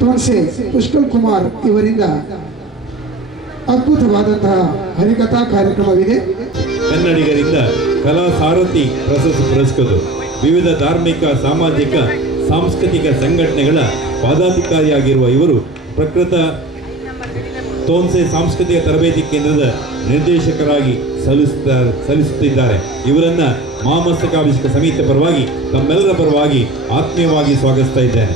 ತೋನ್ಸೆ ಪುಷ್ಕಲ್ ಕುಮಾರ್ ಇವರಿಂದ ಅದ್ಭುತವಾದಂತಹ ಹರಿಕಥಾ ಕಾರ್ಯಕ್ರಮವಿದೆ. ಕನ್ನಡಿಗರಿಂದ ಕಲಾ ಸಾರಥಿ ಪ್ರಶಸ್ತಿ ಪುರಸ್ಕೃತರು, ವಿವಿಧ ಧಾರ್ಮಿಕ, ಸಾಮಾಜಿಕ, ಸಾಂಸ್ಕೃತಿಕ ಸಂಘಟನೆಗಳ ಪದಾಧಿಕಾರಿಯಾಗಿರುವ ಇವರು ಪ್ರಕೃತ ತೋನ್ಸೆ ಸಾಂಸ್ಕೃತಿಕ ತರಬೇತಿ ಕೇಂದ್ರದ ನಿರ್ದೇಶಕರಾಗಿ ಸಲ್ಲಿಸುತ್ತಿದ್ದಾರೆ. ಇವರನ್ನ ಮಹಾಮಸ್ತಕಾಭಿಷೇಕ ಸಮಿತಿ ಪರವಾಗಿ ತಮ್ಮೆಲ್ಲರ ಪರವಾಗಿ ಆತ್ಮೀಯವಾಗಿ ಸ್ವಾಗತಿಸ್ತಾ ಇದ್ದೇನೆ.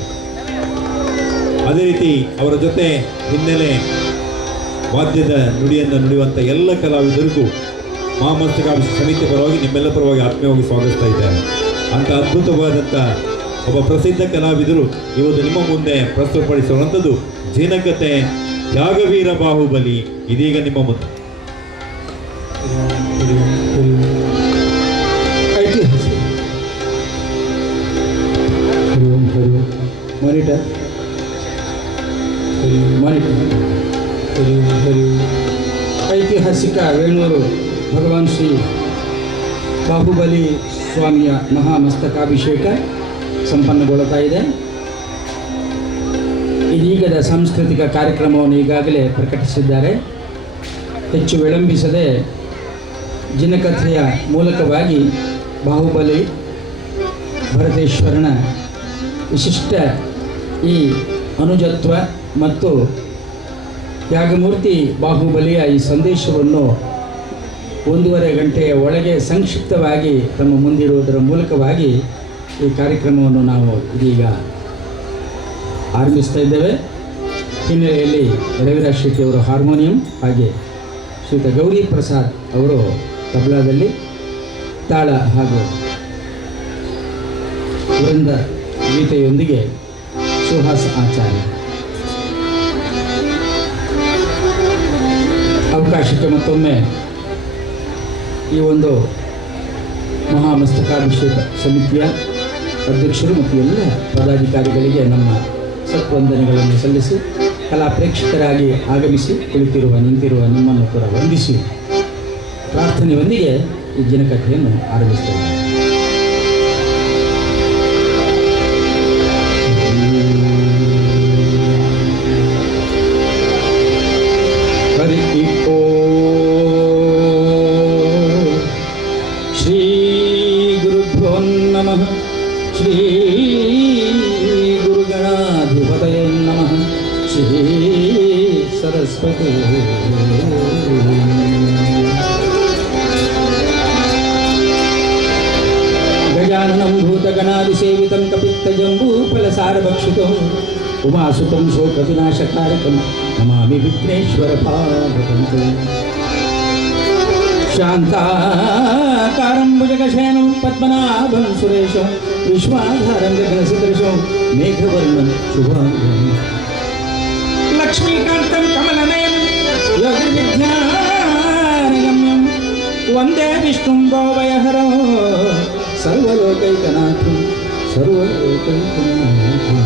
ಅದೇ ರೀತಿ ಅವರ ಜೊತೆ ಹಿನ್ನೆಲೆ ವಾದ್ಯದ ನುಡಿಯನ್ನು ನುಡಿಯುವಂಥ ಎಲ್ಲ ಕಲಾವಿದರಿಗೂ ಮಹಾಮಸ್ತಕಾಭಿಷೇಕ ಸಮಿತಿ ಪರವಾಗಿ ನಿಮ್ಮೆಲ್ಲ ಪರವಾಗಿ ಆತ್ಮೀಯವಾಗಿ ಸ್ವಾಗತಿಸ್ತಾ ಇದ್ದೇನೆ. ಅಂಥ ಅದ್ಭುತವಾದಂಥ ಒಬ್ಬ ಪ್ರಸಿದ್ಧ ಕಲಾವಿದರು ಇವತ್ತು ನಿಮ್ಮ ಮುಂದೆ ಪ್ರಸ್ತುತಪಡಿಸುವಂಥದ್ದು ಜಿನಕತೆ ತ್ಯಾಗವೀರ ಬಾಹುಬಲಿ ಇದೀಗ ನಿಮ್ಮ ಮುಂದೆ. ಐತಿಹಾಸಿಕ ವೇಣೂರು ಭಗವಾನ್ ಶ್ರೀ ಬಾಹುಬಲಿ ಸ್ವಾಮಿಯ ಮಹಾಮಸ್ತಕಾಭಿಷೇಕ ಸಂಪನ್ನಗೊಳ್ಳುತ್ತಾ ಇದೆ. ಇದೀಗದ ಸಾಂಸ್ಕೃತಿಕ ಕಾರ್ಯಕ್ರಮವನ್ನು ಈಗಾಗಲೇ ಪ್ರಕಟಿಸಿದ್ದಾರೆ. ಹೆಚ್ಚು ವಿಳಂಬಿಸದೆ ಜಿನಕಥೆಯ ಮೂಲಕವಾಗಿ ಬಾಹುಬಲಿ ಭರತೇಶ್ವರನ ವಿಶಿಷ್ಟ ಈ ಅನುಜತ್ವ ಮತ್ತು ತ್ಯಾಗಮೂರ್ತಿ ಬಾಹುಬಲಿಯ ಈ ಸಂದೇಶವನ್ನು 1.5 ಗಂಟೆಯ ಒಳಗೆ ಸಂಕ್ಷಿಪ್ತವಾಗಿ ತಮ್ಮ ಮುಂದಿಡುವುದರ ಮೂಲಕವಾಗಿ ಈ ಕಾರ್ಯಕ್ರಮವನ್ನು ನಾವು ಇದೀಗ ಆರಂಭಿಸ್ತಾ ಇದ್ದೇವೆ. ಹಿನ್ನೆಲೆಯಲ್ಲಿ ರವಿರಾಜ್ ಶೆಟ್ಟಿ ಅವರು ಹಾರ್ಮೋನಿಯಂ, ಹಾಗೆ ಶ್ರೀಯುತ ಗೌರಿ ಪ್ರಸಾದ್ ಅವರು ತಬಲಾದಲ್ಲಿ ತಾಳ ಹಾಗೂ ವೃಂದ ಗೀತೆಯೊಂದಿಗೆ ಸುಹಾಸ್ ಆಚಾರ್ಯ. ಅವಕಾಶಕ್ಕೆ ಮತ್ತೊಮ್ಮೆ ಈ ಒಂದು ಮಹಾಮಸ್ತಕಾಭಿಷೇಕ ಸಮಿತಿಯ ಅಧ್ಯಕ್ಷರು ಮತ್ತು ಎಲ್ಲ ಪದಾಧಿಕಾರಿಗಳಿಗೆ ನಮ್ಮ ಸತ್ವಂದನೆಗಳನ್ನು ಸಲ್ಲಿಸಿ, ಕಲಾ ಪ್ರೇಕ್ಷಕರಾಗಿ ಆಗಮಿಸಿ ಕುಳಿತಿರುವ ನಿಂತಿರುವ ನಿಮ್ಮನ್ನು ಕೂಡ ವಂದಿಸಿ ಪ್ರಾರ್ಥನೆಯೊಂದಿಗೆ ಈ ಜಿನಕಥೆಯನ್ನು ಆರಂಭಿಸ್ತೇವೆ. ಹರಿ ಓ ಶ್ರೀ ಗುರುಭ್ಯೋ ನಮಃ. ಶ್ರೀ ಗುರುಗಣಾಧಿಪತಯೇ ನಮಃ. ಶ್ರೀ ಸರಸ್ವತಿ ಗಜಾನನಂ ಭೂತಗಣಾದಿಸೇವಿತಂ ಕಪಿತ್ತಜಂಬೂಫಲಸಾರಭಕ್ಷಿತಂ ಉಮಾಸುತಂ ಶೋಕವಿನಾಶಕಾರಕಂ ನಮಾಮಿ ವಿಘ್ನೇಶ್ವರ ಪಾದಪಂಕಜಂ. ಶಾಂತಾಕಾರಂ ಭುಜಗಶಯನಂ ಪದ್ಮನಾಭಂ ಸುರೇಶಂ ವಿಶ್ವಾಧಾರಂ ಗಗನಸದೃಶಂ ಮೇಘವರ್ಣಂ ಶುಭಾಂಗಂ ಲಕ್ಷ್ಮೀಕಾಂತಂ ಕಮಲನಯನಂ ಯೋಗವಿಜ್ಞಾನಗಮ್ಯಂ ವಂದೇ ವಿಷ್ಣುಂ ಭವಭಯಹರಂ ಸರ್ವಲೋಕೈಕನಾಥಂ ಸರ್ವಲೋಕೈಕನಾಥಂ.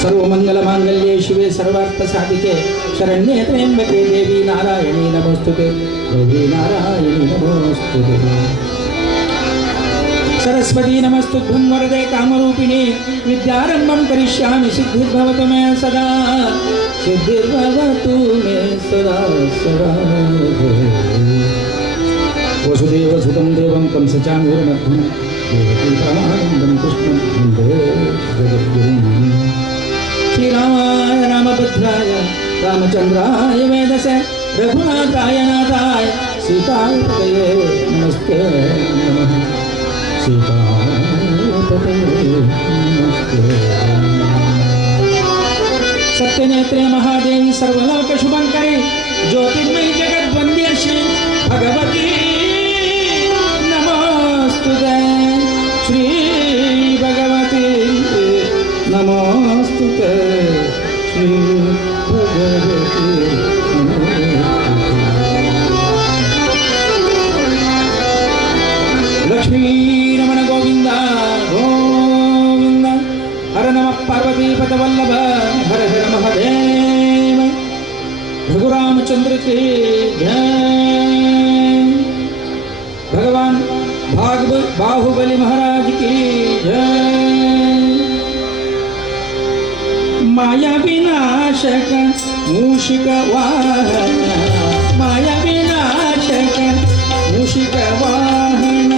ಸರ್ವಮಂಗಲಮಾಂಗಲ್ಯೆ ಶಿವೆ ಸರ್ವಾರ್ಥಸಾಧಿಕೆ ಶರಣ್ಯೇ ತ್ರ್ಯಂಬಕೆ ದೇವಿ ನಾರಾಯಣಿ ನಮೋಸ್ತುತೆ. ದೇವಿ ನಾರಾಯಣಿ ನಮೋಸ್ತುತೆ. ಸರಸ್ವತಿ ನಮಸ್ತುಭ್ಯಂ ವರದೆ ಕಾಮರೂಪಿಣಿ ವಿದ್ಯಾರಂಭಂ ಕರಿಷ್ಯಾಮಿ ಸಿದ್ಧಿರ್ಭವತು ಮೇ ಸದಾ. ಸಿದ್ಧಿರ್ಭವತು ಮೇ ಸದಾ ಸದಾ. ವಸುದೇವಸುತಂ ದೇವಂ ಕಂಸಚಾಣೂರಮಧ್ಯಂ ದೇವಕೀ ಪರಮಾನಂದಂ ಕೃಷ್ಣಂ ವಂದೇ ಜಗದ್ಗುರುಂ. ಶ್ರೀರಾಮಾಯ ರಾಮಭದ್ರಾಯ ರಾಮಚಂದ್ರಾಯ ವೇದಸೆ ರಘುನಾಥಾಯ ನಾಥಾಯ ಸೀತಾಯ ಪತಯೇ ನಮಸ್ತೆ ನಮಃ. ಸೀತಾಯ ಪತಯೇ ನಮಸ್ತೆ. ಸತ್ಯನೇತ್ರೆ ಮಹಾದೇವಿ ಸರ್ವಲೋಕ ಶುಭಂಕರಿ ಜ್ಯೋತಿರ್ಮಯಿ ಜಗದ್ವಂದ್ಯ ಶ್ರೀ ಭಗವತಿ ನಮೋಸ್ತುತೆ. ಶ್ರೀ ಭಗವತಿ ನಮೋಸ್ತುತೆ. ಶ್ರೀ ಭಗವತಿ ಲಕ್ಷ್ಮೀರಮಣ ಗೋವಿಂದ ಗೋವಿಂದ. ಹರ ನಮಃ ಪಾರ್ವತೀಪತವಲ್ಲಭ ಹರ ಹರ ಮಹಾದೇವ. रघुरामचंद्र के भगवान बाहुबली महाराज की ಮಾಯ ವಿನಾಶಕ ಮೂಷಿಕ ವಾಹನ ಮಾಯ ವಿನಾಶಕ ಮೂಷಿಕ ವಾಹನ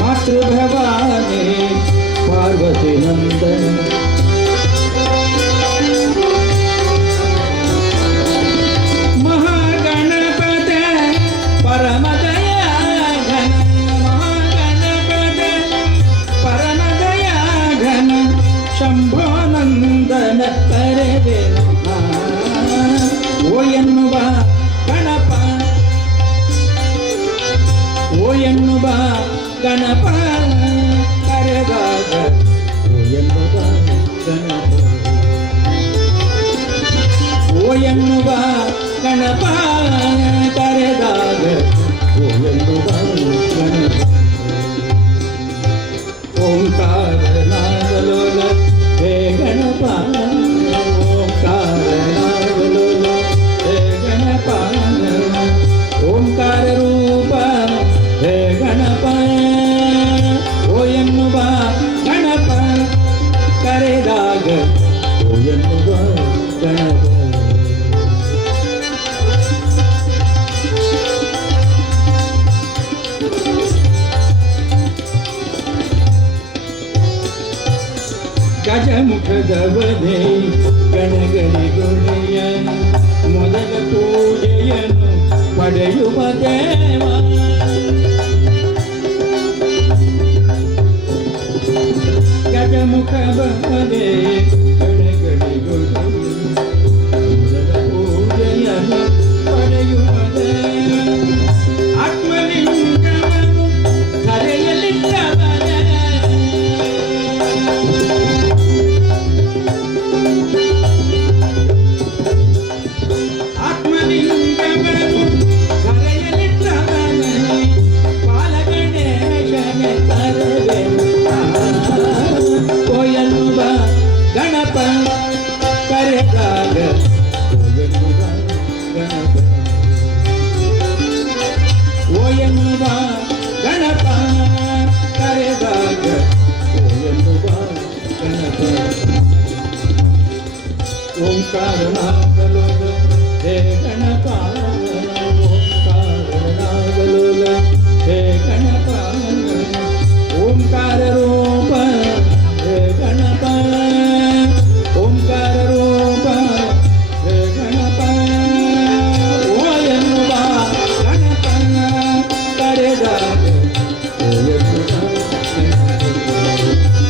ಮಾತೃಭವಾನಿ ಪಾರ್ವತಿ ನಂದನ ಮಹಾಗಣಪತ ಪರಮದಯ ಘನ ಮಹಾಗಣಪತ ಪರಮದಯ ಘನ ಶಂಭೋನಂದನ ಕರೆವೆ ಓ ಎನ್ನುವ ಗಣಪ ಓ ಎನ್ನುವ ಗಣಪ ಕರೆದಾಗ ಓ ಎನ್ನುವ ಗಣಪ ಓ ಎನ್ನುವ ಗಣಪ ಕರೆದಾಗ ಓ ಎನ್ನುವ ಗಣಪ ಓಂಕಾರ ನಾಗಲೋಲ ಹೇ ಗಣಪ ಓಂಕಾರ ನಾಗಲೋಲ ಹೇ ಗಣಪ ಓಂಕಾರ ರೂಪ ಹೇ ಗಣಪ ಓ ಎನ್ನುವ ಗಣಪ ಕರೆದಾಗ ಓ ಎನ್ನುವ ಗಣಪ ಗಜಮುಖದವನೇ ಗಣಗಣಿಗೊಡೆಯ ಮೊದಲ ಪೂಜೆಯನ್ನು ಪಡೆಯುವ ದೇವ ಗಜಮುಖದವನೇ ಗಣಗಣಿಗೊಡೆಯ ಮೊದಲ ಪೂಜೆಯನ್ನು ಪಡೆಯುವ ದೇವ ಆತ್ಮಲಿಂಗವನ್ನು ಧರೆಯಲಿಟ್ಟವನೇ ಗಣಪ ಕರೆದಾಗ ಓ ಎನ್ನುವ ಗಣಪ ಕರೆದಾಗ ಓ ಎನ್ನುವ ಗಣಪ ಓಂಕಾರ ನಾಗಲೋಲ ಹೇ ಗಣಪ ಓಂಕಾರ ನಾಗಲೋಲ ಹೇ ಗಣಪ ಓಂಕಾರ ರೂಪ ಹೇ ಗಣಪ ಓಂಕಾರ ರೂಪ ಹೇ ಗಣಪ ಓ ಎನ್ನುವ ಗಣಪ ಕರೆದಾಗ ಓ ಎನ್ನುವ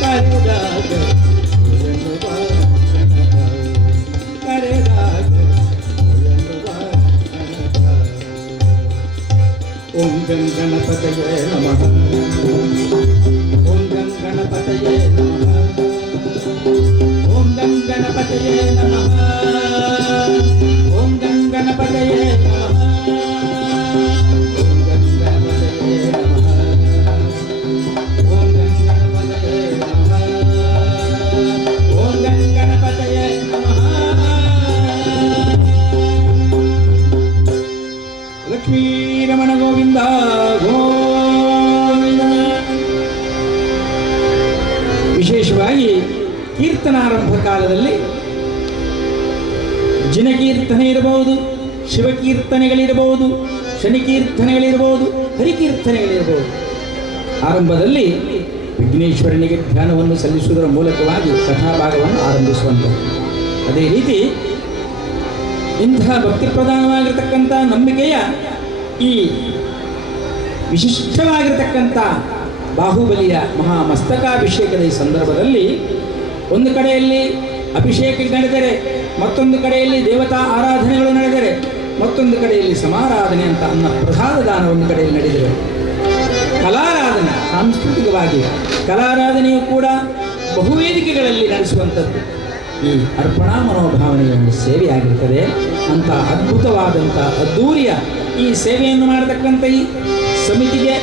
ಕರೆದಾಗ ಓ ಎನ್ನುವ ಗಣಪ ಕರೆದಾಗ ಓ ಎನ್ನುವ ಗಣಪ ಓಂ ಗಂ ಗಣಪತಯೇ ನಮಃ ಓಂ ಗಂ ಗಣಪತಯೇ ನಮಃ ಓಂ ಗಂ ಗಣಪತಯೇ ನಮಃ ಓಂ ಗಂ ಗಣಪತಯೇ ನಮಃ ಓಂ ಗಂ ಗಣಪತಯೇ ನಮಃ ಓಂ ಗಂ ಗಣಪತಯೇ ನಮಃ ಓಂ ಗಂ ಗಣಪತಯೇ ನಮಃ ಲಕ್ಷ್ಮೀ ರಮಣ ಗೋವಿಂದ ಗೋವಿಂದ. ವಿಶೇಷವಾಗಿ ಕೀರ್ತನಾರಂಭ ಕಾಲದಲ್ಲಿ ಜಿನಕೀರ್ತನೆ ಇರಬಹುದು, ಶಿವಕೀರ್ತನೆಗಳಿರಬಹುದು, ಶನಿಕೀರ್ತನೆಗಳಿರಬಹುದು, ಹರಿಕೀರ್ತನೆಗಳಿರಬಹುದು. ಆರಂಭದಲ್ಲಿ ವಿಘ್ನೇಶ್ವರನಿಗೆ ಧ್ಯಾನವನ್ನು ಸಲ್ಲಿಸುವುದರ ಮೂಲಕವಾಗಿ ಕಥಾಭಾಗವನ್ನು ಆರಂಭಿಸುವಂಥದ್ದು. ಅದೇ ರೀತಿ ಇಂತಹ ಭಕ್ತಿಪ್ರಧಾನವಾಗಿರತಕ್ಕಂಥ ನಂಬಿಕೆಯ ಈ ವಿಶಿಷ್ಟವಾಗಿರತಕ್ಕಂಥ ಬಾಹುಬಲಿಯ ಮಹಾಮಸ್ತಕಾಭಿಷೇಕದ ಈ ಸಂದರ್ಭದಲ್ಲಿ ಒಂದು ಕಡೆಯಲ್ಲಿ ಅಭಿಷೇಕ ನಡೆದರೆ, ಮತ್ತೊಂದು ಕಡೆಯಲ್ಲಿ ದೇವತಾ ಆರಾಧನೆಗಳು ನಡೆದರೆ, ಮತ್ತೊಂದು ಕಡೆಯಲ್ಲಿ ಸಮಾರಾಧನೆ ಅಂತ ಅನ್ನ ಪ್ರಸಾದ ದಾನ ಒಂದು ಕಡೆಯಲ್ಲಿ ನಡೆದರೆ, ಕಲಾರಾಧನೆ ಸಾಂಸ್ಕೃತಿಕವಾಗಿ ಕಲಾರಾಧನೆಯು ಕೂಡ ಬಹುವೇದಿಕೆಗಳಲ್ಲಿ ನಡೆಸುವಂಥದ್ದು ಈ ಅರ್ಪಣಾ ಮನೋಭಾವನೆಯ ಒಂದು ಸೇವೆಯಾಗಿರ್ತದೆ. ಅಂಥ ಅದ್ಭುತವಾದಂಥ ಅದ್ಧೂರಿಯ ಈ ಸೇವೆಯನ್ನು ಮಾಡತಕ್ಕಂಥ ಈ ಸಮಿತಿಗೆ,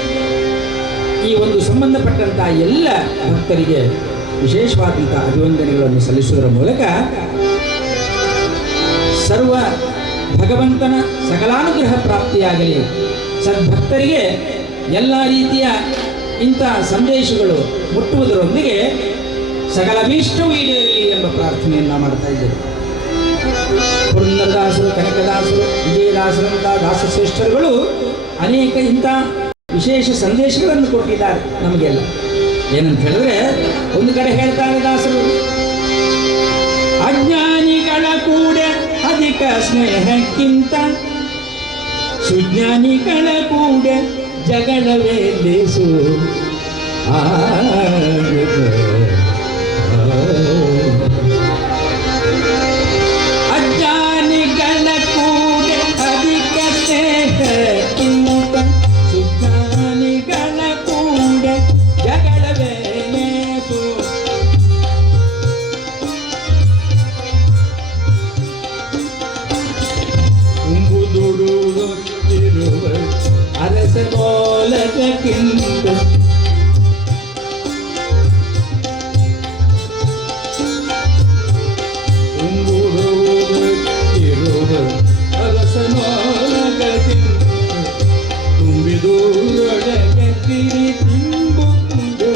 ಈ ಒಂದು ಸಂಬಂಧಪಟ್ಟಂಥ ಎಲ್ಲ ಭಕ್ತರಿಗೆ ವಿಶೇಷವಾದಂಥ ಅಭಿವಂದನೆಗಳನ್ನು ಸಲ್ಲಿಸುವುದರ ಮೂಲಕ ಸರ್ವ ಭಗವಂತನ ಸಕಲಾನುಗ್ರಹ ಪ್ರಾಪ್ತಿಯಾಗಲಿ. ಸದ್ಭಕ್ತರಿಗೆ ಎಲ್ಲ ರೀತಿಯ ಇಂಥ ಸಂದೇಶಗಳು ಮುಟ್ಟುವುದರೊಂದಿಗೆ ಸಕಲ ಅಭೀಷ್ಟವೂ ಈಡೇರಲಿ ಎಂಬ ಪ್ರಾರ್ಥನೆಯನ್ನು ಮಾಡ್ತಾ ಇದ್ದೇವೆ. ಪುರಂದರದಾಸರು, ಕನಕದಾಸರು, ವಿಜಯದಾಸರಂಥ ದಾಸಶ್ರೇಷ್ಠರುಗಳು ಅನೇಕ ಇಂಥ ವಿಶೇಷ ಸಂದೇಶಗಳನ್ನು ಕೊಟ್ಟಿದ್ದಾರೆ ನಮಗೆಲ್ಲ. ಏನಂತ ಹೇಳಿದ್ರೆ, ಒಂದು ಕಡೆ ಹೇಳ್ತಾರೆ ದಾಸರು, ಅಜ್ಞಾನಿಗಳ ಕೂಡ ಅಧಿಕ ಸ್ನೇಹಕ್ಕಿಂತ ಸುಜ್ಞಾನಿಗಳ ಕೂಡ ಜಗಳವೇ ಲೇಸು. ಅಜ್ಞಾನಿಗಳ ಕೂಡ ಅಧಿಕ ಸ್ನೇಹಕ್ಕಿಂತ ಸುಜ್ಞಾನಿಗಳ ಕೂಡ ಜಗಳವೇ ಲೇಸು. ಉಂಬುದುಡುತ್ತಿರುವ ಅರಸ ಮೋಲಕ್ಕಿಂತ ಅರಸ ಮೋಲಕ್ಕಿಂತ ತುಂಬಿದೂರೊಳಗೆ ತಿರಿ ತಿಂಬುವುದು.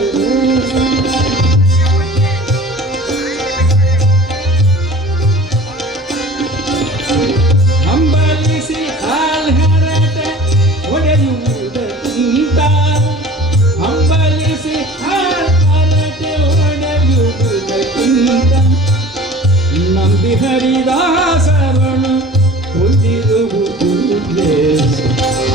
ಹಂಬಲಿಸಿ ಹಾಲ್ಹರಟೆ ಒಡೆಯುವುದಕ್ಕಿಂತ, ಹಂಬಲಿಸಿ ಹಾಲ್ಹರಟೆ ಒಡೆಯುವುದಕ್ಕಿಂತ ನಂಬಿ ಹರಿದಾಸರನು ಹೊಂದಿರುವುದು ಲೇಸು.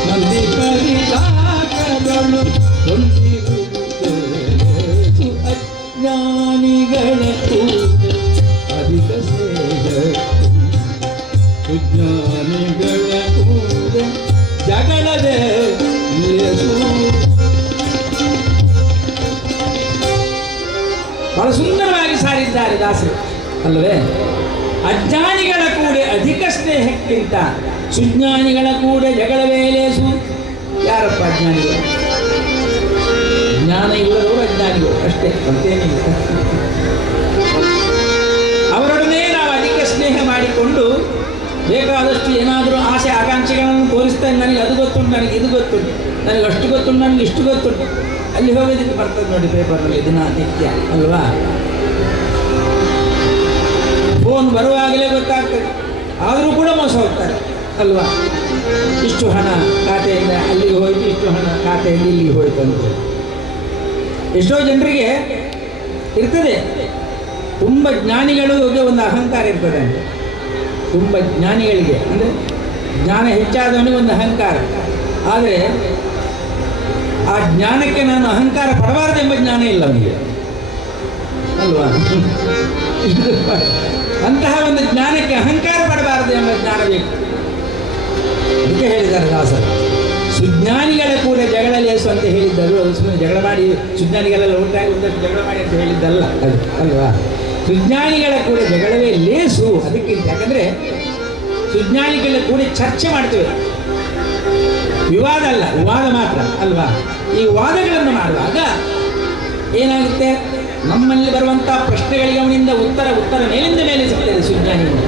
ನಂಬಿ ಹರಿದಾಸರನು ಹೊಂದಿರುವುದು ಲೇಸು. ಅಜ್ಞಾನಿಗಳ ಕೂಡ ಅಧಿಕ ಸ್ನೇಹ, ಸುಜ್ಞಾನಿಗಳ ಕೂಡ ಜಗಳವೇ ಲೇಸು. ಬಹಳ ಸುಂದರವಾಗಿ ಸಾರಿದ್ದಾರೆ ದಾಸರು ಅಲ್ಲವೇ? ಅಜ್ಞಾನಿಗಳ ಕೂಡ ಅಧಿಕ ಸ್ನೇಹಕ್ಕಿಂತ ಸುಜ್ಞಾನಿಗಳ ಕೂಡ ಜಗಳವೇ ಲೇಸು. ಯಾರಪ್ಪ ಅಜ್ಞಾನಿಗಳು? ಜ್ಞಾನ ಇಲ್ಲದವರು ಅಜ್ಞಾನಿಗಳು ಅಷ್ಟೇ, ಮತ್ತೇನಿಲ್ಲ. ಅವರೊಡನೆ ನಾವು ಅಧಿಕ ಸ್ನೇಹ ಮಾಡಿಕೊಂಡು ಬೇಕಾದಷ್ಟು ಏನಾದರೂ ಆಸೆ ಆಕಾಂಕ್ಷೆಗಳನ್ನು ತೋರಿಸ್ತಾ, ನನಗೆ ಅದು ಗೊತ್ತುಂಟು, ನನಗೆ ಇದು ಗೊತ್ತುಂಟು, ನನಗೆ ಅಷ್ಟು ಗೊತ್ತುಂಟು, ನನಗೆ ಇಷ್ಟು ಗೊತ್ತುಂಟು. ಅಲ್ಲಿ ಹೋಗೋದಕ್ಕೆ ಬರ್ತದೆ ನೋಡಿ ಪೇಪರ್ನಲ್ಲಿ ದಿನ ನಿತ್ಯ ಅಲ್ವಾ? ಫೋನ್ ಬರುವಾಗಲೇ ಗೊತ್ತಾಗ್ತದೆ, ಆದರೂ ಕೂಡ ಮೋಸ ಹೋಗ್ತಾರೆ ಅಲ್ವಾ? ಇಷ್ಟು ಹಣ ಖಾತೆಯಿಂದ ಅಲ್ಲಿಗೆ ಹೋಯಿತು, ಇಷ್ಟು ಹಣ ಖಾತೆಯಿಂದ ಇಲ್ಲಿಗೆ ಹೋಯಿತು ಅಂತ. ಎಷ್ಟೋ ಜನರಿಗೆ ಇರ್ತದೆ, ತುಂಬ ಜ್ಞಾನಿಗಳಿಗೆ ಒಂದು ಅಹಂಕಾರ ಇರ್ತದೆ ಅಂತ. ತುಂಬ ಜ್ಞಾನಿಗಳಿಗೆ ಅಂದರೆ ಜ್ಞಾನ ಹೆಚ್ಚಾದವನಿಗೆ ಒಂದು ಅಹಂಕಾರ. ಆದರೆ ಆ ಜ್ಞಾನಕ್ಕೆ ನಾನು ಅಹಂಕಾರ ಪಡಬಾರದು ಎಂಬ ಜ್ಞಾನ ಇಲ್ಲ ಅವನಿಗೆ ಅಲ್ವಾ? ಅಂತಹ ಒಂದು ಜ್ಞಾನಕ್ಕೆ ಅಹಂಕಾರ ಪಡಬಾರದು ಎಂಬ ಜ್ಞಾನ ಬೇಕು. ಅದಕ್ಕೆ ಹೇಳಿದ್ದಾರೆ ದಾಸರು, ಸುಜ್ಞಾನಿಗಳ ಕೂಡ ಜಗಳ ಲೇಸು ಅಂತ ಹೇಳಿದ್ದರು. ಅದು ಸುಮ್ಮನೆ ಜಗಳ ಮಾಡಿ ಸುಜ್ಞಾನಿಗಳೆಲ್ಲ ಒಟ್ಟಾಗಿ ಒಂದಷ್ಟು ಜಗಳ ಮಾಡಿ ಅಂತ ಹೇಳಿದ್ದಲ್ಲ ಅದು ಅಲ್ವಾ? ಸುಜ್ಞಾನಿಗಳ ಕೂಡ ಜಗಳವೇ ಲೇಸು. ಅದಕ್ಕಿಂತ ಯಾಕಂದರೆ ಸುಜ್ಞಾನಿಗಳ ಕೂಡ ಚರ್ಚೆ ಮಾಡ್ತೇವೆ, ವಿವಾದ ಅಲ್ಲ, ವಾದ ಮಾತ್ರ ಅಲ್ವಾ? ಈ ವಾದಗಳನ್ನು ಮಾಡುವಾಗ ಏನಾಗುತ್ತೆ, ನಮ್ಮಲ್ಲಿ ಬರುವಂಥ ಪ್ರಶ್ನೆಗಳಿಗೆ ಅವನಿಂದ ಉತ್ತರ ಮೇಲಿಂದ ಮೇಲೆ ಸಿಗ್ತದೆ ಸುಜ್ಞಾನಿಯಿಂದ.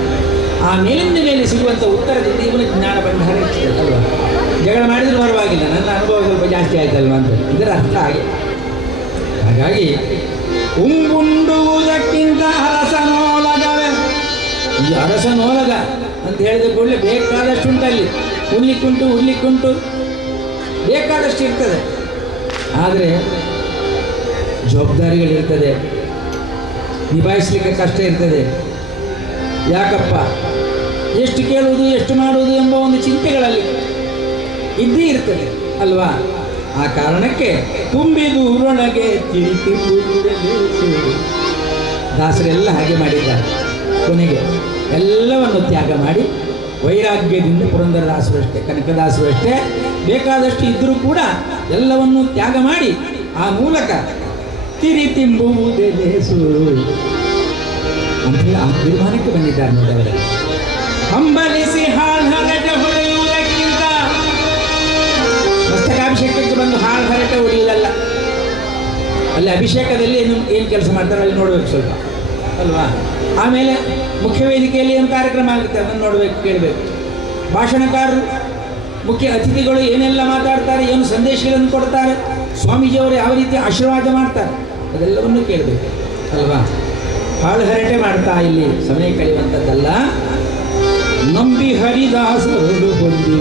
ಆ ಮೇಲಿಂದ ಮೇಲೆ ಸಿಗುವಂಥ ಉತ್ತರದಿಂದ ಇವನ ಜ್ಞಾನ ಭಂಡಾರ ಹೆಚ್ಚಿದೆ ಅಲ್ವಾ? ಜಗಳ ಮಾಡಿದರೂ ಪರವಾಗಿಲ್ಲ, ನನ್ನ ಅನುಭವ ಸ್ವಲ್ಪ ಜಾಸ್ತಿ ಆಯ್ತಲ್ವ ಅಂತ ಇದರ ಅರ್ಥ ಹಾಗೆ. ಹಾಗಾಗಿ ಉಂಗುಂಡುವುದಕ್ಕಿಂತ ಅರಸನೋಲಗವೇ. ಈ ಅರಸನೋಲಗ ಅಂತ ಹೇಳಿದ ಕೂಡಲೇ ಬೇಕಾದಷ್ಟು ಉಂಟಲ್ಲಿ, ಉಡ್ಲಿಕ್ಕುಂಟು ಬೇಕಾದಷ್ಟು ಇರ್ತದೆ. ಆದರೆ ಜವಾಬ್ದಾರಿಗಳಿರ್ತದೆ, ನಿಭಾಯಿಸಲಿಕ್ಕೆ ಕಷ್ಟ ಇರ್ತದೆ. ಯಾಕಪ್ಪ, ಎಷ್ಟು ಕೇಳುವುದು ಎಷ್ಟು ಮಾಡುವುದು ಎಂಬ ಒಂದು ಚಿಂತೆಗಳಲ್ಲಿ ಇದ್ದೇ ಇರ್ತದೆ ಅಲ್ವಾ? ಆ ಕಾರಣಕ್ಕೆ ತುಂಬಿದೂರೊಳಗೆ ದಾಸರೆಲ್ಲ ಹಾಗೆ ಮಾಡಿದ್ದಾರೆ. ಕೊನೆಗೆ ಎಲ್ಲವನ್ನು ತ್ಯಾಗ ಮಾಡಿ ವೈರಾಗ್ಯದಿಂದ ಪುರಂದರದಾಸರು ಅಷ್ಟೇ, ಕನಕದಾಸರು ಅಷ್ಟೇ, ಬೇಕಾದಷ್ಟು ಇದ್ದರೂ ಕೂಡ ಎಲ್ಲವನ್ನು ತ್ಯಾಗ ಮಾಡಿ ಆ ಮೂಲಕ ತಿರಿ ತಿಂಬುವುದೇ ಲೇಸು ಅಂತೇಳಿ ಆ ತೀರ್ಮಾನಕ್ಕೆ ಬಂದಿದ್ದಾರೆ ನೋಡಿ ಅವರಲ್ಲಿ. ಹಂಬಲಿಸಿ ಹಾಳು ಹರಟೆ ಹೊಡೆಯುವುದಕ್ಕಿಂತ, ಮಸ್ತಕಾಭಿಷೇಕಕ್ಕೆ ಬಂದು ಹಾಳು ಹರಟೆ ಹೊಡೆಯುವುದಲ್ಲ. ಅಲ್ಲಿ ಅಭಿಷೇಕದಲ್ಲಿ ಏನು ಕೆಲಸ ಮಾಡ್ತಾರೆ ಅಲ್ಲಿ ನೋಡ್ಬೇಕು ಸ್ವಲ್ಪ ಅಲ್ವಾ? ಆಮೇಲೆ ಮುಖ್ಯ ವೇದಿಕೆಯಲ್ಲಿ ಏನು ಕಾರ್ಯಕ್ರಮ ಆಗುತ್ತೆ ಅದನ್ನು ನೋಡಬೇಕು, ಕೇಳಬೇಕು. ಭಾಷಣಕಾರರು, ಮುಖ್ಯ ಅತಿಥಿಗಳು ಏನೆಲ್ಲ ಮಾತಾಡ್ತಾರೆ, ಏನು ಸಂದೇಶಗಳನ್ನು ಕೊಡ್ತಾರೆ, ಸ್ವಾಮೀಜಿಯವರು ಯಾವ ರೀತಿ ಆಶೀರ್ವಾದ ಮಾಡ್ತಾರೆ, ಅದೆಲ್ಲವನ್ನು ಕೇಳಬೇಕು ಅಲ್ವಾ? ಹಾಳು ಹರಟೆ ಮಾಡ್ತಾ ಇಲ್ಲಿ ಸಮಯ ಕಳೆಯುವಂಥದ್ದಲ್ಲ. ನಂಬಿ ಹರಿದಾಸರು ಹೊಂದಿ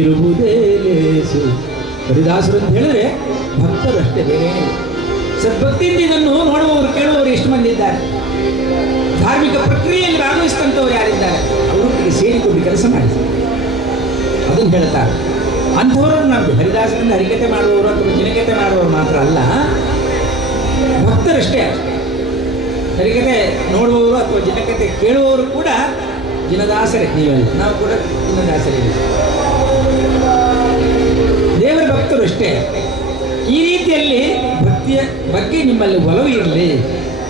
ಇರುವುದೇ ಲೇಸು. ಹರಿದಾಸರು ಅಂತ ಹೇಳಿದ್ರೆ ಭಕ್ತರು ಅಷ್ಟೇ, ಬೇರೆ ಸದ್ಭಕ್ತಿಯಿಂದ ಇದನ್ನು ನೋಡುವವರು ಕೇಳುವವರು ಎಷ್ಟು ಮಂದಿ ಇದ್ದಾರೆ? ಧಾರ್ಮಿಕ ಪ್ರಕ್ರಿಯೆಯಲ್ಲಿ ಭಾಗವಹಿಸಿದಂಥವ್ರು ಯಾರಿದ್ದಾರೆ? ಅವರು ಸೇರಿಕೊಂಡು ಕೆಲಸ ಮಾಡಿ ಅದನ್ನು ಹೇಳ್ತಾರೆ. ಅಂಥವ್ರನ್ನು ನಂಬಿ, ಹರಿದಾಸರಿಂದ ಹರಿಕತೆ ಮಾಡುವವರು ಅಥವಾ ಜಿನಕತೆ ಮಾಡುವವರು ಮಾತ್ರ ಅಲ್ಲ, ಭಕ್ತರಷ್ಟೇ. ಹರಿಕತೆ ನೋಡುವವರು ಅಥವಾ ಜಿನಕತೆ ಕೇಳುವವರು ಕೂಡ ಜಿನದಾಸರೇ. ನೀವೆಲ್ಲ ನಾವು ಕೂಡ ಜಿನದಾಸರೇ, ದೇವರ ಭಕ್ತರು ಅಷ್ಟೇ. ಈ ರೀತಿಯಲ್ಲಿ ಭಕ್ತಿಯ ಬಗ್ಗೆ ನಿಮ್ಮಲ್ಲಿ ಒಲವು ಇರಲಿ.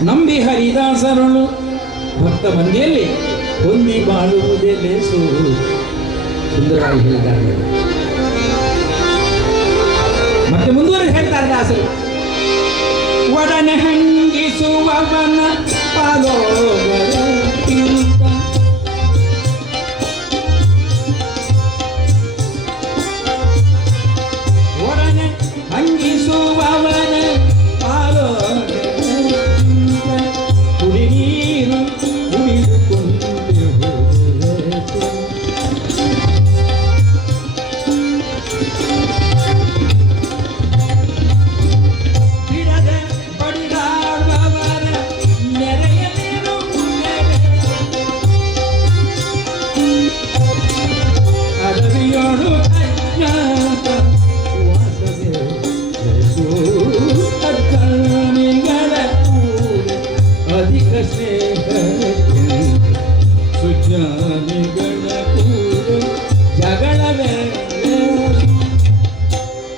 ನಂಬಿ ಹರಿದಾಸರಳು ಭಕ್ತ ಮಂದಿಯಲ್ಲಿ ಹೊಂದಿ ಬಾಳುವುದೇ ಲೇಸು. ಸುಂದರವಾಗಿ ಹೇಳಿದ್ದಾರೆ. ಮತ್ತೆ ಮುಂದುವರೆದು ಹೇಳ್ತಾರೆ ದಾಸರು, ಒಡನೆ ಹಂಗಿಸುವವನ ಪಾಲೋಗರ ಒಡನೆ ಹಂಗಿಸುವವನ ಪಾಲೋಗರ ಕುಡಿ ನೀರು ಕುಡಿದುಕೊಂಡು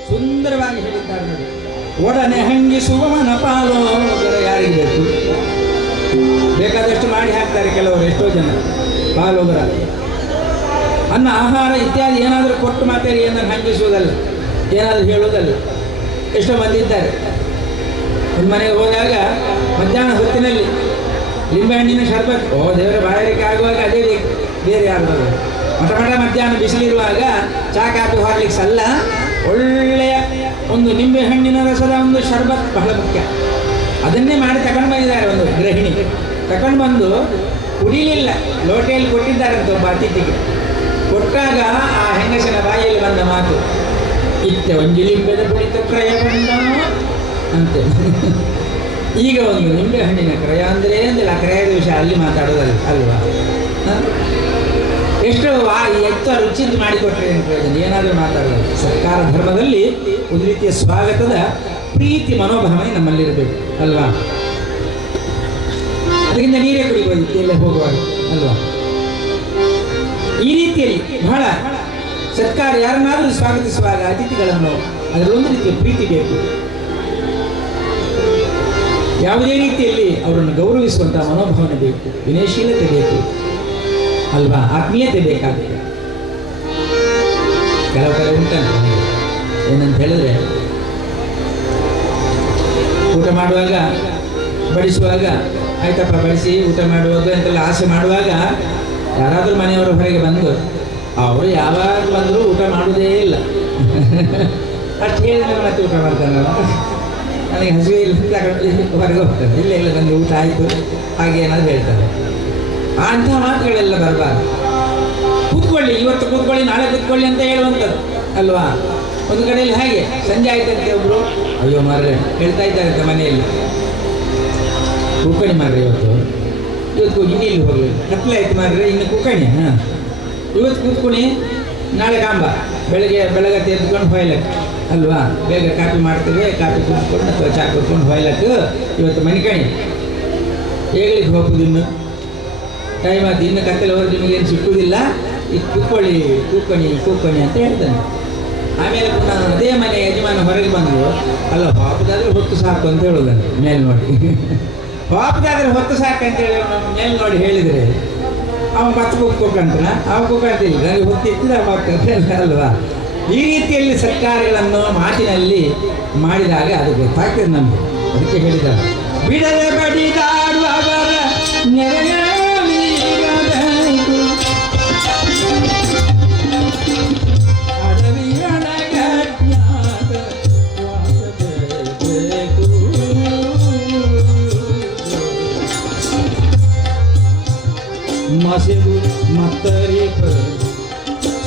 ಸುಂದರವಾಗಿ ಹೇಳಿದ್ದಾರೆ ನೋಡಿ. ಒಡನೆ ಹಂಗಿಸುವವನ ಪಾಲೋಗರ ಯಾರಿಗೆ ಬೇಕು? ಬೇಕಾದಷ್ಟು ಮಾಡಿ ಹಾಕ್ತಾರೆ ಕೆಲವರು, ಎಷ್ಟೋ ಜನ ಪಾಲೋಗರ. ಅನ್ನ ಆಹಾರ ಇತ್ಯಾದಿ ಏನಾದರೂ ಕೊಟ್ಟು ಮಾತಾಡಿ ಏನನ್ನು ಹಂಗಿಸುವುದಲ್ಲ, ಏನಾದರೂ ಹೇಳುವುದಲ್ಲ. ಎಷ್ಟೋ ಮಂದಿ ಇದ್ದಾರೆ. ಒಂದು ಮನೆಗೆ ಹೋದಾಗ ಮಧ್ಯಾಹ್ನ ಹೊತ್ತಿನಲ್ಲಿ ಲಿಂಬೆಹಣ್ಣಿನ ಶರ್ಬತ್, ಓ ದೇವರ ಬಾಯಾರಿಕೆ ಆಗುವಾಗ ಅದೇ ಬೇಕು, ಬೇರೆ ಯಾರು ಮಠ ಮಧ್ಯಾಹ್ನ ಬಿಸಿಲಿರುವಾಗ ಚಹಾ ಕಾಫಿ ಹಾರ್ಲಿಕ್ಸ್ ಅಲ್ಲ, ಒಳ್ಳೆಯ ಒಂದು ನಿಂಬೆಹಣ್ಣಿನ ರಸದ ಒಂದು ಶರ್ಬತ್ ಬಹಳ ಮುಖ್ಯ. ಅದನ್ನೇ ಮಾಡಿ ತಗೊಂಡು ಬಂದಿದ್ದಾರೆ ಒಂದು ಗೃಹಿಣಿ. ತಗೊಂಡು ಬಂದು ಕುಡಿಲಿಲ್ಲ, ಲೋಟೆಯಲ್ಲಿ ಕೊಟ್ಟಿದ್ದಾರಂತ ಒಬ್ಬ ಅತಿಥಿಗೆ. ಕೊಟ್ಟಾಗ ಆ ಹೆಂಗಸನ ಬಾಯಿಯಲ್ಲಿ ಬಂದ ಮಾತು, ಇತ್ತೆ ಒಂಜಿ ಲಿಂಬೆದ ಕುಳಿತ ಕ್ರಯ ಬಂದ ಅಂತೆ. ಈಗ ಒಂದು ನಿಂಬೆಹಣ್ಣಿನ ಕ್ರಯ ಅಂದರೆ ಆ ಕ್ರಯದ ವಿಷಯ ಅಲ್ಲಿ ಮಾತಾಡೋದಲ್ಲ ಅಲ್ವಾ? ಎಷ್ಟು ಎತ್ತ ರುಚಿಂದು ಮಾಡಿಕೊಟ್ರೆ ಏನು ಪ್ರಯೋಜನ? ಏನಾದರೂ ಮಾತಾಡೋದು. ಸರ್ಕಾರ ಧರ್ಮದಲ್ಲಿ ಒಂದು ರೀತಿಯ ಸ್ವಾಗತದ ಪ್ರೀತಿ ಮನೋಭಾವನೆ ನಮ್ಮಲ್ಲಿರಬೇಕು ಅಲ್ವಾ? ಅದರಿಂದ ನೀರೇ ಕುಡಿಬೋದು ಎಲ್ಲೇ ಹೋಗುವಾಗ ಅಲ್ವಾ? ಈ ರೀತಿಯಲ್ಲಿ ಬಹಳ ಸರ್ಕಾರ ಯಾರನ್ನಾದರೂ ಸ್ವಾಗತಿಸುವಾಗ ಅತಿಥಿಗಳನ್ನು ಅದರಲ್ಲೊಂದು ರೀತಿಯ ಪ್ರೀತಿ ಬೇಕು. ಯಾವುದೇ ರೀತಿಯಲ್ಲಿ ಅವರನ್ನು ಗೌರವಿಸುವಂತಹ ಮನೋಭಾವನೆ ಬೇಕು, ವಿನಯಶೀಲತೆ ಬೇಕು ಅಲ್ವಾ? ಆತ್ಮೀಯತೆ ಬೇಕಾಗುತ್ತೆ. ಕೆಲವು ಕಡೆ ಉಂಟಂತ ಏನಂತ ಹೇಳಿದ್ರೆ, ಊಟ ಮಾಡುವಾಗ ಬಡಿಸುವಾಗ ಆಯ್ತಪ್ಪ ಬಡಿಸಿ ಊಟ ಮಾಡುವಾಗ ಅಂತೆಲ್ಲ ಆಸೆ ಮಾಡುವಾಗ ಯಾರಾದರೂ ಮನೆಯವರು ಹೊರಗೆ ಬಂದು ಅವರು ಯಾವಾಗ ಬಂದರೂ ಊಟ ಮಾಡುವುದೇ ಇಲ್ಲ. ಅಷ್ಟು ಹೇಳಿದ್ರೆ ಮತ್ತೆ ಊಟ ಮಾಡ್ತಾರಲ್ಲ, ನನಗೆ ಹಸಿವೆ ಇಲ್ಲ ಹೊರಗೆ ಹೋಗ್ತಾರೆ. ಇಲ್ಲ ಇಲ್ಲ ನನಗೆ ಊಟ ಆಯಿತು ಹಾಗೆ ಏನಾದ್ರು ಹೇಳ್ತಾರೆ. ಅಂತಹ ಮಾತುಗಳೆಲ್ಲ ಬರಬಾರ್ದು. ಕೂತ್ಕೊಳ್ಳಿ, ಇವತ್ತು ಕೂತ್ಕೊಳ್ಳಿ, ನಾಳೆ ಕೂತ್ಕೊಳ್ಳಿ ಅಂತ ಹೇಳುವಂಥದ್ದು ಅಲ್ವಾ? ಒಂದು ಕಡೆಯಲ್ಲಿ ಹಾಗೆ ಸಂಜೆ ಆಯ್ತಂತೆ ಒಬ್ಬರು, ಅಯ್ಯೋ ಮಾರ್ರೆ ಹೇಳ್ತಾ ಇದ್ದಾರಂತೆ ಮನೆಯಲ್ಲಿ, ಕೂಕಣಿ ಮಾರ್ರೆ ಇವತ್ತು ಇನ್ನಿಲ್ಲಿ ಹೋಗಲಿ, ಕತ್ಲೆ ಆಯ್ತು ಮಾರ್ರೆ ಇನ್ನು ಕೂಕಣಿ. ಹಾಂ, ಇವತ್ತು ಕೂತ್ಕೊಳ್ಳಿ, ನಾಳೆ ಕಾಂಬ, ಬೆಳಗ್ಗೆ ಎದ್ಕೊಂಡು ಹೊಯ್ಲಕ್ಕೆ ಅಲ್ವಾ? ಬೇಗ ಕಾಫಿ ಮಾಡ್ತೇವೆ, ಕಾಫಿ ಕುಡಿಸ್ಕೊಂಡು ಅಥವಾ ಚಾ ಕುಡ್ಕೊಂಡು ಹೊಯ್ಲಕ್ಕೆ ಇವತ್ತು ಮನಿಕಣಿ, ಹೇಗಳಿಗೆ ಹೋಗೋದು ಇನ್ನು ಟೈಮ್ ಆಯ್ತು, ಇನ್ನು ಕತ್ತಲೆವರೆಗೆ ನಿಮಗೇನು ಸಿಕ್ಕುವುದಿಲ್ಲ, ಇದು ಕೂತ್ಕೊಳ್ಳಿ ಕೂಕಣಿ ಅಂತ ಹೇಳ್ತಾನೆ. ಆಮೇಲೆ ಪುನಃ ಅದೇ ಮನೆ ಯಜಮಾನ ಹೊರಗೆ ಬಂದು, ಅಲ್ಲ ಪಾಪದಾದ್ರೆ ಹೊತ್ತು ಸಾಕು ಅಂತ ಹೇಳೋದನ್ನು ಮೇಲೆ ನೋಡಿ, ಪಾಪದಾದ್ರೆ ಹೊತ್ತು ಸಾಕು ಅಂತೇಳಿ ಮೇಲೆ ನೋಡಿ ಹೇಳಿದರೆ ಅವ ಮತ್ತೆ ಕೂತ್ಕೊಂಡ್ರ ಅವ ಕೂತ್ಕೊಂತಿಲ್ಲ, ನನಗೆ ಹೊತ್ತಿತ್ತಿದ್ರೆ ಅವ ಅಲ್ವಾ? ಈ ರೀತಿಯಲ್ಲಿ ಸರ್ಕಾರಗಳನ್ನು ಮಾತಿನಲ್ಲಿ ಮಾಡಿದಾಗ ಅದು ಗೊತ್ತಾಗ್ತದೆ ನಮಗೆ. ಅದಕ್ಕೆ ಹೇಳಿದ್ದಾರೆ, ಬಿಡದೆ ಬಡಿದಾಡುವವರ ನೆರೆಯ ಮಸೆದು ಮತ್ತರಿಪ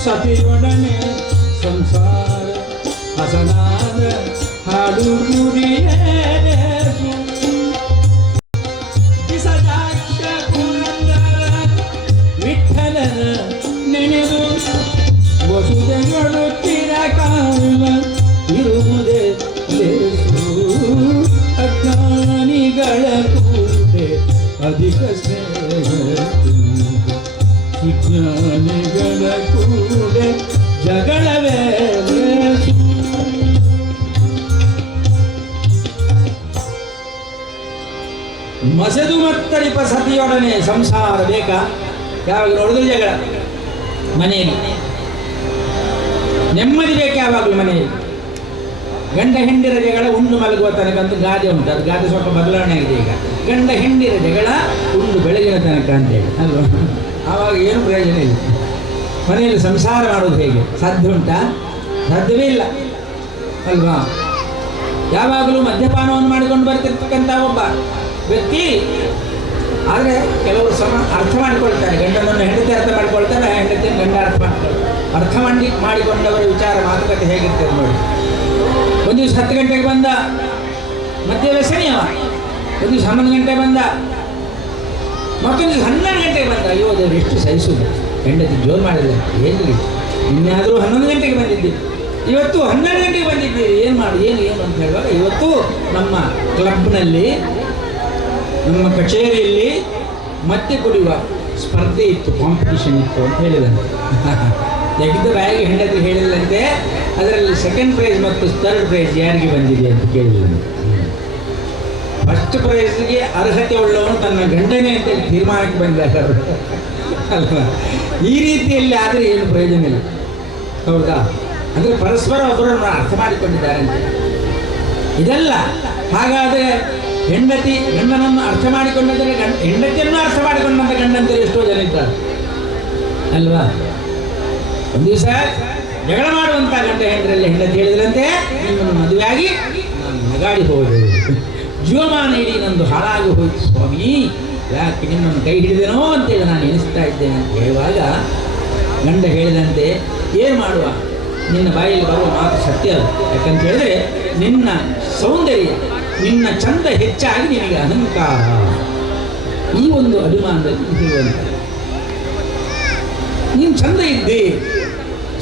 ಸತಿಯೊಡನೆ ಸಂಸಾರ ಹಸನಾದ ಹಾಡು ನುಡಿಯೇಸು. ಬಿಸದಾಕ್ಷ ಪುರಂದರ ವಿಠ್ಠಲನ ನೆನೆದು ವಸುದೆಗಳು ಚಿರಕಾಲ ಇರುವುದೇ ಲೇಸು. ಅಜ್ಞಾನಿಗಳ ಕೂಡೆ ಅಧಿಕ ಸ್ನೇಹ, ವಿಜ್ಞಾನಿಗಳ ಕೂಡೆ ಜಗಳವೇ ಲೇಸು. ಮಸೆದು ಮತ್ತರಿಪ ಸತಿಯೊಡನೆ ಸಂಸಾರ ಬೇಕಾ? ಯಾವಾಗ ನೋಡಿದ್ರು ಜಗಳ ಮನೆಯಲ್ಲಿ. ನೆಮ್ಮದಿ ಬೇಕು ಯಾವಾಗಲೂ ಮನೆಯಲ್ಲಿ. ಗಂಡ ಹೆಂಡಿರ ಜಗಳ ಉಂಡು ಮಲಗುವ ತನಕಂತೂ ಗಾದೆ ಉಂಟು. ಅದು ಗಾದೆ ಸ್ವಲ್ಪ ಬದಲಾವಣೆ ಆಗಿದೆ ಈಗ. ಗಂಡ ಹೆಂಡಿರ ಜಗಳ ಉಂಡು ಬೆಳಗಿನ ತನಕ ಅಂತೇಳಿ ಅಲ್ವಾ? ಆವಾಗ ಏನು ಪ್ರಯೋಜನ ಇಲ್ಲ. ಮನೆಯಲ್ಲಿ ಸಂಸಾರ ಮಾಡೋದು ಹೇಗೆ? ಸಾಧ್ಯ ಉಂಟಾ? ಸಾಧ್ಯವೇ ಇಲ್ಲ ಅಲ್ವಾ? ಯಾವಾಗಲೂ ಮದ್ಯಪಾನವನ್ನು ಮಾಡಿಕೊಂಡು ಬರ್ತಿರ್ತಕ್ಕಂಥ ಒಬ್ಬ ವ್ಯಕ್ತಿ ಆದರೆ ಕೆಲವರು ಅರ್ಥ ಮಾಡಿಕೊಳ್ತಾರೆ. ಗಂಡನನ್ನು ಹೆಂಡತಿ ಅರ್ಥ ಮಾಡಿಕೊಳ್ತಾರೆ, ಹೆಂಡತಿಯನ್ನು ಗಂಡ ಅರ್ಥ ಮಾಡಿಕೊಂಡವರ ವಿಚಾರ ಮಾತುಕತೆ ಹೇಗಿರ್ತದೆ ನೋಡಿ. ಒಂದು ದಿವಸ 10 ಗಂಟೆಗೆ ಬಂದ, ಮಧ್ಯ ವ್ಯಸನಿ ಅವ. ಒಂದು ದಿವಸ 11 ಗಂಟೆಗೆ ಬಂದ, ಮತ್ತೊಂದು ದಿವಸ 12 ಗಂಟೆಗೆ ಬಂದ. ಅಯ್ಯೋ ದೇವರು ಎಷ್ಟು ಸಹಿಸುವುದು, ಹೆಂಡತಿ ಜೋರು ಮಾಡಿಲ್ಲ. ಏನಿಲ್ಲ, ಇನ್ನಾದರೂ 11 ಗಂಟೆಗೆ ಬಂದಿದ್ದೀವಿ, ಇವತ್ತು 12 ಗಂಟೆಗೆ ಬಂದಿದ್ದೀರಿ, ಏನು ಮಾಡಿ ಏನು ಅಂತ ಹೇಳುವಾಗ, ಇವತ್ತು ನಮ್ಮ ಕ್ಲಬ್ನಲ್ಲಿ ನಮ್ಮ ಕಚೇರಿಯಲ್ಲಿ ಮತ್ತೆ ಕುಡಿಯುವ ಸ್ಪರ್ಧೆ ಇತ್ತು, ಕಾಂಪಿಟಿಷನ್ ಇತ್ತು ಅಂತ ಹೇಳಿದಂತೆ. ತೆಗೆದ ಬಾಯಿಗೆ ಹೆಂಡತಿ ಹೇಳಿಲ್ಲಂತೆ. ಅದರಲ್ಲಿ 2nd ಪ್ರೈಸ್ ಮತ್ತು 3rd ಪ್ರೈಸ್ ಯಾರಿಗೆ ಬಂದಿದೆ ಅಂತ ಕೇಳಿಲ್ಲ. ಫಸ್ಟ್ ಪ್ರೈಸ್ಗೆ ಅರ್ಹತೆ ಉಳ್ಳವನು ತನ್ನ ಗಂಡನೇ ಅಂತೇಳಿ ತೀರ್ಮಾನಕ್ಕೆ ಬಂದಾಗ ಅಲ್ವಾ? ಈ ರೀತಿಯಲ್ಲಿ ಆದರೆ ಏನು ಪ್ರಯೋಜನ ಇಲ್ಲ, ಹೌದಾ? ಅಂದರೆ ಪರಸ್ಪರ ಒಬ್ಬರನ್ನು ಅರ್ಥ ಮಾಡಿಕೊಂಡಿದ್ದಾರೆ ಅಂತ ಇದೆಲ್ಲ. ಹಾಗಾದರೆ ಹೆಂಡತಿ ಗಂಡನನ್ನು ಅರ್ಥ ಮಾಡಿಕೊಂಡಂದರೆ ಹೆಂಡತಿಯನ್ನು ಅರ್ಥ ಮಾಡಿಕೊಂಡಂತ ಗಂಡಂತರು ಎಷ್ಟೋ ಜನ ಇದ್ದಾರೆ ಅಲ್ವಾ? ಒಂದು ದಿವಸ ಜಗಳ ಮಾಡುವಂಥ ಗಂಡ ಹೆಂಡರಲ್ಲಿ ಹೆಂಡತಿ ಹೇಳಿದ್ರಂತೆ, ನಿಮ್ಮನ್ನು ಮದುವೆಯಾಗಿ ನಾನು ನಗಾಡಿ ಹೋದೆ, ಜೀವಮಾನ ಇಡೀ ನಂದು ಹಾಳಾಗಿ ಹೋಯ್ತು ಸ್ವಾಮಿ, ಯಾಕೆ ನಿಮ್ಮನ್ನು ಕೈ ಹಿಡಿದೇನೋ ಅಂತೇಳಿ ನಾನು ಎನಿಸ್ತಾ ಇದ್ದೇನೆ ಅಂತ ಹೇಳುವಾಗ ಗಂಡ ಹೇಳಿದಂತೆ, ಏನು ಮಾಡುವ, ನಿನ್ನ ಬಾಯಲ್ಲಿ ಬರುವ ಮಾತು ಸತ್ಯ ಅದು. ಯಾಕಂತ ಹೇಳಿದ್ರೆ ನಿನ್ನ ಸೌಂದರ್ಯ, ನಿನ್ನ ಚಂದ ಹೆಚ್ಚಾಗಿ ನಿನಗೆ ಅಹಂಕಾರ, ಈ ಒಂದು ಅಭಿಮಾನದಲ್ಲಿ ಹೇಳುವಂತ. ನೀನು ಚಂದ ಇದ್ದಿ,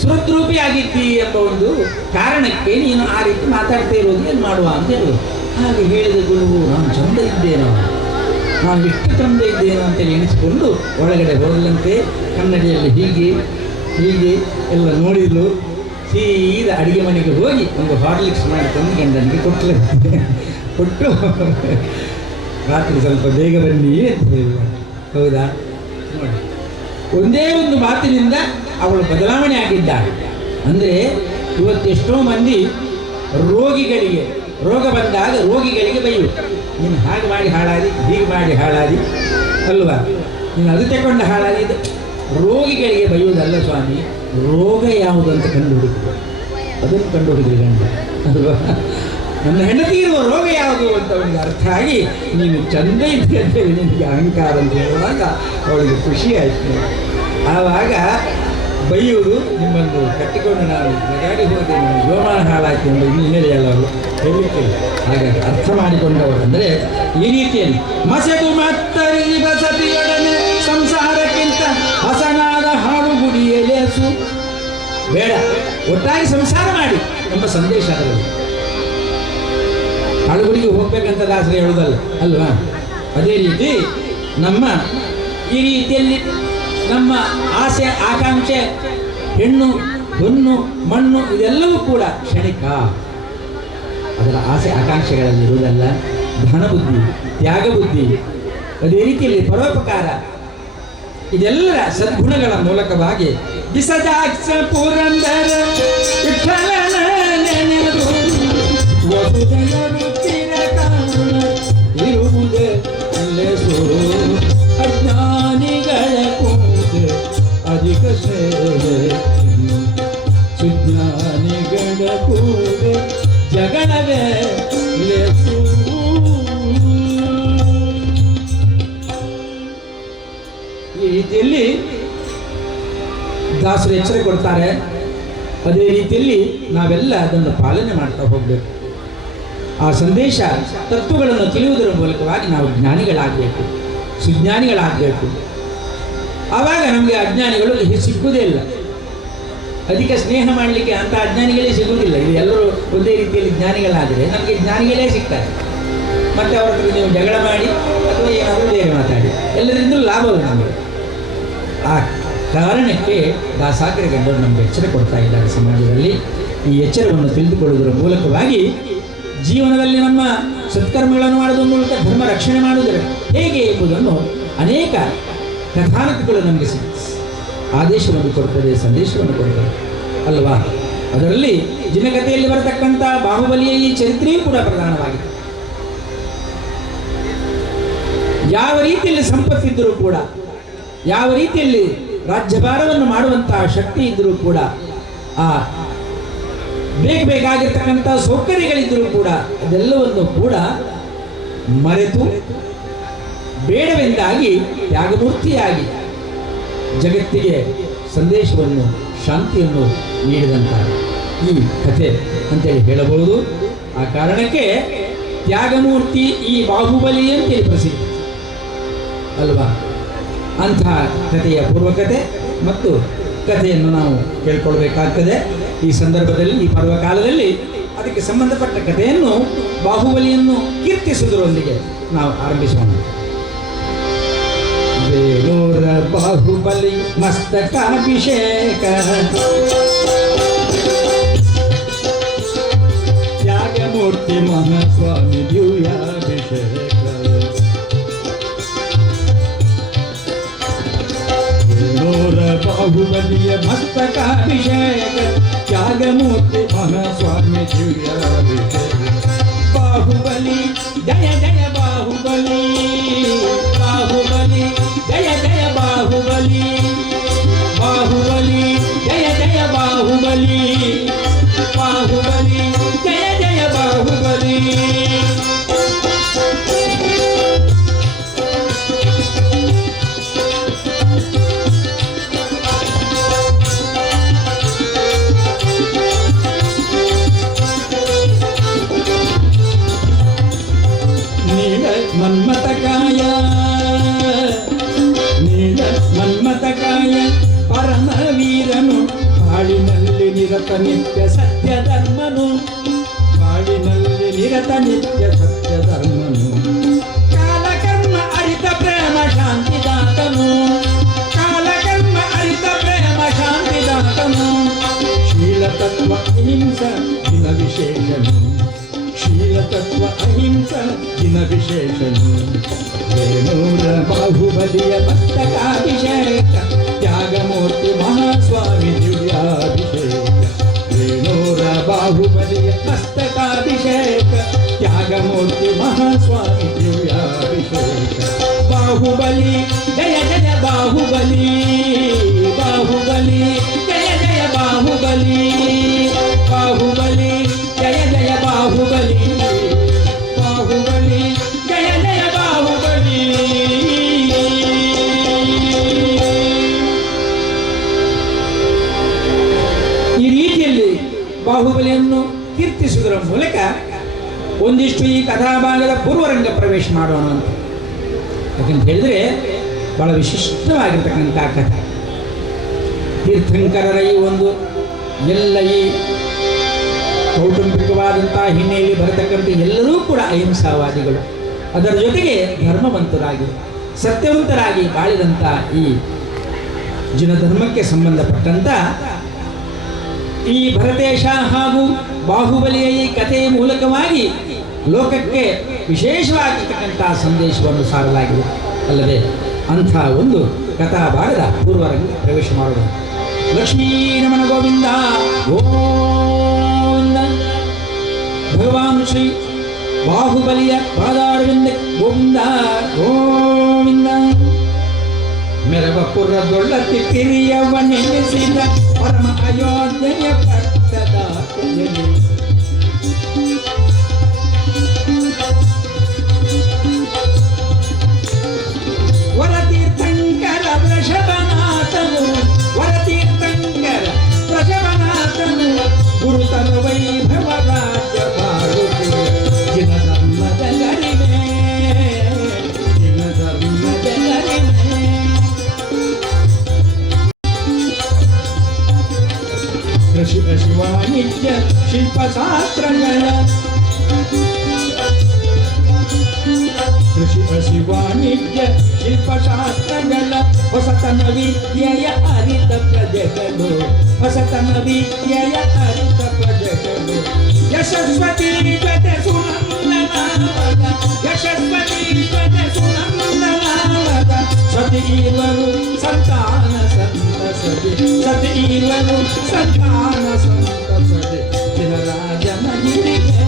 ಸುರದ್ರೂಪಿಯಾಗಿದ್ದಿ ಎಂಬ ಒಂದು ಕಾರಣಕ್ಕೆ ನೀನು ಆ ರೀತಿ ಮಾತಾಡ್ತಾ ಇರೋದು, ಏನು ಮಾಡುವ ಅಂತ ಹೇಳುವುದು. ಹಾಗೆ ಹೇಳಿದ ಗುರುವು, ನಾನು ಚಂದ ಇದ್ದೇನೋ, ನಾನು ಎಷ್ಟು ಚಂದ ಇದ್ದೇನೋ ಅಂತೇಳಿ ಎಣಿಸಿಕೊಂಡು ಒಳಗಡೆ ಹೋಗಲಂತೆ. ಕನ್ನಡಿಯಲ್ಲಿ ಹೀಗೆ ಹೀಗೆ ಎಲ್ಲ ನೋಡಿದ್ಲು. ಸೀದಾ ಅಡುಗೆ ಮನೆಗೆ ಹೋಗಿ ಒಂದು ಹಾರ್ಲಿಕ್ಸ್ ಮಾಡಿ ತಂದು ಗಂಡನಿಗೆ ಕೊಟ್ಟು ರಾತ್ರಿ ಸ್ವಲ್ಪ ಬೇಗ ಬನ್ನಿ ಅಂತ ಹೇಳಿದ. ಹೌದಾ? ನೋಡಿ, ಒಂದೇ ಒಂದು ಮಾತಿನಿಂದ ಅವಳು ಬದಲಾವಣೆ ಆಗಿದ್ದಾಳೆ. ಅಂದರೆ ಇವತ್ತೆಷ್ಟೋ ಮಂದಿ ರೋಗಿಗಳಿಗೆ ರೋಗ ಬಂದಾಗ ರೋಗಿಗಳಿಗೆ ಬೈಯು, ನೀನು ಹಾಗೆ ಮಾಡಿ ಹಾಳಾದಿ, ಹೀಗೆ ಮಾಡಿ ಹಾಳಾದಿ ಅಲ್ವಾ, ನೀನು ಅದು ತಗೊಂಡು ಹಾಳಾದಿ. ರೋಗಿಗಳಿಗೆ ಬೈಯುವುದಲ್ಲ ಸ್ವಾಮಿ, ರೋಗ ಯಾವುದು ಅಂತ ಕಂಡುಹಿಡಿದು ಅದನ್ನು ಕಂಡುಹಿಡಿದ್ರಿ ಗಂಡ ಅಲ್ವಾ? ನನ್ನ ಹೆಂಡತಿ ಇರುವ ರೋಗ ಯಾವುದು ಅಂತ ಅವನಿಗೆ ಅರ್ಥ ಆಗಿ, ನೀನು ಚಂದ ಇದ್ದೆ ಅಂತೇಳಿ ನಿನಗೆ ಅಹಂಕಾರ ಅಂತ ಹೇಳುವಾಗ ಅವಳಿಗೆ ಖುಷಿ ಆಯಿತು. ಆವಾಗ ಬೈಯುವುದು, ನಿಮ್ಮನ್ನು ಕಟ್ಟಿಕೊಂಡು ನಾನು ನಗಾಡಿ ಹೋದೆ, ನಿಮ್ಮ ಜೋಮಾನ ಹಾಳಾಯ್ತು ಎಂದು ಇನ್ನೂ ಹೇಳಿಯಲ್ಲ ಅವರು ಹೇಳಲಿಕ್ಕಿಲ್ಲ. ಹಾಗಾಗಿ ಅರ್ಥ ಮಾಡಿಕೊಂಡವರು ಅಂದರೆ ಈ ರೀತಿಯಲ್ಲಿ ಮಸೆದು ಮತ್ತರಿಬ ಸತಿಯೊಡನೆ ಸಂಸಾರಕ್ಕಿಂತ ಹಸನಾದ ಹಾಡು ಗುಡಿಯೇ ಲೇಸು. ಬೇಡ, ಒಟ್ಟಾಗಿ ಸಂಸಾರ ಮಾಡಿ ಎಂಬ ಸಂದೇಶ ಅದರಲ್ಲಿ. ಹಾಳುಗುಡಿಗೆ ಹೋಗ್ಬೇಕಂತ ದಾಸರು ಹೇಳುವುದಲ್ಲ ಅಲ್ವಾ? ಅದೇ ರೀತಿ ನಮ್ಮ ಈ ರೀತಿಯಲ್ಲಿ ನಮ್ಮ ಆಸೆ ಆಕಾಂಕ್ಷೆ, ಹೆಣ್ಣು ಹೊನ್ನು ಮಣ್ಣು ಇದೆಲ್ಲವೂ ಕೂಡ ಕ್ಷಣಿಕ. ಅದರ ಆಸೆ ಆಕಾಂಕ್ಷೆಗಳಲ್ಲಿ ಇರುವುದಲ್ಲ ಧನ ಬುದ್ಧಿ, ತ್ಯಾಗ ಬುದ್ಧಿ, ಅದೇ ರೀತಿಯಲ್ಲಿ ಪರೋಪಕಾರ, ಇದೆಲ್ಲರ ಸದ್ಗುಣಗಳ ಮೂಲಕವಾಗಿ ಬಿಸದಾಕ್ಷ ಪುರಂದರ ವಿಠ್ಠಲನ ನೆನೆದು ವಸುದೆಯರು ಚಿರಕಾಲ ಇರುವುದೇ ಲೇಸು. ಅಜ್ಞಾನಿಗಳ ಕೂದೆ ಅಧಿಕ ಸೇವೆ, ಸುಜ್ಞಾನಿಗಳ ಕೂದೆ ಜಗಳವೇ ಲೇಸು. ಈ ರೀತಿಯಲ್ಲಿ ರೀತಿಯಲ್ಲಿ ದಾಸರು ಎಚ್ಚರ ಕೊಡ್ತಾರೆ, ಅದೇ ರೀತಿಯಲ್ಲಿ ನಾವೆಲ್ಲ ಅದನ್ನು ಪಾಲನೆ ಮಾಡ್ತಾ ಹೋಗಬೇಕು. ಆ ಸಂದೇಶ ತತ್ವಗಳನ್ನು ತಿಳಿಯುವುದರ ಮೂಲಕವಾಗಿ ನಾವು ಜ್ಞಾನಿಗಳಾಗಬೇಕು, ಸುಜ್ಞಾನಿಗಳಾಗಬೇಕು. ಆವಾಗ ನಮಗೆ ಅಜ್ಞಾನಿಗಳು ಸಿಕ್ಕುವುದೇ ಇಲ್ಲ. ಅಧಿಕ ಸ್ನೇಹ ಮಾಡಲಿಕ್ಕೆ ಅಂಥ ಅಜ್ಞಾನಿಗಳೇ ಸಿಗುವುದಿಲ್ಲ. ಇದು ಎಲ್ಲರೂ ಒಂದೇ ರೀತಿಯಲ್ಲಿ ಜ್ಞಾನಿಗಳಾದರೆ ನಮಗೆ ಜ್ಞಾನಿಗಳೇ ಸಿಗ್ತಾರೆ. ಮತ್ತು ಅವ್ರ ಹತ್ರ ನೀವು ಜಗಳ ಮಾಡಿ ಅಥವಾ ಏನಾದರೂ ಬೇರೆ ಮಾತಾಡಿ, ಎಲ್ಲರಿಂದಲೂ ಲಾಭವಿಲ್ಲ ನಮಗೆ. ಆ ಕಾರಣಕ್ಕೆ ದಾಸಾಗ್ರ ಗಂಡರು ನಮಗೆ ಎಚ್ಚರ ಕೊಡ್ತಾ ಇದ್ದಾರೆ. ಸಮಾಜದಲ್ಲಿ ಈ ಎಚ್ಚರವನ್ನು ತಿಳಿದುಕೊಳ್ಳುವುದರ ಮೂಲಕವಾಗಿ ಜೀವನದಲ್ಲಿ ನಮ್ಮ ಸತ್ಕರ್ಮಗಳನ್ನು ಮಾಡುವುದರ ಮೂಲಕ ಧರ್ಮ ರಕ್ಷಣೆ ಮಾಡುವುದರ ಹೇಗೆ ಎಂಬುದನ್ನು ಅನೇಕ ಕಥಾನಕಗಳು ನಮಗೆ ಆದೇಶವನ್ನು ಕೊಡುತ್ತದೆ, ಸಂದೇಶವನ್ನು ಕೊಡುತ್ತದೆ ಅಲ್ವಾ. ಅದರಲ್ಲಿ ಜಿನಕಥೆಯಲ್ಲಿ ಬರತಕ್ಕಂಥ ಬಾಹುಬಲಿಯ ಈ ಚರಿತ್ರೆಯೂ ಕೂಡ ಪ್ರಧಾನವಾಗಿದೆ. ಯಾವ ರೀತಿಯಲ್ಲಿ ಸಂಪತ್ತಿದ್ದರೂ ಕೂಡ, ಯಾವ ರೀತಿಯಲ್ಲಿ ರಾಜ್ಯಭಾರವನ್ನು ಮಾಡುವಂತಹ ಶಕ್ತಿ ಇದ್ದರೂ ಕೂಡ, ಆ ಬೇಕಾಗಿರ್ತಕ್ಕಂಥ ಸೌಕರ್ಯಗಳಿದ್ದರೂ ಕೂಡ ಅದೆಲ್ಲವನ್ನು ಕೂಡ ಮರೆತು ಬೇಡವೆಂದಾಗಿ ತ್ಯಾಗಮೂರ್ತಿಯಾಗಿ ಜಗತ್ತಿಗೆ ಸಂದೇಶವನ್ನು, ಶಾಂತಿಯನ್ನು ನೀಡಿದಂತಹ ಈ ಕಥೆ ಅಂತೇಳಿ ಹೇಳಬಹುದು. ಆ ಕಾರಣಕ್ಕೆ ತ್ಯಾಗಮೂರ್ತಿ ಈ ಬಾಹುಬಲಿ ಅಂತೇಳಿ ಪ್ರಸಿದ್ಧ ಅಲ್ವಾ. ಅಂತಹ ಕಥೆಯ ಪೂರ್ವಕತೆ ಮತ್ತು ಕಥೆಯನ್ನು ನಾವು ಕೇಳ್ಕೊಳ್ಬೇಕಾಗ್ತದೆ. ಈ ಸಂದರ್ಭದಲ್ಲಿ, ಈ ಪರ್ವಕಾಲದಲ್ಲಿ ಅದಕ್ಕೆ ಸಂಬಂಧಪಟ್ಟ ಕಥೆಯನ್ನು, ಬಾಹುಬಲಿಯನ್ನು ಕೀರ್ತಿಸುವುದರೊಂದಿಗೆ ನಾವು ಆರಂಭಿಸೋಣ. ಬೇಲೂರ ಬಾಹುಬಲಿ ಮಸ್ತಕಾಭಿಷೇಕ, ತ್ಯಾಗಮೂರ್ತಿ ಮಹಾಸ್ವಾಮಿ ದಿವ್ಯಾಭಿಷೇಕ. ಬೇಲೂರ ಬಾಹುಬಲಿಯ ಮಸ್ತಕಾಭಿಷೇಕ, ತ್ಯಾಗಮೂರ್ತಿ ಮಹಾಸ್ವಾಮಿ ದಿವ್ಯಾಭಿಷೇಕ. ಬಾಹುಬಲಿ ಜಯ ಜಯ ಬಾಹುಬಲಿ, ಬಾಹುಬಲಿ ಜಯ ಜಯ ಬಾಹುಬಲಿ, ಬಾಹುಬಲಿ ಜಯ ಜಯ ಬಾಹುಬಲಿ, ಬಾಹುಬಲಿ ಜಯ ಜಯ ಬಾಹುಬಲಿ. ಮನ್ಮತಕಾಯ, ನೀಲ ಮನ್ಮತಕಾಯ ಪರಮವೀರನು, ಬಾಳಿನಲ್ಲಿ ನಿರತ ನಿತ್ಯ ಸತ್ಯ ಧರ್ಮನು, ಬಾಳಿನಲ್ಲಿ ನಿರತ ನಿತ್ಯ ಸತ್ಯ ಧರ್ಮನು. ಕಾಲಕರ್ಮ ಅರಿತ ಪ್ರೇಮ ಶಾಂತಿದಾತನು, ಕಾಲಕರ್ಮ ಅರಿತ ಪ್ರೇಮ ಶಾಂತಿದಾತನು. ಶೀಲತತ್ವ ಅಹಿಂಸ ದಿನ ವಿಶೇಷನು, ಶೀಲತತ್ವ ಅಹಿಂಸ ದಿನ ವಿಶೇಷನು. ಬೇಲೂರ ಬಾಹುಬಲಿಯ ಮಸ್ತಕಾಭಿಷೇಕ, ತ್ಯಾಗಮೂರ್ತಿ ಮಹಾಸ್ವಾಮಿ ದಿವ್ಯಾಭಿಷೇಕ. ಬೇಲೂರ ಬಾಹುಬಲಿಯ ಮಸ್ತಕಾಭಿಷೇಕ, ತ್ಯಾಗಮೂರ್ತಿ ಮಹಾಸ್ವಾಮಿ ದಿವ್ಯಾಭಿಷೇಕ. ಬಾಹುಬಲಿ ಜಯ ಜಯ ಬಾಹುಬಲಿ, ಬಾಹುಬಲಿ ಜಯ ಜಯ ಬಾಹುಬಲಿ, ಬಾಹುಬಲಿ ಜಯ ಜಯ ಬಾಹುಬಲಿ, ಬಾಹುಬಲಿ ಜಯ ಜಯ ಬಾಹುಬಲಿ. ಈ ರೀತಿಯಲ್ಲಿ ಬಾಹುಬಲಿಯನ್ನು ಕೀರ್ತಿಸುವುದರ ಮೂಲಕ ಒಂದಿಷ್ಟು ಈ ಕಥಾಭಾಗದ ಪೂರ್ವರಂಗ ಪ್ರವೇಶ ಮಾಡೋಣ ಅಂತ. ಯಾಕಂತ ಹೇಳಿದ್ರೆ ಬಹಳ ವಿಶಿಷ್ಟವಾಗಿರ್ತಕ್ಕಂಥ ಕಥೆ. ತೀರ್ಥಂಕರರ ಈ ಒಂದು ಎಲ್ಲ ಈ ಕೌಟುಂಬಿಕವಾದಂತಹ ಹಿನ್ನೆಲೆಯಲ್ಲಿ ಬರತಕ್ಕಂಥ ಎಲ್ಲರೂ ಕೂಡ ಅಹಿಂಸಾವಾದಿಗಳು, ಅದರ ಜೊತೆಗೆ ಧರ್ಮವಂತರಾಗಿ ಸತ್ಯವಂತರಾಗಿ ಬಾಳಿದಂಥ ಈ ಜಿನಧರ್ಮಕ್ಕೆ ಸಂಬಂಧಪಟ್ಟಂಥ ಈ ಭರತೇಶ ಹಾಗೂ ಬಾಹುಬಲಿಯ ಈ ಕಥೆಯ ಮೂಲಕವಾಗಿ ಲೋಕಕ್ಕೆ ವಿಶೇಷವಾಗಿರ್ತಕ್ಕಂಥ ಸಂದೇಶವನ್ನು ಸಾರಲಾಗಿದೆ ಅಲ್ಲದೆ. ಅಂಥ ಒಂದು ಕಥಾಭಾಗದ ಪೂರ್ವರಂಗ ಪ್ರವೇಶ ಮಾಡೋಣ. ಲಕ್ಷ್ಮೀ ರಮಣ ಗೋವಿಂದ ಗೋವಿಂದ. ಭಗವಾನ್ ಶ್ರೀ ಬಾಹುಬಲಿಯ ಪಾದಾರವಿಂದ ಗೋವಿಂದ ಗೋವಿಂದ. ಮೆರವಪುರದೊಳ್ಳತಿ ಕಿರಿಯವ ನೆನೆಸಿದ ಪರಮ ಅಯೋಧ್ಯೆಯ ಪಟ್ಟದ ಕೊನೆಯಲ್ಲಿ ವರತೀರ್ಥಂಕರ ವೃಷಭ ಶಿಲ್ಪಶಾಸ್ತ್ರಗಳ ಕೃಷಿ ಕೃಷಿ ವಾಣಿಜ್ಯ ಶಿಲ್ಪಶಾಸ್ತ್ರಗಳ ಹೊಸತನ ವಿದ್ಯೆಯ ಅರಿತ ಪ್ರಜೆಗಳು ಹೊಸತನ ವಿದ್ಯೆಯ ಅರಿತ ಪ್ರಜೆಗಳು ಯಶಸ್ವತಿ ಜೊತೆ ಸುನಂದನಾದ ಯಶಸ್ವತಿ ಜೊತೆ ಸುನಂದನಾದ ಸತಿ ಇರುವರು ಸಂತಾನ ಸಂತಸದೆ ಸತಿ ಇರುವರು ಸಂತಾನ ಸಂತಸದೆ ಚಿರರಾಜನ ಹಿರಿಗೆ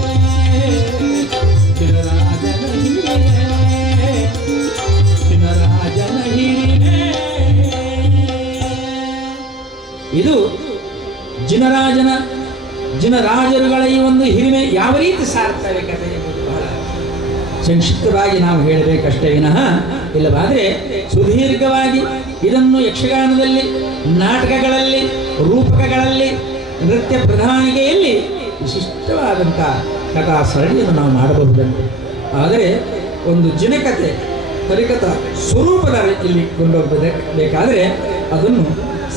ಚಿರರಾಜನ ಹಿರಿಗೆ ಚಿರರಾಜನ ಹಿರಿಗೆ. ಇದು ಜಿನರಾಜರುಗಳ ಈ ಒಂದು ಹಿರಿಮೆ ಯಾವ ರೀತಿ ಸಾರ್ತವೆ ಕಥೆ ಎಂಬುದು ಬಹಳ ಸಂಕ್ಷಿಪ್ತವಾಗಿ ನಾವು ಹೇಳಬೇಕಷ್ಟೇ ವಿನಃ ಇಲ್ಲವಾದರೆ ಸುದೀರ್ಘವಾಗಿ ಇದನ್ನು ಯಕ್ಷಗಾನದಲ್ಲಿ ನಾಟಕಗಳಲ್ಲಿ ರೂಪಕಗಳಲ್ಲಿ ನೃತ್ಯ ಪ್ರಧಾನಿಕೆಯಲ್ಲಿ ವಿಶಿಷ್ಟವಾದಂಥ ಕಥಾ ಸರಣಿಯನ್ನು ನಾವು ಮಾಡಬಹುದಂತೆ. ಆದರೆ ಒಂದು ಜಿನಕಥೆ ಪರಿಕಥಾ ಸ್ವರೂಪದ ಇಲ್ಲಿ ಕೊಂಡೋಗಬೇಕಾದರೆ ಅದನ್ನು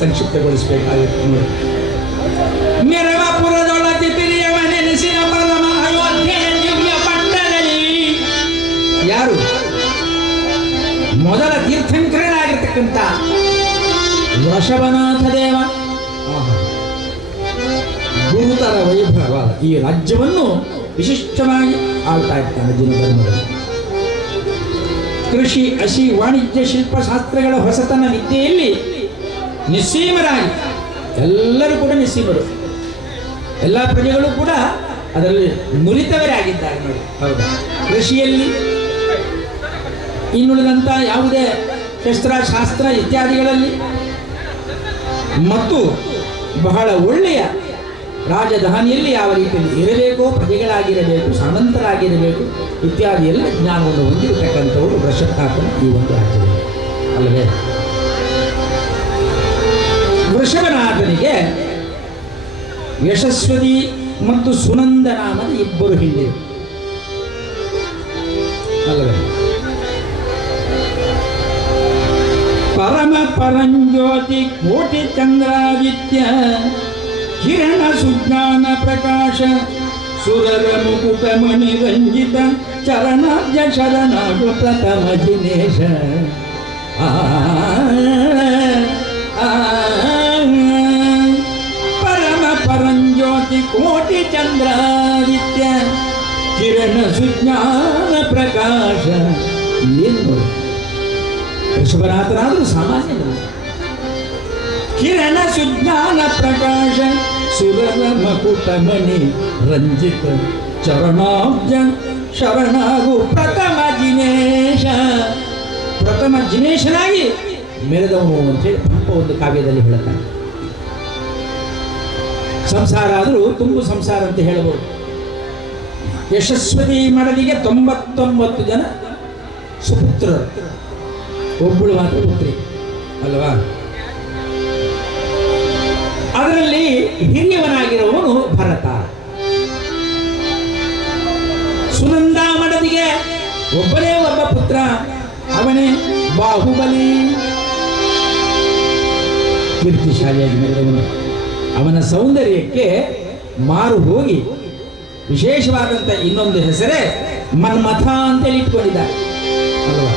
ಸಂಕ್ಷಿಪ್ತಗೊಳಿಸಬೇಕಾಗಿತ್ತು ನೋಡಿ. ಮೆರವಪುರದೊಳತಿ ಪಿರಿಯವ ನೆನೆಸಿನ ಪರಮ ಅಯೋಧ್ಯೆಯ ದಿವ್ಯ ಪಟ್ಟಣದಲ್ಲಿ ಯಾರು ಮೊದಲ ತೀರ್ಥಂಕರನಾಗಿರ್ತಕ್ಕಂಥ ವೃಷಭನಾಥ ದೇವ ಗುರುತರ ವೈಭವವಾದ ಈ ರಾಜ್ಯವನ್ನು ವಿಶಿಷ್ಟವಾಗಿ ಆಳ್ತಾ ಇರ್ತಾನೆ ಜಿನ ಧರ್ಮದಲ್ಲಿ. ಕೃಷಿ ಅಸಿ ವಾಣಿಜ್ಯ ಶಿಲ್ಪಶಾಸ್ತ್ರಗಳ ಹೊಸತನ ವಿದ್ಯೆಯಲ್ಲಿ ನಿಸ್ಸೀಮರಾಗಿ ಎಲ್ಲರೂ ಕೂಡ ನಿಸ್ಸೀಮರು, ಎಲ್ಲ ಪ್ರಜೆಗಳು ಕೂಡ ಅದರಲ್ಲಿ ನುರಿತವರಾಗಿದ್ದಾರೆ ನೋಡಿ. ಹೌದಾ? ಕೃಷಿಯಲ್ಲಿ ಇನ್ನುಳಿದಂಥ ಯಾವುದೇ ಶಸ್ತ್ರಶಾಸ್ತ್ರ ಇತ್ಯಾದಿಗಳಲ್ಲಿ ಮತ್ತು ಬಹಳ ಒಳ್ಳೆಯ ರಾಜಧಾನಿಯಲ್ಲಿ ಯಾವ ರೀತಿಯಲ್ಲಿ ಇರಬೇಕೋ, ಪ್ರಜೆಗಳಾಗಿರಬೇಕು, ಸಾಮಂತರಾಗಿರಬೇಕು ಇತ್ಯಾದಿ ಎಲ್ಲ ಜ್ಞಾನವನ್ನು ಹೊಂದಿರತಕ್ಕಂಥವರು ವೃಷಭನಾಥನ ಈ ಒಂದು ರಾಜ್ಯದಲ್ಲಿ ಅಲ್ಲವೇ. ವೃಷಭನಾಥನಿಗೆ ಯಶಸ್ವತಿ ಮತ್ತು ಸುನಂದ ನಾಮದ ಇಬ್ಬರು ಹಿಂದಿರು ಅಲ್ಲವೇ. ಪರಮ ಪರಂಜ್ಯೋತಿ ಕೋಟಿ ಚಂದ್ರಾದಿತ್ಯ ಕಿರಣ ಸುಜ್ಞಾನ ಪ್ರಕಾಶ ಸುರರ ಮುಕುಟ ಮಣಿ ರಂಜಿತ ಚರಣಾಬ್ಜ ಶರಣಾಗು ಪ್ರಥಮ ಜಿನೇಶ. ಪರಮ ಪರಂಜ್ಯೋತಿ ಕೋಟಿ ಚಂದ್ರಾದಿತ್ಯ ಕಿರಣ ಸುಜ್ಞಾನ ಪ್ರಕಾಶ. ಏನು ವೃಷಭನಾಥನಾದರೂ ಸಾಮಾನ್ಯನಲ್ಲ. ಕಿರಣ ಸುಜ್ಞಾನ ಪ್ರಕಾಶ ಸುರರ ಮಕುಟ ಮಣಿ ರಂಜಿತ ಚರಣಾಬ್ಜ ಶರಣಾಗು ಪ್ರಥಮ ಜಿನೇಶ. ಪ್ರಥಮ ಜಿನೇಶನಾಗಿ ಮೆರೆದವನು ಅಂತೇಳಿ ಪಂಪ ಒಂದು ಕಾವ್ಯದಲ್ಲಿ ಹೇಳುತ್ತಾನೆ. ಸಂಸಾರ ಆದರೂ ತುಂಬು ಸಂಸಾರ ಅಂತ ಹೇಳಬಹುದು. ಯಶಸ್ವತಿ ಮಡದಿಗೆ 99 ಜನ ಸುಪುತ್ರರು, ಒಬ್ಬಳು ಮಾತ್ರ ಪುತ್ರಿ ಅಲ್ವಾ. ಅದರಲ್ಲಿ ಹಿರಿಯವನಾಗಿರುವವನು ಭರತ. ಸುನಂದ ಮಡದಿಗೆ ಒಬ್ಬನೇ ಒಬ್ಬ ಪುತ್ರ, ಅವನೇ ಬಾಹುಬಲಿ. ಕೀರ್ತಿಶಾಲಿಯಾಗಿ ಮೆರೆದವನು. ಅವನ ಸೌಂದರ್ಯಕ್ಕೆ ಮಾರು ಹೋಗಿ ವಿಶೇಷವಾದಂಥ ಇನ್ನೊಂದು ಹೆಸರೇ ಮನ್ಮಥ ಅಂತೇಳಿ ಇಟ್ಕೊಂಡಿದ್ದಾರೆ ಅಲ್ವಾ.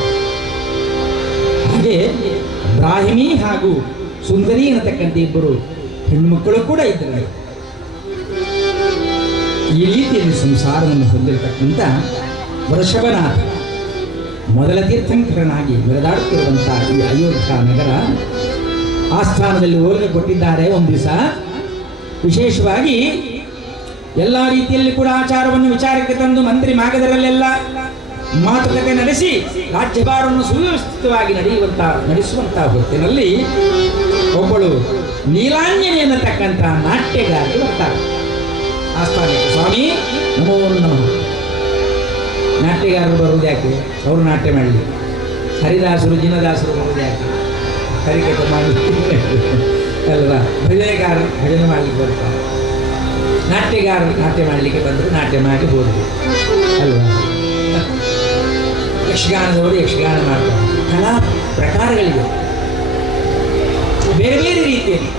ಹಾಗೆ ಬ್ರಾಹ್ಮಿ ಹಾಗೂ ಸುಂದರಿ ಅನ್ನತಕ್ಕಂಥ ಇಬ್ಬರು ಹೆಣ್ಣುಮಕ್ಕಳು ಕೂಡ ಇದ್ದಾರೆ. ಈ ರೀತಿಯಲ್ಲಿ ಸಂಸಾರವನ್ನು ಹೊಂದಿರತಕ್ಕಂಥ ವೃಷಭನಾಥ ಮೊದಲ ತೀರ್ಥಂಕರನಾಗಿ ಮೆರೆದಾಡುತ್ತಿರುವಂಥ ಈ ಅಯೋಧ್ಯ ನಗರ ಆಸ್ಥಾನದಲ್ಲಿ ಹೋಲಿಕೆ ಕೊಟ್ಟಿದ್ದಾರೆ. ಒಂದು ದಿವಸ ವಿಶೇಷವಾಗಿ ಎಲ್ಲ ರೀತಿಯಲ್ಲಿ ಕೂಡ ಆಚಾರವನ್ನು ವಿಚಾರಕ್ಕೆ ತಂದು ಮಂತ್ರಿ ಮಾಗದರಲ್ಲೆಲ್ಲ ಮಾತುಕತೆ ನಡೆಸಿ ರಾಜ್ಯಭಾರವನ್ನು ಸುವ್ಯವಸ್ಥಿತವಾಗಿ ನಡೆಸುವಂಥ ಹೊತ್ತಿನಲ್ಲಿ ಒಬ್ಬಳು ನೀಲಾಂಜನಿ ಎನ್ನತಕ್ಕಂಥ ನಾಟ್ಯಗಾರರು ಬರ್ತಾರೆ ಆಸ್ಥಾನಕ್ಕೆ. ಸ್ವಾಮಿ ನಮೋ ನಮಃ. ನಾಟ್ಯಗಾರರು ಬರುವುದು ಯಾಕೆ? ಅವರು ನಾಟ್ಯ ಮಾಡಲಿ. ಹರಿದಾಸರು ಜಿನದಾಸರು ಬರುವುದು ಯಾಕೆ? ಹರಿಕತೆ ಮಾಡಲಿಕ್ಕೆ ಅಲ್ವಾ. ಭಜನೆಗಾರರು ಭಜನೆ ಮಾಡಲಿಕ್ಕೆ ಬರ್ತಾರೆ. ನಾಟ್ಯಗಾರರು ನಾಟ್ಯ ಮಾಡಲಿಕ್ಕೆ ಬಂದರು, ನಾಟ್ಯ ಮಾಡಿ ಹೋದರು ಅಲ್ವಾ. ಯಕ್ಷಗಾನದವರು ಯಕ್ಷಗಾನ ಮಾಡ್ತಾರೆ. ಕಲಾ ಪ್ರಕಾರಗಳಿವೆ ಬೇರೆ ಬೇರೆ ರೀತಿಯಲ್ಲಿ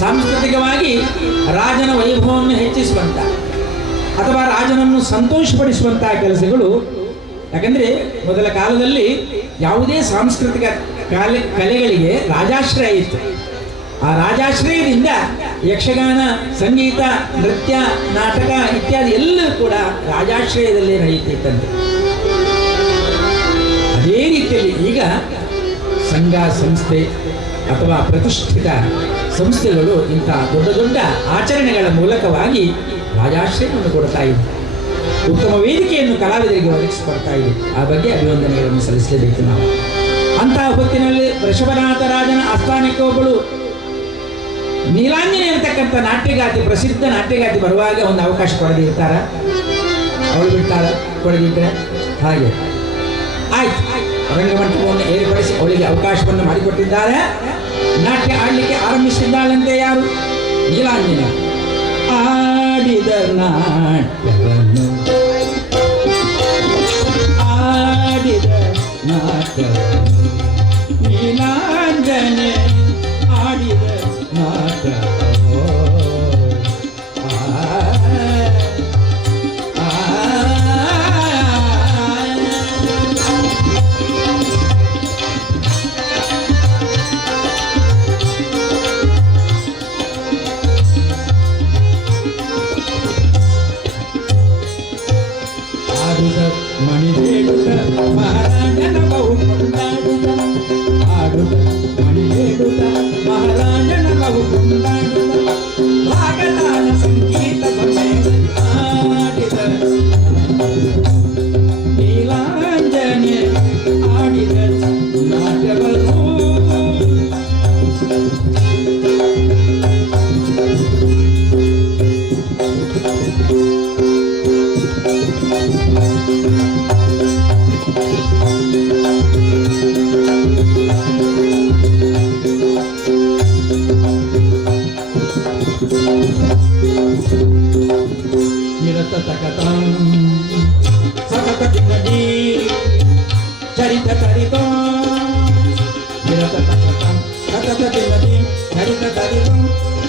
ಸಾಂಸ್ಕೃತಿಕವಾಗಿ ರಾಜನ ವೈಭವವನ್ನು ಹೆಚ್ಚಿಸುವಂಥ ಅಥವಾ ರಾಜನನ್ನು ಸಂತೋಷಪಡಿಸುವಂತಹ ಕೆಲಸಗಳು. ಯಾಕಂದ್ರೆ ಮೊದಲ ಕಾಲದಲ್ಲಿ ಯಾವುದೇ ಸಾಂಸ್ಕೃತಿಕ ಕಲೆಗಳಿಗೆ ರಾಜಾಶ್ರಯ ಇತ್ತು. ಆ ರಾಜಾಶ್ರಯದಿಂದ ಯಕ್ಷಗಾನ, ಸಂಗೀತ, ನೃತ್ಯ, ನಾಟಕ ಇತ್ಯಾದಿ ಎಲ್ಲವೂ ಕೂಡ ರಾಜಾಶ್ರಯದಲ್ಲೇ ನಡೆಯುತ್ತಿತ್ತಂತೆ. ಅದೇ ರೀತಿಯಲ್ಲಿ ಈಗ ಸಂಘ ಸಂಸ್ಥೆ ಅಥವಾ ಪ್ರತಿಷ್ಠಿತ ಸಂಸ್ಥೆಗಳು ಇಂಥ ದೊಡ್ಡ ದೊಡ್ಡ ಆಚರಣೆಗಳ ಮೂಲಕವಾಗಿ ರಾಜಾಶ್ರಯವನ್ನು ಕೊಡ್ತಾ ಇದೆ. ಉತ್ತಮ ವೇದಿಕೆಯನ್ನು ಕಲಾವಿದರಿಗೆ ಒದಗಿಸಿಕೊಡ್ತಾ ಇದೆ. ಆ ಬಗ್ಗೆ ಅಭಿವಂದನೆಗಳನ್ನು ಸಲ್ಲಿಸಲೇಬೇಕು ನಾವು. ಅಂತಹ ಹೊತ್ತಿನಲ್ಲಿ ವೃಷಭನಾಥ ರಾಜನ ಆಸ್ಥಾನಕ್ಕೆ ಒಬ್ಬಳು ನೀಲಾಂಜನಿ ಅಂತಕ್ಕಂಥ ನಾಟ್ಯಗಾತಿ, ಪ್ರಸಿದ್ಧ ನಾಟ್ಯಗಾತಿ ಬರುವಾಗ ಒಂದು ಅವಕಾಶ ಕೊಡದಿರ್ತಾರ, ಅವಳು ಬಿಡ್ತಾರ, ಕೊಡದಿದ್ರೆ ಹಾಗೆ ಆಯ್ತು. ರಂಗಮಂಟಪವನ್ನು ಏರ್ಪಡಿಸಿ ಅವಳಿಗೆ ಅವಕಾಶವನ್ನು ಮಾಡಿಕೊಟ್ಟಿದ್ದಾರೆ. ನಾಟ್ಯ ಆಡಲಿಕ್ಕೆ ಆರಂಭಿಸಿದ್ದಾಳಂತೆ. ಯಾರು? ನೀಲಾಂಜನಿ. ಆಡಿದ ನಾಟ್ಯವನ್ನು ಆಡಿದ ನಾಟ್ಯವನ್ನು ನೀಲಾಂಜನೆ ಆಡಿದ ನಾಟ್ಯವೋ ಮಣಿದೇಡುತ್ತ ಮಹಾರಾಜನ ಬಹು ಕೊಂಡಾಡುತ್ತ, ಆಡುತ್ತ ಮಣಿದೇಡುತ್ತ ಮಹಾರಾಜನ ಬಹು ಕೊಂಡಾಡುತ್ತ, ರಾಗದಾನ ಸಂಗೀತ ಸಮೇತ ಆಡಿದ ನೀಲಾಂಜನೆ ಆಡಿದ ನಾಟ್ಯವನ್ನು. ಚರಿತ ತರಿತ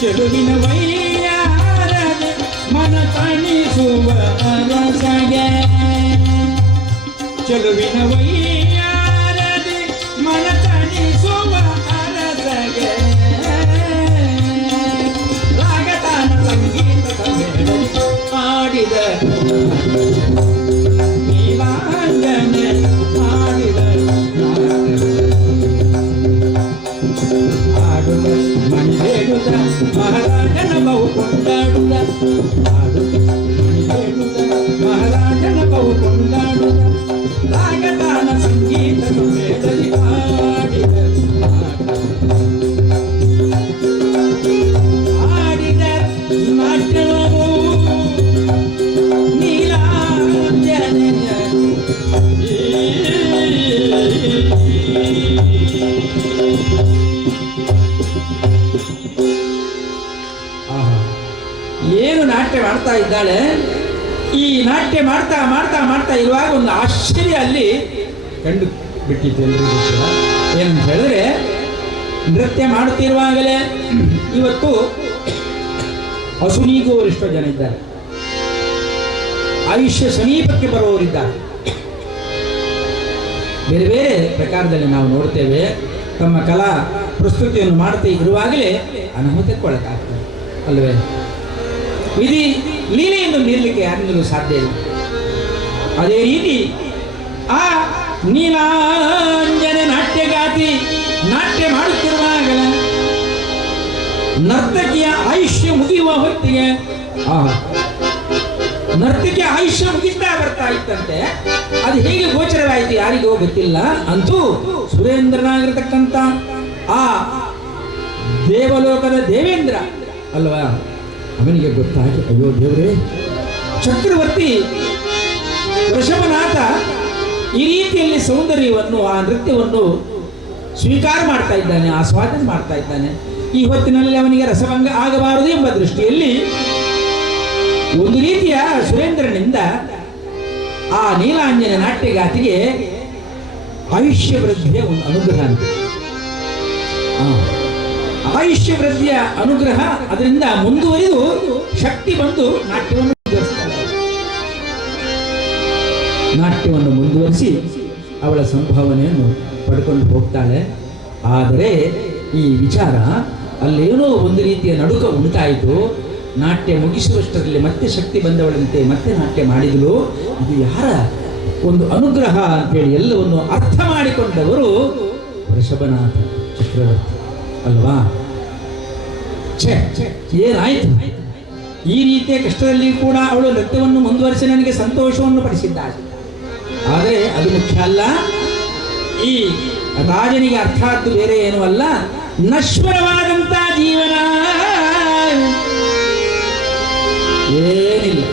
ಚೆಲುವಿನ ವೈಯಾರದೆ ಮನ ತಣಿಸುವ ಅರಸಗೆ, ಚೆಲುವಿನ ವೈಯಾರದೆ ಮನ ತಣಿಸುವ ಅರಸಗೆ, ರಾಗತಾನ ಸಂಗೀತ ಸಮೇತ ಆಡಿದ ನೀಲಾಂಜನೆ ಆಡಿದ ಆಡುತ್ತ ಮಣಿದೇಡುತ್ತ ಮಹಾರಾಜನ ಬಹು ಕೊಂಡಾಡುತ್ತ, ಆಡುತ್ತ ಮಣಿದೇಡುತ್ತ ಮಹಾರಾಜನ ಬಹು ಕೊಂಡಾಡುತ್ತ, ರಾಗತಾನ ಸಂಗೀತ ಸಮೇತದಿ ಆಡಿದ ಆಡಿದ ನಾಟ್ಯವೋ ನೀಲಾಂಜನೆಯ. ಏನು ನಾಟ್ಯ ಮಾಡ್ತಾ ಇದ್ದಾಳೆ. ಈ ನಾಟ್ಯ ಮಾಡ್ತಾ ಮಾಡ್ತಾ ಮಾಡ್ತಾ ಇರುವಾಗ ಒಂದು ಆಶ್ಚರ್ಯ ಅಲ್ಲಿ ಕಂಡು ಬಿಟ್ಟಿತ್ತು ಎಲ್ರಿಗೂ ಕೂಡ. ಏನಂತ ಹೇಳಿದ್ರೆ, ನೃತ್ಯ ಮಾಡುತ್ತಿರುವಾಗಲೇ ಇವತ್ತು ಅಸುನೀಗುವವರು ಎಷ್ಟೋ ಜನ ಇದ್ದಾರೆ, ಆಯುಷ್ಯ ಸಮೀಪಕ್ಕೆ ಬರುವವರಿದ್ದಾರೆ. ಬೇರೆ ಬೇರೆ ಪ್ರಕಾರದಲ್ಲಿ ನಾವು ನೋಡ್ತೇವೆ. ತಮ್ಮ ಕಲಾ ಪ್ರಸ್ತುತಿಯನ್ನು ಮಾಡ್ತಾ ಇರುವಾಗಲೇ ಅನಾಹುತಕ್ಕೊಳಗಾಗ್ತದೆ ಅಲ್ವೇ? ವಿಧಿ ಲೀಲೆಯನ್ನು ಮೀರಲಿಕ್ಕೆ ಯಾರಿಂದಲೂ ಸಾಧ್ಯ ಇಲ್ಲ. ಅದೇ ರೀತಿ ಆ ನೀಲಾಂಜನ ನಾಟ್ಯಗಾತಿ ನಾಟ್ಯ ಮಾಡುತ್ತಿರುವಾಗ ನರ್ತಕಿಯ ಆಯುಷ್ಯ ಮುಗಿಯುವ ಹೊತ್ತಿಗೆ ನರ್ತಕಿಯ ಆಯುಷ್ಯ ಮುಗಿಸ್ತಾ ಬರ್ತಾ ಇತ್ತಂತೆ. ಅದು ಹೇಗೆ ಗೋಚರವಾಯಿತು ಯಾರಿಗೋ ಗೊತ್ತಿಲ್ಲ. ಅಂತೂ ಸುರೇಂದ್ರನಾಗಿರತಕ್ಕಂಥ ಆ ದೇವಲೋಕದ ದೇವೇಂದ್ರ ಅಲ್ವಾ, ಅವನಿಗೆ ಗೊತ್ತಾಗಿ, ಅಯ್ಯೋ ದೇವರೇ, ಚಕ್ರವರ್ತಿ ವೃಷಭನಾಥ ಈ ರೀತಿಯಲ್ಲಿ ಸೌಂದರ್ಯವನ್ನು, ಆ ನೃತ್ಯವನ್ನು ಸ್ವೀಕಾರ ಮಾಡ್ತಾ ಇದ್ದಾನೆ, ಆಸ್ವಾದನೆ ಮಾಡ್ತಾ ಇದ್ದಾನೆ. ಈ ಹೊತ್ತಿನಲ್ಲಿ ಅವನಿಗೆ ರಸಭಂಗ ಆಗಬಾರದು ಎಂಬ ದೃಷ್ಟಿಯಲ್ಲಿ ಒಂದು ರೀತಿಯ ಸುರೇಂದ್ರನಿಂದ ಆ ನೀಲಾಂಜನ ನಾಟ್ಯಗಾತಿಗೆ ಆಯುಷ್ಯ ವೃದ್ಧಿಯ ಒಂದು ಅನುಗ್ರಹ ಅಂತ. ಆಯುಷ್ಯ ವೃದ್ಧಿಯ ಅನುಗ್ರಹ, ಅದರಿಂದ ಮುಂದುವರಿದು ಶಕ್ತಿ ಬಂದು ನಾಟ್ಯವನ್ನು ಮುಂದುವರಿಸ್ತಾರೆ. ಮುಂದುವರಿಸಿ ಅವಳ ಸಂಭಾವನೆಯನ್ನು ಪಡ್ಕೊಂಡು ಹೋಗ್ತಾಳೆ. ಆದರೆ ಈ ವಿಚಾರ ಅಲ್ಲೇನೋ ಒಂದು ರೀತಿಯ ನಡುಕ ಉಂಟಾಯಿತು. ನಾಟ್ಯ ಮುಗಿಸುವಷ್ಟರಲ್ಲಿ ಮತ್ತೆ ಶಕ್ತಿ ಬಂದವಳಂತೆ ಮತ್ತೆ ನಾಟ್ಯ ಮಾಡಿದಳು. ಇದು ಯಾರ ಒಂದು ಅನುಗ್ರಹ ಅಂತೇಳಿ ಎಲ್ಲವನ್ನು ಅರ್ಥ ಮಾಡಿಕೊಂಡವರು ವೃಷಭನಾಥ ಚಕ್ರವರ್ತಿ ಅಲ್ವಾ. ಏನಾಯ್ತು, ಈ ರೀತಿಯ ಕಷ್ಟದಲ್ಲಿ ಕೂಡ ಅವಳು ನೃತ್ಯವನ್ನು ಮುಂದುವರಿಸಿ ನನಗೆ ಸಂತೋಷವನ್ನು ಪಡಿಸಿದ್ದಾಳೆ. ಆದರೆ ಅದು ಮುಖ್ಯ ಅಲ್ಲ. ಈ ರಾಜನಿಗೆ ಅರ್ಥ ಆದ್ದು ಬೇರೆ ಏನೂ ಅಲ್ಲ, ನಶ್ವರವಾದಂತ ಜೀವನ ಏನಿಲ್ಲ.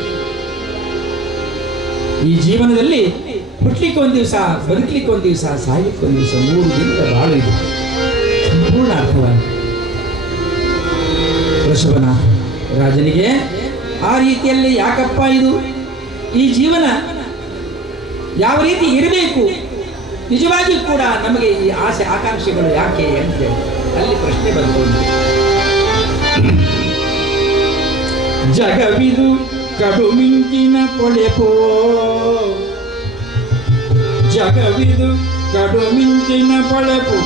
ಈ ಜೀವನದಲ್ಲಿ ಹುಟ್ಲಿಕ್ಕೆ ಒಂದು ದಿವಸ, ಬದುಕಲಿಕ್ಕೆ ಒಂದು ದಿವಸ, ಸಾಯ್ಲಿಕ್ಕೆ ಒಂದು ದಿವಸ, 3 ದಿನದ ಬಾಳು ಇದು ಸಂಪೂರ್ಣ ಅರ್ಥವಾಗಿದೆ. ವೃಷಭನಾಥ ರಾಜನಿಗೆ ಆ ರೀತಿಯಲ್ಲಿ ಯಾಕಪ್ಪ ಇದು ಈ ಜೀವನ ಯಾವ ರೀತಿ ಇರಬೇಕು, ನಿಜವಾಗಿಯೂ ಕೂಡ ನಮಗೆ ಈ ಆಸೆ ಆಕಾಂಕ್ಷೆಗಳು ಯಾಕೆ ಅಂತ ಅಲ್ಲಿ ಪ್ರಶ್ನೆ ಬಂತು. ಜಗವಿದು ಕಡು ಮಿಂಚಿನ ಪೊಳೆಪೋ, ಜಗವಿದು ಕಡು ಮಿಂಚಿನ ಪೊಳೆಪು,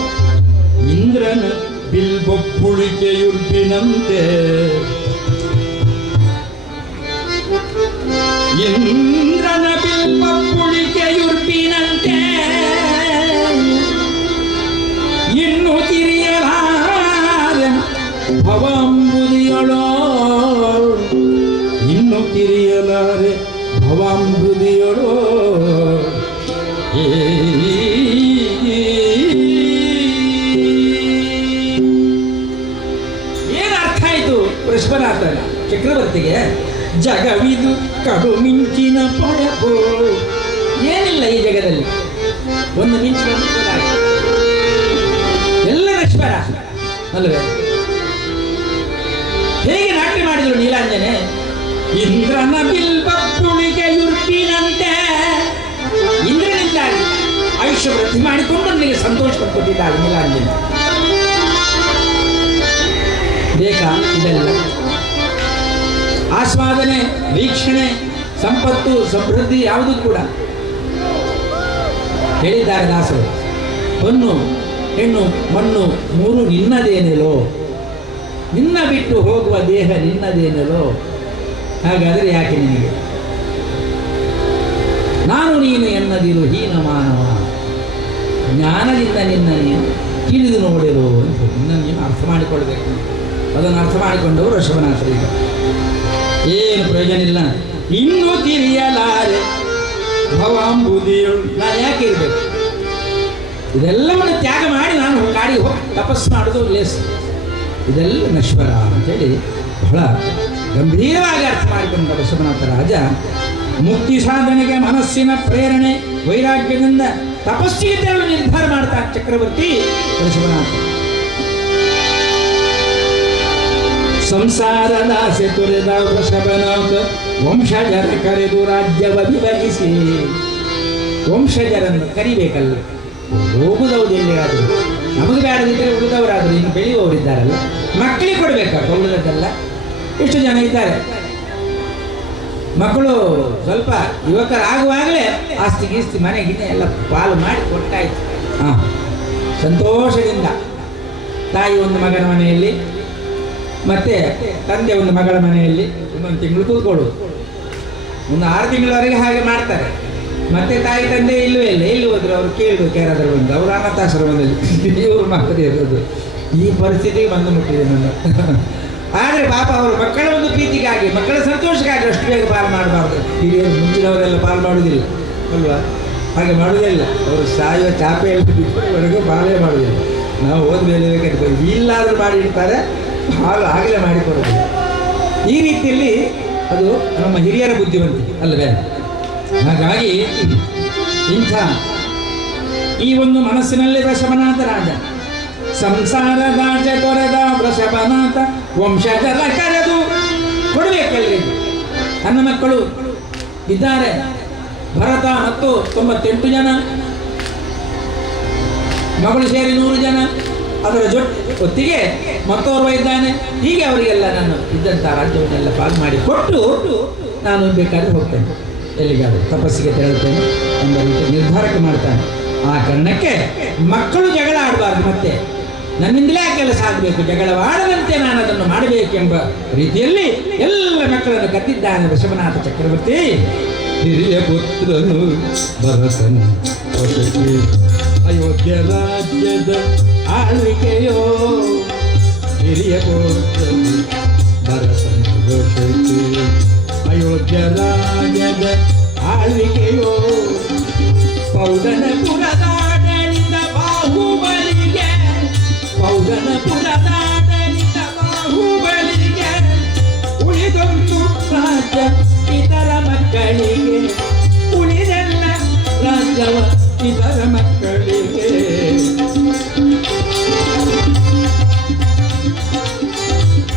ಇಂದ್ರನ ಬಿಲ್ಬೊಪ್ಪುಳಿಕೆಯುರ್ಪಿನಂತೆ, ಇಂದ್ರನ ಬಿಲ್ಬೊಪ್ಪುಳಿಕೆಯುರ್ಪಿನಂತೆ, ಇನ್ನು ತಿರಿಯಲಾರ ಭವಾಂಬುದಿಯೊಳೋ, ಇನ್ನು ತಿರಿಯಲಾರೆ ಭವಾಂಬುದಿಯೊಳೋ. ಏನರ್ಥ ಆಯಿತು ವೃಷಭನಾಥ ಚಕ್ರವರ್ತಿಗೆ? ಜಗವಿದು ಕಡು ಮಿಂಚಿನ ಪೊಳೆಪೋ, ಏನಿಲ್ಲ ಈ ಜಗದಲ್ಲಿ, ಒಂದು ಮಿಂಚಿನ ಎಲ್ಲ ನಶ್ವರ ಅಲ್ವೇ. ಹೇಗೆ ನಾಟ್ಯ ಮಾಡಿದ್ರು ನೀಲಾಂಜನೆ? ಇಂದ್ರನ ಬಿಲ್ಬಪ್ಪುಳಿಕೆಯುರ್ಪಿನಂತೆ, ಇಂದ್ರನಿಂದಾಗಿ ಆಯುಷ್ಯ ವೃದ್ಧಿ ಮಾಡಿಕೊಂಡು ನನಗೆ ಸಂತೋಷ ಕೊಟ್ಟಿದ್ದಾಳೆ ನೀಲಾಂಜನೆ. ಬೇಕಾ ಇದೆಲ್ಲ? ಆಸ್ವಾದನೆ, ವೀಕ್ಷಣೆ, ಸಂಪತ್ತು, ಸಮೃದ್ಧಿ ಯಾವುದೂ ಕೂಡ ಹೇಳಿದ್ದಾರೆ ದಾಸರು. ಹೊನ್ನು ಹೆಣ್ಣು ಮಣ್ಣು 3 ನಿನ್ನದೇನೆಲೋ, ನಿನ್ನ ಬಿಟ್ಟು ಹೋಗುವ ದೇಹ ನಿನ್ನದೇನೆಲೋ. ಹಾಗಾದರೆ ಯಾಕೆ ನಿನಗೆ? ನಾನು ನೀನು ಎನ್ನದಿರು ಹೀನ ಮಾನವ, ಜ್ಞಾನದಿಂದ ನಿನ್ನ ನೀನು ತಿಳಿದು ನೋಡಿರು ಅಂತ ನಿನ್ನ ನೀನು ಅರ್ಥ ಮಾಡಿಕೊಳ್ಬೇಕು. ಅದನ್ನು ಅರ್ಥ ಮಾಡಿಕೊಂಡವರು ವೃಷಭನಾಥರಿಗೆ. ಏನು ಪ್ರಯೋಜನ ಇಲ್ಲ. ಇನ್ನೂ ತಿರಿಯಲಾರೆ ಭವಾಂಬುದಿಯಳು, ನಾನು ಯಾಕೆ ಇರಬೇಕು? ಇದೆಲ್ಲವನ್ನು ತ್ಯಾಗ ಮಾಡಿ ನಾನು ಕಾಡಿಗೆ ಹೋಗಿ ತಪಸ್ಸು ಮಾಡೋದು ಲೇಸ್, ಇದೆಲ್ಲ ನಶ್ವರ ಅಂತೇಳಿ ಬಹಳ ಗಂಭೀರವಾಗಿ ಅರ್ಥ ಮಾಡಿಕೊಂಡ ವೃಷಭನಾಥ ರಾಜ ಮುಕ್ತಿ ಸಾಧನೆಗೆ ಮನಸ್ಸಿನ ಪ್ರೇರಣೆ ವೈರಾಗ್ಯದಿಂದ ತಪಸ್ಸಿಗೆ ತೆರಳು ನಿರ್ಧಾರ ಮಾಡ್ತಾ ಚಕ್ರವರ್ತಿ ವೃಷಭನಾಥ. ಸಂಸಾರದಾಸೆ ತೊರೆದ ವೃಷಭನಾಥ ವಂಶಜರ ಕರೆದು ರಾಜ್ಯವ ವಿಭಜಿಸಿ, ವಂಶಜರನ್ನು ಕರಿಬೇಕಲ್ಲ, ಹೋಗುದೌದು ಎಲ್ಲಿಗಾದ್ರು, ನಮಗೆ ಬೇಡದಿದ್ದರೆ ಉಳಿದವರಾದ್ರು, ಇನ್ನು ಬೆಳೆಯುವವರಿದ್ದಾರಲ್ಲ, ಮಕ್ಕಳಿಗೆ ಕೊಡ್ಬೇಕಾ ಕೊಲ್ಲದಲ್ಲ. ಎಷ್ಟು ಜನ ಇದ್ದಾರೆ ಮಕ್ಕಳು ಸ್ವಲ್ಪ ಯುವಕರಾಗುವಾಗಲೇ ಆಸ್ತಿ ಗೀಸ್ತಿ ಮನೆ ಗಿನ್ನೆ ಎಲ್ಲ ಪಾಲು ಮಾಡಿ ಕೊಟ್ಟಾಯ್ತು. ಸಂತೋಷದಿಂದ ತಾಯಿ ಒಂದು ಮಗನ ಮನೆಯಲ್ಲಿ, ಮತ್ತೆ ತಂದೆ ಒಂದು ಮಗಳ ಮನೆಯಲ್ಲಿ 1 ತಿಂಗಳು ಕೂತ್ಕೊಳ್ಳೋದು. ಒಂದು 6 ತಿಂಗಳವರೆಗೆ ಹಾಗೆ ಮಾಡ್ತಾರೆ. ಮತ್ತೆ ತಾಯಿ ತಂದೆ ಇಲ್ಲವೇ ಇಲ್ಲ, ಎಲ್ಲಿ ಹೋದ್ರು ಅವ್ರು ಕೇಳಬೇಕು, ಯಾರಾದರೂ ಬಂದು ಅವರು ಅನಾಥಾಶ್ರಮದಲ್ಲಿ ಇವರು ಮಾತ್ರ ಇರೋದು. ಈ ಪರಿಸ್ಥಿತಿಗೆ ಬಂದು ಮುಟ್ಟಿದೆ ನನ್ನ. ಆದರೆ ಪಾಪ ಅವರು ಮಕ್ಕಳ ಒಂದು ಪ್ರೀತಿಗಾಗಿ, ಮಕ್ಕಳ ಸಂತೋಷಕ್ಕಾಗಿ ಅಷ್ಟು ಬೇಗ ಪಾಲು ಮಾಡಬಾರ್ದು. ಹಿರಿಯರು ಮುಂಚಿನವರೆಲ್ಲ ಪಾಲು ಮಾಡುವುದಿಲ್ಲ ಅಲ್ವಾ? ಹಾಗೆ ಮಾಡುವುದಿಲ್ಲ. ಅವರು ಸಾಯುವ ಚಾಪೆಯಲ್ಲಿ ಬಿಟ್ಟುವರೆಗೂ ಪಾಲೇ ಮಾಡುವುದಿಲ್ಲ. ನಾವು ಹೋದ್ಮೇಲೆ ಬೇಕಂತ ಇಲ್ಲಾದರೂ ಮಾಡಿರ್ತಾರೆ, ಹಾಲು ಆಗಲೇ ಮಾಡಿಕೊಡೋದು. ಈ ರೀತಿಯಲ್ಲಿ ಅದು ನಮ್ಮ ಹಿರಿಯರ ಬುದ್ಧಿವಂತಿಕೆ ಅಲ್ಲವೇ? ಹಾಗಾಗಿ ಇಂಥ ಈ ಒಂದು ಮನಸ್ಸಿನಲ್ಲಿ ವೃಷಭನಾಥ ರಾಜ ಸಂಸಾರ ರಾಜ ತೊರೆದ ವೃಷಭನಾಥ ವಂಶಜರ ಕರೆದು ಕೊಡಬೇಕೆಲ್ಲರಿಗೂ. ನನ್ನ ಮಕ್ಕಳು ಇದ್ದಾರೆ, ಭರತ ಮತ್ತು 98 ಜನ, ಮಗಳು ಸೇರಿ 100 ಜನ, ಅದರ ಒತ್ತಿಗೆ ಮತ್ತೋರ್ವ ಇದ್ದಾನೆ. ಹೀಗೆ ಅವರಿಗೆಲ್ಲ ನಾನು ಇದ್ದಂಥ ರಾಜ್ಯವನ್ನೆಲ್ಲ ಪಾಲು ಮಾಡಿ ಕೊಟ್ಟು ನಾನು ಬೇಕಾದ್ರೆ ಹೋಗ್ತೇನೆ, ಎಲ್ಲಿಗಾದರೂ ತಪಸ್ಸಿಗೆ ತೆರಳುತ್ತೇನೆ. ಎಂಬ ರೀತಿ ನಿರ್ಧಾರಕ್ಕೆ ಮಾಡ್ತಾನೆ. ಆ ಕಾರಣಕ್ಕೆ ಮಕ್ಕಳು ಜಗಳ ಆಡಬಾರ್ದು, ಮತ್ತೆ ನನ್ನಿಂದಲೇ ಕೆಲಸ ಆಗಬೇಕು, ಜಗಳವಾಡದಂತೆ ನಾನು ಅದನ್ನು ಮಾಡಬೇಕೆಂಬ ರೀತಿಯಲ್ಲಿ ಎಲ್ಲ ಮಕ್ಕಳನ್ನು ಕತ್ತಿದ್ದಾನೆ ಋಷಭನಾಥ ಚಕ್ರವರ್ತಿ. ಹಿರಿಯ ಪುತ್ರನು ಭರತನ ವಶಕ್ಕೆ ಅಯೋಧ್ಯ ರಾಜ್ಯದ ಆಳ್ವಿಕೆಯೋ, ಹಿರಿಯ ಪುತ್ರನು ಭರತನ ವಶಕ್ಕೆ ಅಯೋಧ್ಯ ರಾಜ್ಯದ ಆಳ್ವಿಕೆಯೋ, ಪೌದನಪುರದಾಡಳಿತ ಬಾಹುಬಲಿಗೆ, ಪೌದನಪುರದಾಡಳಿತ ಬಾಹುಬಲಿಗೆ, ಉಳಿದೊಂದು ರಾಜ್ಯ ಇತರ ಮಕ್ಕಳಿಗೆ, ಉಳಿದೆಲ್ಲ ರಾಜ್ಯವ ಇತರ ಮಕ್ಕಳಿಗೆ.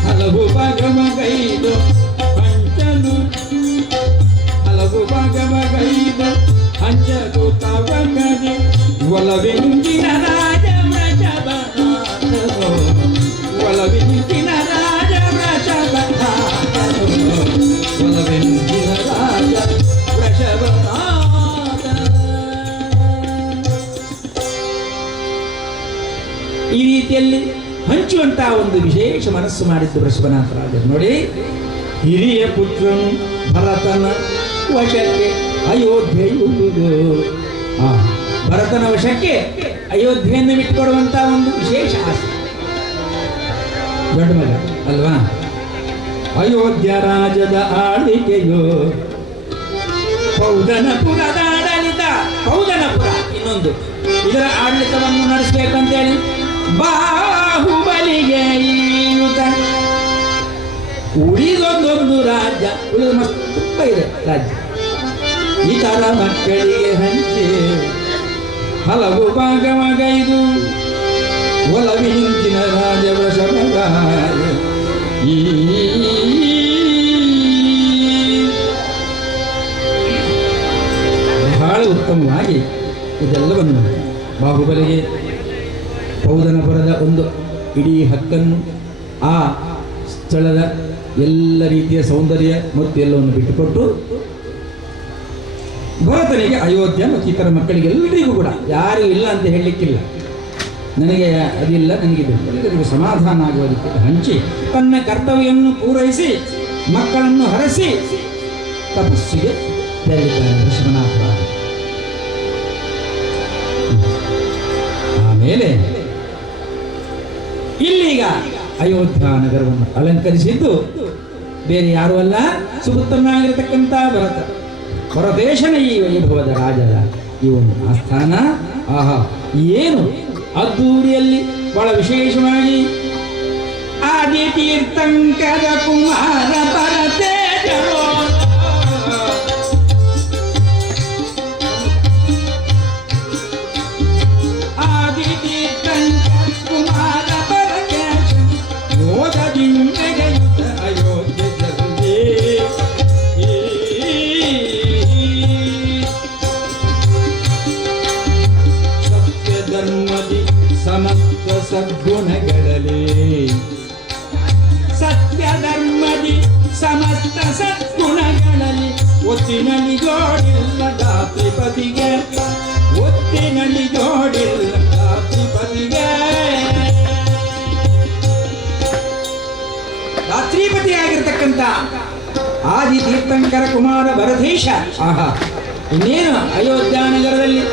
ಹಲವು ಭಾಗಮಗೈದು ಹಂಚಲು, ಹಲವು ಭಾಗಮಗೈದು ಹಂಚಲು ತವಗದೆ, ಒಲವೆಂಗಿನ ರಾಜ ವೃಷಭನಾಥನೋ, ಒಲವೆಂಗಿನ ರಾಜ ವೃಷಭನಾಥನೋ, ಒಲವೆಂಗಿನ ರಾಜ ವೃಷಭನಾಥ. ಈ ರೀತಿಯಲ್ಲಿ ಹಂಚುವಂತಹ ಒಂದು ವಿಶೇಷ ಮನಸ್ಸು ಮಾಡಿದ್ದು ವೃಷಭನಾಥ ರಾಜರು. ನೋಡಿ, ಹಿರಿಯ ಪುತ್ರನು ಭರತನ ವಶಕ್ಕೆ ಅಯೋಧ್ಯೆಯು, ಭರತನ ವಶಕ್ಕೆ ಅಯೋಧ್ಯೆಯನ್ನು ಬಿಟ್ಟುಕೊಡುವಂತಹ ಒಂದು ವಿಶೇಷ ಆಸೆ. ದೊಡ್ಡ ಮಗ ಅಲ್ವಾ? ಅಯೋಧ್ಯ ರಾಜ್ಯದ ಆಳ್ವಿಕೆಯೋ, ಪೌದನಪುರದ ಆಡಳಿತ, ಪೌದನಪುರ ಇನ್ನೊಂದು, ಇದರ ಆಡಳಿತವನ್ನು ನಡೆಸಬೇಕಂತೇಳಿ ಬಾಹುಬಲಿಗೆ ಈಯುತ. ಉಳಿದೊಂದೊಂದು ರಾಜ್ಯ, ಉಳಿದ ಮಸ್ತ್ ತುಂಬ ಇದೆ ರಾಜ್ಯ, ಇತರ ಮಕ್ಕಳಿಗೆ ಹಂಚಿ ಹಲವು ಭಾಗಮಗೈದು, ಒಲವಿನಿಂಚಿನ ರಾಜ ವೃಷಭಗಾಯ. ಬಹಳ ಉತ್ತಮವಾಗಿ ಇದೆಲ್ಲವನ್ನು ಬಾಹುಬಲಿಗೆ ಪೌದನಪುರದ ಒಂದು ಇಡೀ ಹಕ್ಕನ್ನು, ಆ ಸ್ಥಳದ ಎಲ್ಲ ರೀತಿಯ ಸೌಂದರ್ಯ ಮತ್ತು ಎಲ್ಲವನ್ನು ಬಿಟ್ಟುಕೊಟ್ಟು, ಭರತನಿಗೆ ಅಯೋಧ್ಯ ಮತ್ತು ಇತರ ಮಕ್ಕಳಿಗೆ ಎಲ್ಲರಿಗೂ ಕೂಡ, ಯಾರು ಇಲ್ಲ ಅಂತ ಹೇಳಲಿಕ್ಕಿಲ್ಲ, ನನಗೆ ಅದಿಲ್ಲ ನನಗಿದೆ, ಎಲ್ಲರಿಗೂ ಸಮಾಧಾನ ಆಗುವುದಕ್ಕೆ ಹಂಚಿ ತನ್ನ ಕರ್ತವ್ಯವನ್ನು ಪೂರೈಸಿ ಮಕ್ಕಳನ್ನು ಹರಸಿ ತಪಸ್ಸಿಗೆ ತೆರಳಿದ್ದಾನೆ ಋಷಭನಾಥ. ಆಮೇಲೆ ಇಲ್ಲೀಗ ಅಯೋಧ್ಯ ನಗರವನ್ನು ಅಲಂಕರಿಸಿದ್ದು ಬೇರೆ ಯಾರು ಅಲ್ಲ, ಸುಪುತ್ರನಾಗಿರತಕ್ಕಂಥ ಭರತ. ಹೊರದೇಶನ ಈ ವೈಭವದ ರಾಜರ ಈ ಒಂದು ಆಸ್ಥಾನ, ಆಹಾ ಏನು ಅದ್ದೂರಿಯಲ್ಲಿ ಬಹಳ ವಿಶೇಷವಾಗಿ ಆದಿ ತೀರ್ಥಂಕರ ಕುಮಾರ ಭರತೇಜರೋ, ಆದಿ ತೀರ್ಥಂಕರ ಕುಮಾರ ಭರತೇಜ ಯೋಧದಿಂದೆಯುತ ಅಯೋಧ್ಯೆಯಲ್ಲಿ ಸತ್ಯಧರ್ಮದಿ ಸಮಸ್ತ ಸದ್ಗುಣಗಳಲ್ಲಿ, ಸತ್ಯಧರ್ಮದಿ ಸಮಸ್ತ ಸದ್ಗುಣಗಳಲ್ಲಿ ಒತ್ತಿನಲ್ಲಿ ಜೋಡಿಲ್ಲ ದಾತ್ರಿಪತಿಗೆ, ಒತ್ತಿನಲ್ಲಿ ಜೋಡಿಲ್ಲ ದಾತ್ರಿಪತಿಗೆ. ದಾತ್ರಿಪತಿಯಾಗಿರ್ತಕ್ಕಂಥ ಆದಿ ತೀರ್ಥಂಕರ ಕುಮಾರ ಭರತೇಶ, ಆಹಾ ಇನ್ನೇನು ಅಯೋಧ್ಯ ನಗರದಲ್ಲಿ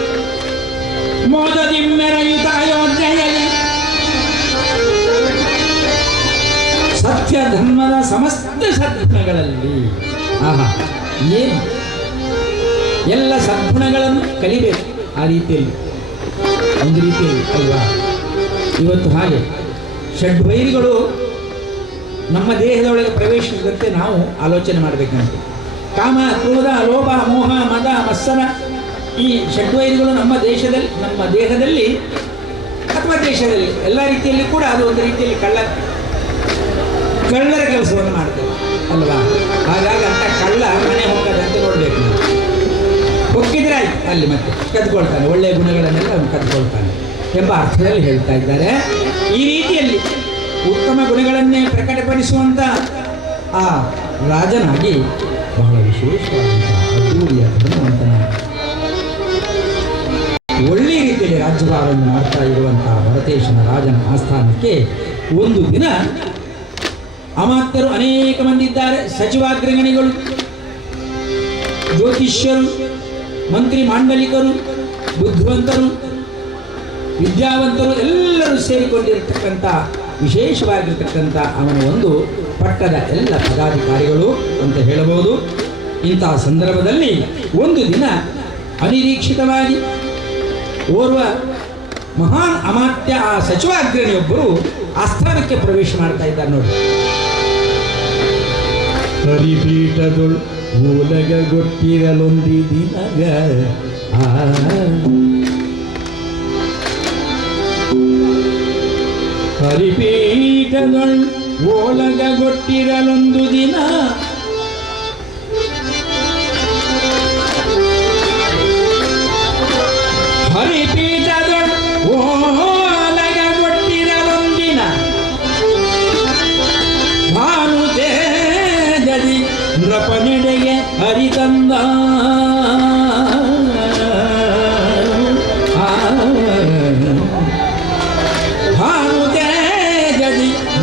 ಮೋದದಿ ಮೆರೆಯುತ್ತ ಅಯೋಧ್ಯೆಯಲ್ಲಿ ಸತ್ಯ ಧರ್ಮದ ಸಮಸ್ತ ಸದ್ಗುಣಗಳಲ್ಲಿ, ಆಹಾ ಏನು ಎಲ್ಲ ಸದ್ಗುಣಗಳನ್ನು ಕಲಿಬೇಕು. ಆ ರೀತಿಯಲ್ಲಿ ಒಂದು ರೀತಿಯಲ್ಲಿ ಅಲ್ವಾ, ಇವತ್ತು ಹಾಗೆ ಷಡ್ವೈರಿಗಳು ನಮ್ಮ ದೇಹದೊಳಗೆ ಪ್ರವೇಶಿಸಿದಂತೆ ನಾವು ಆಲೋಚನೆ ಮಾಡಬೇಕಂತೆ. ಕಾಮ, ಕ್ರೋಧ, ಲೋಭ, ಮೋಹ, ಮದ, ಮತ್ಸರ, ಈ ಷಡ್ವೈರಿಗಳು ನಮ್ಮ ದೇಹದಲ್ಲಿ ಅಥವಾ ದೇಶದಲ್ಲಿ ಎಲ್ಲ ರೀತಿಯಲ್ಲಿ ಕೂಡ ಅದು ಒಂದು ರೀತಿಯಲ್ಲಿ ಕಳ್ಳರ ಕೆಲಸವನ್ನು ಮಾಡ್ತೇವೆ ಅಲ್ವಾ. ಹಾಗಾಗಿ ಅಂತ ಕಳ್ಳ ಮನೆ ಹೋಗೋದಂತ ನೋಡ್ಬೇಕು. ಹೊಕ್ಕಿದ್ರೆ ಆಯ್ತು, ಅಲ್ಲಿ ಮತ್ತೆ ಕದ್ಕೊಳ್ತಾನೆ, ಒಳ್ಳೆಯ ಗುಣಗಳನ್ನೆಲ್ಲ ಅವನು ಕದ್ಕೊಳ್ತಾನೆ ಎಂಬ ಅರ್ಥದಲ್ಲಿ ಹೇಳ್ತಾ ಇದ್ದಾರೆ. ಈ ರೀತಿಯಲ್ಲಿ ಉತ್ತಮ ಗುಣಗಳನ್ನೇ ಪ್ರಕಟಪಡಿಸುವಂಥ ಆ ರಾಜನಾಗಿ ಬಹಳ ವಿಶೇಷವಾದಂತಹ ಅದ್ದೂರಿಯ ಧರ್ಮವಂತನಾಗಿ ರಾಜ್ಯಭಾರವನ್ನು ಮಾಡ್ತಾ ಇರುವಂತಹ ಭರತೇಶನ ರಾಜನ ಆಸ್ಥಾನಕ್ಕೆ ಒಂದು ದಿನ ಅಮಾತ್ಯರು ಅನೇಕ ಮಂದಿ ಇದ್ದಾರೆ, ಸಚಿವಾಗ್ರಗಣಿಗಳು, ಜ್ಯೋತಿಷ್ಯರು, ಮಂತ್ರಿ ಮಾಂಡಲಿಕರು, ಬುದ್ಧಿವಂತರು, ವಿದ್ಯಾವಂತರು ಎಲ್ಲರೂ ಸೇರಿಕೊಂಡಿರತಕ್ಕಂಥ ವಿಶೇಷವಾಗಿರ್ತಕ್ಕಂಥ ಅವನ ಒಂದು ಪಟ್ಟದ ಎಲ್ಲ ಪದಾಧಿಕಾರಿಗಳು ಅಂತ ಹೇಳಬಹುದು. ಇಂತಹ ಸಂದರ್ಭದಲ್ಲಿ ಒಂದು ದಿನ ಅನಿರೀಕ್ಷಿತವಾಗಿ ಓರ್ವ ಮಹಾನ್ ಅಮಾತ್ಯ ಆ ಸಚಿವಾಗ್ರಣಿಯೊಬ್ಬರು ಆಸ್ಥಾನಕ್ಕೆ ಪ್ರವೇಶ ಮಾಡ್ತಾ ಇದ್ದಾರೆ ನೋಡಿ. ಹರಿಪೀಠದೊಳು ಮೂಲಗ ಗೊತ್ತಿರಲೊಂದಿ ದಿನಗ ಹರಿಪೀಠದೊಳು ಓಲಗ ಗೊಟ್ಟಿರಲೊಂದು ದಿನ ಹರಿಪೀಠದೊಳು ಓಲಗ ಗೊಟ್ಟಿರಲೊಂದಿನ ಭಾನು ತೇಜದಿ ನೃಪನೆಡೆಗೆ ಹರಿತಂದ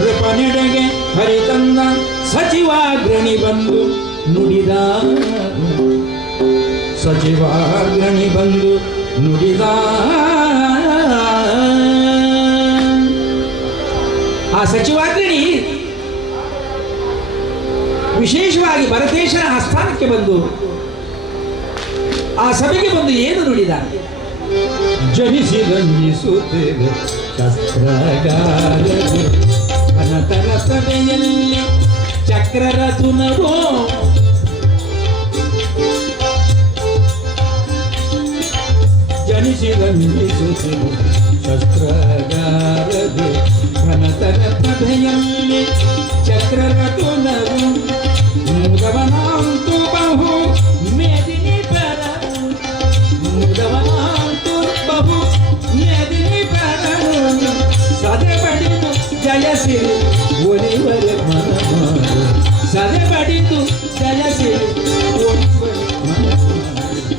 ನೃಪನೆಡೆಗೆ ಹರಿತಂದ ಸಚಿವಾಗ್ರಣಿ ಬಂದು ನುಡಿದ, ಸಚಿವಾಗ್ರಣಿ ಬಂದು ನುಡಿದ. ಆ ಸಚಿವಾಗ್ರಣಿ ವಿಶೇಷವಾಗಿ ಭರತೇಶನ ಆಸ್ಥಾನಕ್ಕೆ ಬಂದು ಆ ಸಭೆಗೆ ಬಂದು ಏನು ನುಡಿದ? ಜನಿಸಿ ರಂಜಿಸುತ್ತೇವೆ ಶಸ್ತ್ರಗಾರರು ಅನತರ ಸಭೆಯಲ್ಲಿ ಚಕ್ರರಥುನವೋ ಜನಿಸಿ ರಂಜಿಸುತ್ತೇವೆ ಶಸ್ತ್ರಗಾರರು ಅನತರ ಸಭೆಯಲ್ಲಿ ಚಕ್ರರಥುನವು ಮುದವನಾಂತು ಬಹು ಮೇದಿನಿ ಪರವು ಮುದವನಾಂತು ಬಹು ಮೇದಿನಿ ಪರವು ಸದೆ ಬಡಿದು ಜಯಸಿರಿ ಒಲಿವರ ಮನಮಾರು ಸದೆ ಬಡಿದು ಜಯಸಿರಿ ಒಲಿವರ ಮನಮಾರು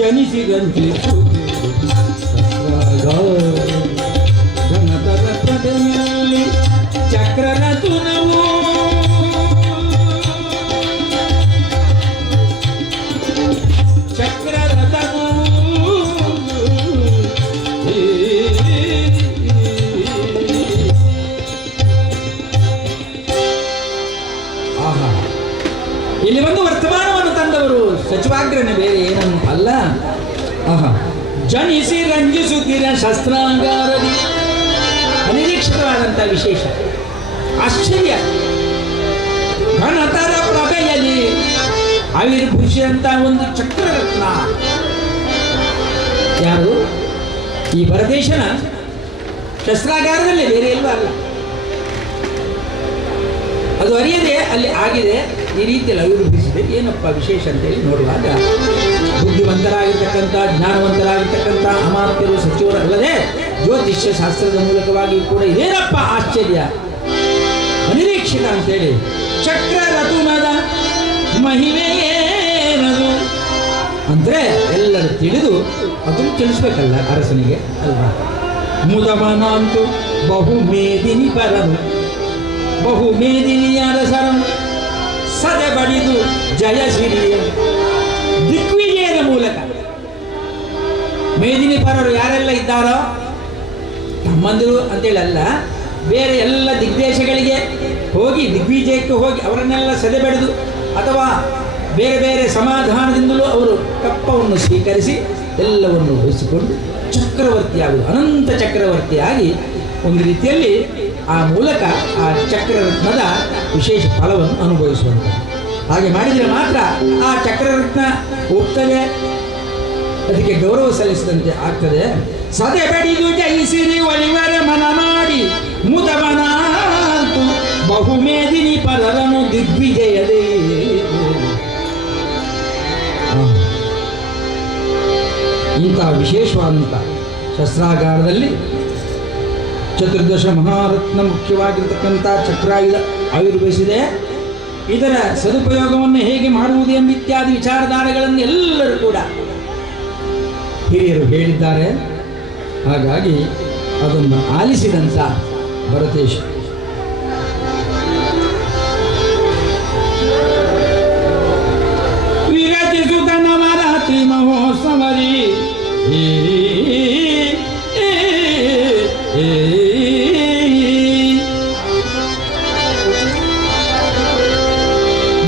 ಜನಿಸಿದಂತೆ ಘನತರ ಪ್ರಭೆಯಲ್ಲಿ ಚಕ್ರರಥುನವು ಇಲ್ಲಿ ಒಂದು ವರ್ತಮಾನವನ್ನು ತಂದವರು ಸಚಿವಾಗ್ರಹಣ ಬೇರೆ ಏನನ್ನು ಅಲ್ಲ. ಜನಿಸಿ ರಂಜಿಸುತ್ತೀರ ಶಸ್ತ್ರಾಂಗಾರದಿ. ಅನಿರೀಕ್ಷಿತವಾದಂಥ ವಿಶೇಷ ಆಶ್ಚರ್ಯ. ಘನತರ ಪ್ರಭೆಯಲ್ಲಿ ಆವಿರ್ಭೂಷಿದಂಥ ಒಂದು ಚಕ್ರರತ್ನ. ಯಾರು? ಈ ಭರತೇಶನ ಶಸ್ತ್ರಾಗಾರದಲ್ಲಿ ಬೇರೆ ಎಲ್ಲೂ ಅಲ್ಲ. ಅದು ಅರಿಯದೆ ಅಲ್ಲಿ ಆಗಿದೆ, ಈ ರೀತಿಯಲ್ಲಿ ಅಭಿವೃದ್ಧಿಸಿದೆ. ಏನಪ್ಪ ವಿಶೇಷ ಅಂತೇಳಿ ನೋಡುವಾಗ ಬುದ್ಧಿವಂತರಾಗಿರ್ತಕ್ಕಂಥ ಜ್ಞಾನವಂತರಾಗಿರ್ತಕ್ಕಂಥ ಅಮಾತ್ಯರು ಸಚಿವರಲ್ಲದೆ ಜ್ಯೋತಿಷ್ಯ ಶಾಸ್ತ್ರದ ಮೂಲಕವಾಗಿ ಕೂಡ ಇದೇನಪ್ಪ ಆಶ್ಚರ್ಯ ಅನಿರೀಕ್ಷಿತ ಅಂತೇಳಿ. ಚಕ್ರರಥುನದ ಮಹಿಮೆಯೇನದು ಅಂದರೆ ಎಲ್ಲರೂ ತಿಳಿದು ಅದನ್ನು ತಿಳಿಸ್ಬೇಕಲ್ಲ ಅರಸನಿಗೆ ಅಲ್ವಾ. ಮುದವನಂತು ಬಹು ಮೇದಿನಿ ಪರನು ಬಹು ಮೇದಿನಿಯಾದ ಸರನು ಸದೆ ಬಡಿದು ಜಯಸಿರಿಯ ದಿಗ್ವಿಜಯದ ಮೂಲಕ. ಮೇದಿನಿ ಪರರು ಯಾರೆಲ್ಲ ಇದ್ದಾರೋ ತಮ್ಮಂದಿರು ಅಂತೇಳಿ ಅಲ್ಲ, ಬೇರೆ ಎಲ್ಲ ದಿಗ್ದೇಶಗಳಿಗೆ ಹೋಗಿ ದಿಗ್ವಿಜಯಕ್ಕೆ ಹೋಗಿ ಅವರನ್ನೆಲ್ಲ ಸದೆ ಬಡಿದು ಅಥವಾ ಬೇರೆ ಬೇರೆ ಸಮಾಧಾನದಿಂದಲೂ ಅವರು ಕಪ್ಪವನ್ನು ಸ್ವೀಕರಿಸಿ ಎಲ್ಲವನ್ನು ವಹಿಸಿಕೊಂಡು ಚಕ್ರವರ್ತಿಯಾಗುವುದು, ಅನಂತ ಚಕ್ರವರ್ತಿಯಾಗಿ ಒಂದು ರೀತಿಯಲ್ಲಿ ಆ ಮೂಲಕ ಆ ಚಕ್ರರತ್ನದ ವಿಶೇಷ ಫಲವನ್ನು ಅನುಭವಿಸುವಂಥದ್ದು. ಹಾಗೆ ಮಾಡಿದರೆ ಮಾತ್ರ ಆ ಚಕ್ರರತ್ನ ಹೋಗ್ತದೆ, ಅದಕ್ಕೆ ಗೌರವ ಸಲ್ಲಿಸಿದಂತೆ ಆಗ್ತದೆ. ಸದೆ ಬಡಿದು ಜಯಿಸಿರಿ ಒಲಿವರ ಮನ ಮಾಡಿ ಮುದವನಾಂತು ಬಹುಮೇದಿನಿ ಪರರನು ದಿಗ್ವಿಜಯದೇ. ಇಂತಹ ವಿಶೇಷವಾದಂಥ ಶಸ್ತ್ರಾಗಾರದಲ್ಲಿ ಚತುರ್ದಶ ಮಹಾರತ್ನ ಮುಖ್ಯವಾಗಿರ್ತಕ್ಕಂಥ ಚಕ್ರಾಯುಧ ಆವಿರ್ಭವಿಸಿದೆ. ಇದರ ಸದುಪಯೋಗವನ್ನು ಹೇಗೆ ಮಾಡುವುದು ಎಂಬಿತ್ಯಾದಿ ವಿಚಾರಧಾರೆಗಳನ್ನು ಎಲ್ಲರೂ ಕೂಡ ಹಿರಿಯರು ಹೇಳಿದ್ದಾರೆ. ಹಾಗಾಗಿ ಅದನ್ನು ಆಲಿಸಿದಂಥ ಭರತೇಶ ವಿರಚಿಸುತ್ತ ನವರಾತ್ರಿ ಮಹೋತ್ಸವರಿ